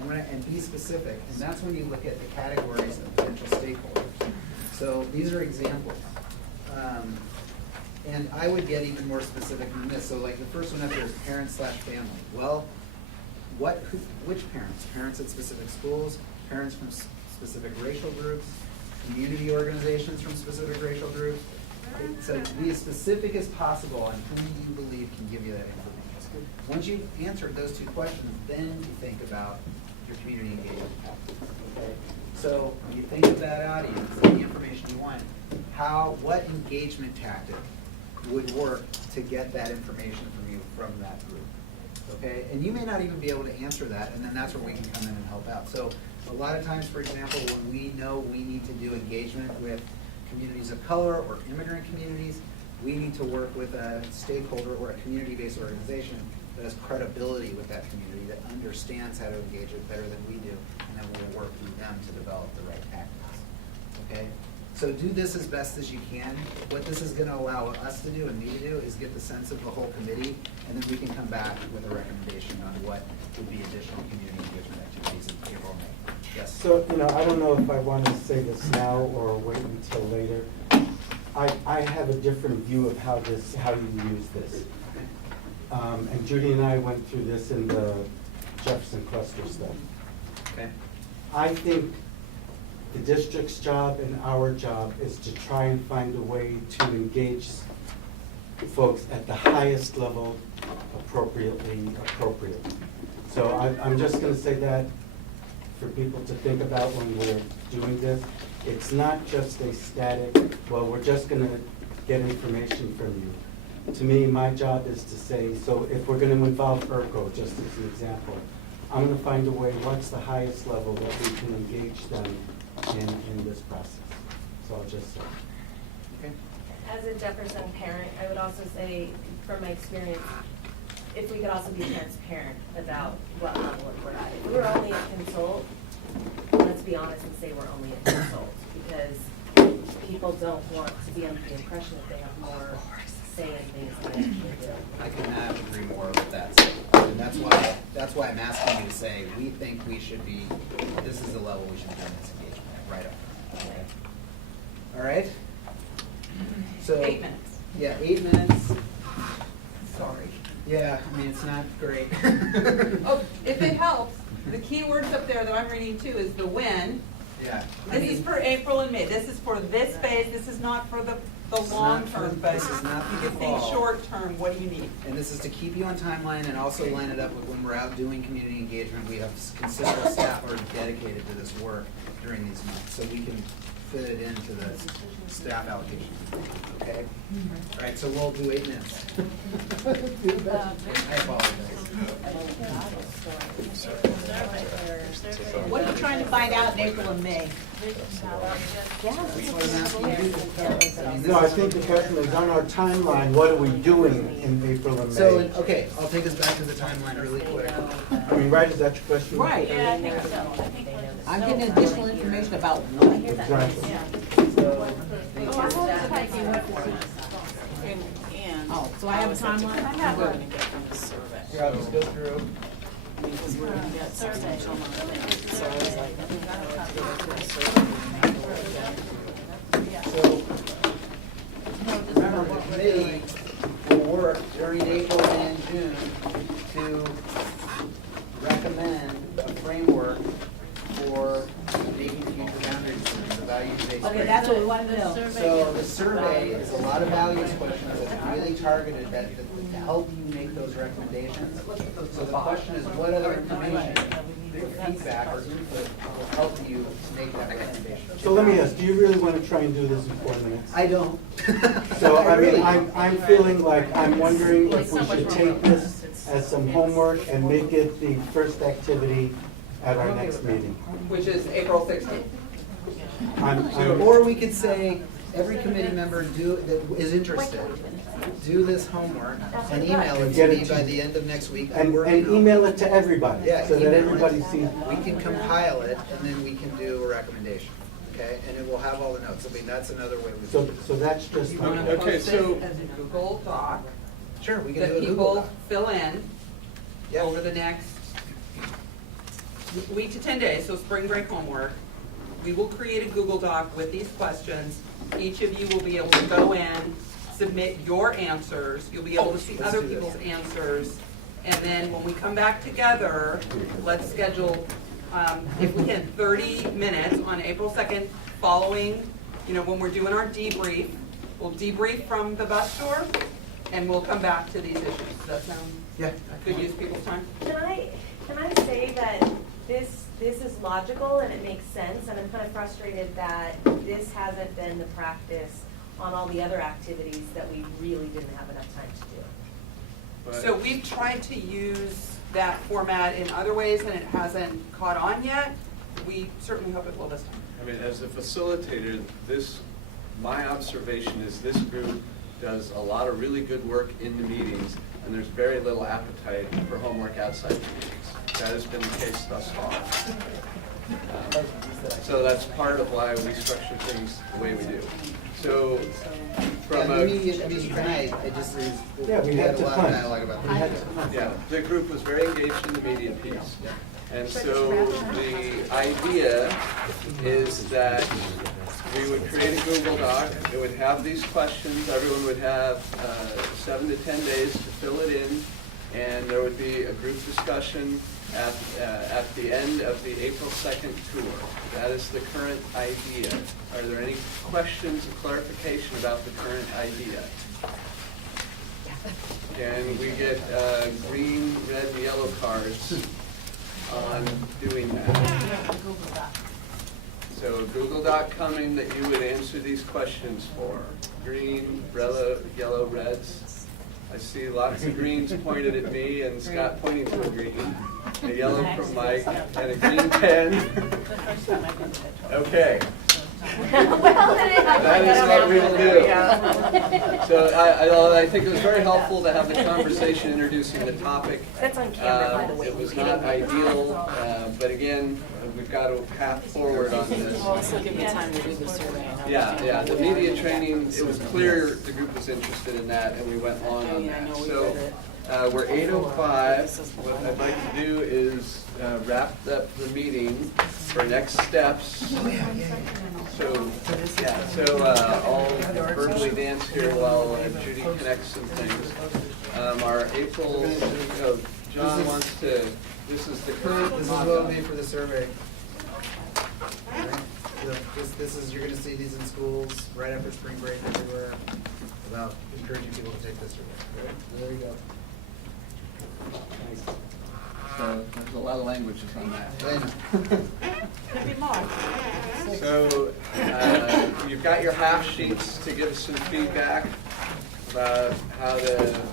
And be specific. And that's when you look at the categories of potential stakeholders. So these are examples. And I would get even more specific than this. So like the first one up there is parents/family. Well, which parents? Parents at specific schools, parents from specific racial groups, community organizations from specific racial groups. So be as specific as possible on who you believe can give you that information. Once you've answered those 2 questions, then you think about your community engagement tactics. Okay? So when you think of that audience, the information you want, what engagement tactic would work to get that information from you from that group? Okay, and you may not even be able to answer that, and then that's where we can come in and help out. So a lot of times, for example, when we know we need to do engagement with communities of color or immigrant communities, we need to work with a stakeholder or a community-based organization that has credibility with that community, that understands how to engage it better than we do, and then we'll work with them to develop the right tactics. Okay? So do this as best as you can. What this is going to allow us to do and me to do is get the sense of the whole committee, and then we can come back with a recommendation on what would be additional community engagement activities in April and May. Yes? So, I don't know if I want to say this now or wait until later. I have a different view of how you use this. And Judy and I went through this in the Jefferson cluster study. Okay. I think the district's job and our job is to try and find a way to engage folks at the highest level appropriately. So I'm just going to say that for people to think about when we're doing this. It's not just a static, well, we're just going to get information from you. To me, my job is to say, so if we're going to involve ERCO, just as an example, I'm going to find a way, what's the highest level that we can engage them in this process. So I'll just say. Okay. As a Jefferson parent, I would also say, from my experience, if we could also be transparent about what level we're at. If we're only a consult, let's be honest and say we're only a consult, because people don't want to be under the impression that they have more say in things than they actually do. I could not agree more with that. And that's why I'm asking you to say, we think we should be, this is the level we should be doing this engagement at, right up. Okay. All right? So 8 minutes. Yeah, 8 minutes. Sorry. Yeah, I mean, it's not great. Oh, if it helps, the key words up there that I'm reading too is the when. Yeah. This is for April and May. This is for this phase. This is not for the the long term, but This is not you for can the think fall. short term, what do you need? And this is to keep you on timeline and also line it up with when we're out doing community engagement. We have considerable staff who are dedicated to this work during these months, so we can fit it into the staff allocation. Okay? All right, so we'll do 8 minutes. I apologize. What are you trying to find out in April and May? No, I think the question is on our timeline, what are we doing in April and May? So, okay, I'll take us back to the timeline really quick. I mean, right, is that your question? Right. Yeah, I think so. I think I'm getting additional information about what? Exactly. Oh, so I have a timeline? I have one. Here, I'll just go through. So, remember, the committee will work during April and June to recommend a framework for making future boundaries, the values-based. Okay, that's what we want to know. So the survey is a lot of values questions that's really targeted to help you make those recommendations. So the question is, what other information, feedback, or input will help you make that recommendation? So let me ask, do you really want to try and do this in 4 minutes? I don't. So, I mean, really- I'm feeling like, I'm wondering if we should take this as some homework and make it the first activity at our next meeting. Which is April 16th. Or we could say, every committee member that is interested, do this homework and email it to me by the end of next week. And we're email it to everybody, Yeah, so that email it. everybody sees. We can compile it, and then we can do a recommendation, okay? And it will have all the notes. I mean, that's another way we So, do it. so that's just. You want to Okay, post so- it as a Google Doc Sure, we can that do a Google people Doc. fill in Yep. over the next week to 10 days, so spring break homework. We will create a Google Doc with these questions. Each of you will be able to go in, submit your answers. You'll be able to see Let's other do this. people's answers. And then when we come back together, let's schedule, if we can, 30 minutes on April 2nd following, when we're doing our debrief. We'll debrief from the bus tour, and we'll come back to these issues. Does that sound Yeah. good use of people's time? Can I say that this is logical and it makes sense, and I'm kind of frustrated that this hasn't been the practice on all the other activities that we really didn't have enough time to do. But- So we've tried to use that format in other ways, and it hasn't caught on yet. We certainly hope it will this time. I mean, as a facilitator, my observation is this group does a lot of really good work in the meetings, and there's very little appetite for homework outside the meetings. That has been the case thus far. So that's part of why we structure things the way we do. So from Yeah, the meeting tonight, Yeah, we we had had a to lot of punt. dialogue about We that. had to punt. Yeah, the group was very engaged in the media piece. And so the idea is that we would create a Google Doc, it would have these questions, everyone would have 7 to 10 days to fill it in, and there would be a group discussion at the end of the April 2nd tour. That is the current idea. Are there any questions or clarification about the current idea? Can we get green, red, and yellow cards on doing that? So a Google Doc coming that you would answer these questions for. Green, yellow, reds. I see lots of greens pointed at me and Scott pointing to a green. A yellow from Mike and a green pen. Okay. That is what we will do. So I think it was very helpful to have the conversation introducing the topic. That's on camera, by the way. It was not ideal, but again, we've got a path forward on this. Also give me time to do the survey. Yeah, the media training, it was clear the group was interested in that, and we went long on that. So we're 8:05. What I'd like to do is wrap up the meeting for next steps. So I'll verbally dance here while Judy connects some things. Our April, John wants to, this is the current This is model. what we made for the survey. So this is, you're gonna see these in schools right after spring break everywhere, about encouraging people to take this survey. Good. There you go. Nice. So there's a lot of languages on that. Could be more. So you've got your half sheets to give us some feedback about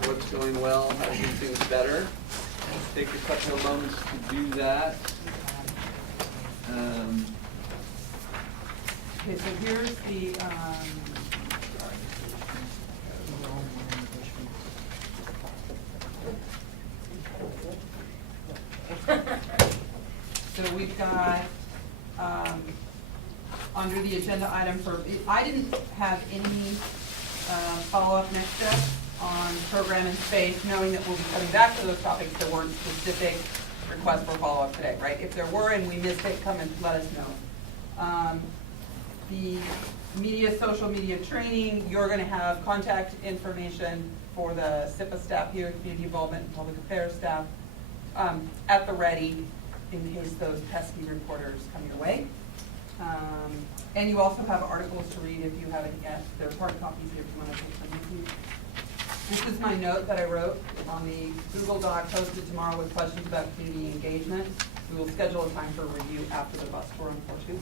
what's going well, how to do things better. Take a couple of moments to do that. Okay, so here's the, so we've got, under the agenda item for, I didn't have any follow-up next steps on program and space, knowing that we'll be coming back to those topics. There weren't specific requests for follow-up today, right? If there were and we missed it, come and let us know. The social media training, you're going to have contact information for the SIPA staff here, Community Involvement and Public Affairs staff, at the ready in case those pesky reporters come your way. And you also have articles to read if you haven't yet. There are hard copies here if you want to take them with you. This is my note that I wrote on the Google Doc posted tomorrow with questions about community engagement. We will schedule a time for review after the bus tour on 4-2.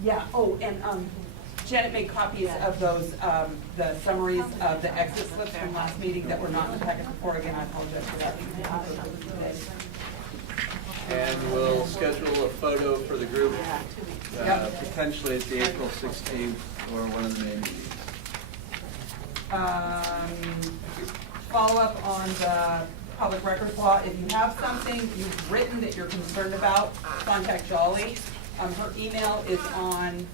Yeah, oh, and Janet made copies of those, the summaries of the exit slips from last meeting that were not in the packet before. Again, I apologize for that. And we'll schedule a photo for the group, potentially at the April 16th or one of the May meetings. Follow up on the public records law. If you have something you've written that you're concerned about, contact Jolly. Her email is on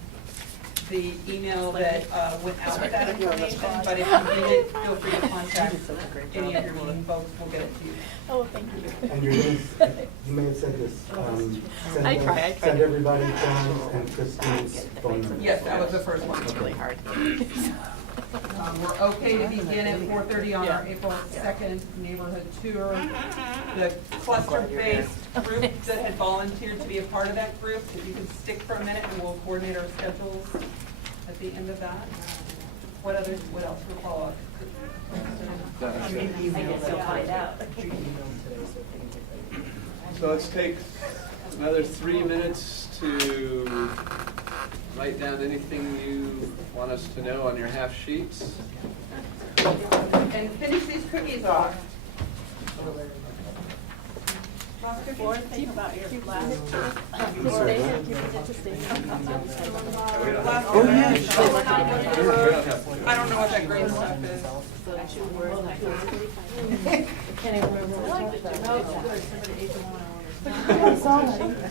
the email that went out with that information, but if you need it, feel free to contact any of your meeting folks. We'll get it to you. Oh, thank you. And you may have said this, send everybody John and Christine's phone number. Yes, that was the first one. It's really hard. We're okay to begin at 4:30 on our April 2nd neighborhood tour. The cluster-based group that had volunteered to be a part of that group, if you can stick for a minute and we'll coordinate our schedules at the end of that. What else for follow-up? I guess you'll find out. So let's take another 3 minutes to write down anything you want us to know on your half sheets. And finish these cookies off. Or think about your last. Oh, yeah. I don't know what that green stuff is.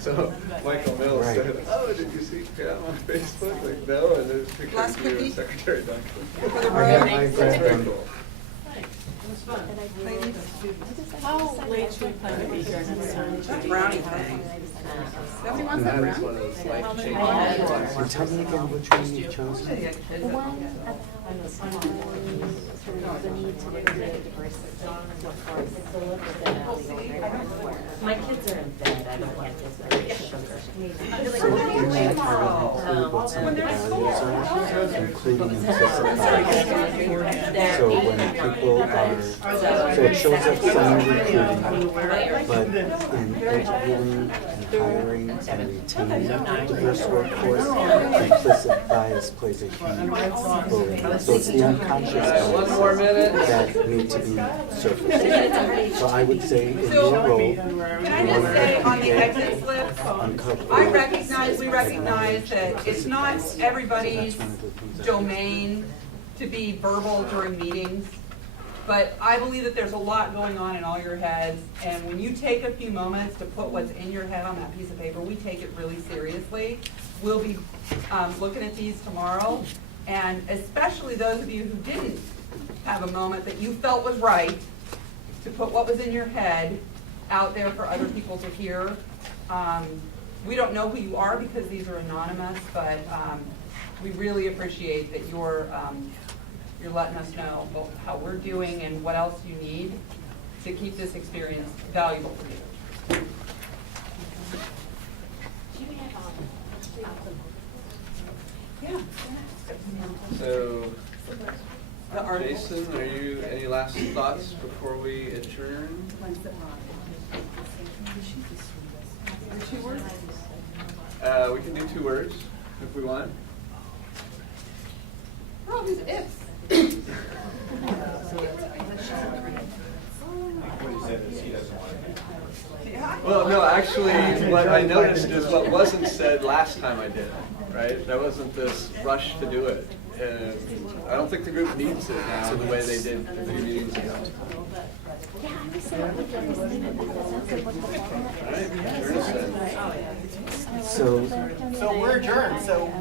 So Michael Mills said, "Oh, did you see Pat on Facebook?" Like, no, and there's pictures Last of you cookie? and Secretary Duncan. For the I have road. my grandson. How late should we plan to be here next time? That brownie thing. Nobody wants that And that is brownie? one of those life-changing And tell me again which one you chose. The one about the need to create diversity. My kids are in bed, I don't want this. When they're at school. Including implicit bias. So when people are, so it shows up some recruiting, but in interviewing and hiring and retaining a diverse workforce, implicit bias plays a huge role. So it's the unconscious One more minute. biases that need to be surfaced. So I would say in your role, you Can I just say on the exit slips, we recognize that it's not everybody's domain to be verbal during meetings, but I believe that there's a lot going on in all your heads, and when you take a few moments to put what's in your head on that piece of paper, we take it really seriously. We'll be looking at these tomorrow, and especially those of you who didn't have a moment that you felt was right to put what was in your head out there for other people to hear. We don't know who you are because these are anonymous, but we really appreciate that you're letting us know both how we're doing and what else you need to keep this experience valuable for you. Yeah. So, Jason, are you, any last thoughts before we adjourn? 2 words? We can do 2 words if we want. Oh, these ifs. What he said is he doesn't want to. Well, no, actually, what I noticed is what wasn't said last time I did it, right? There wasn't this rush to do it. I don't think the group needs it now the way they did a few meetings ago. All right, adjourn us then. So So we're adjourned, so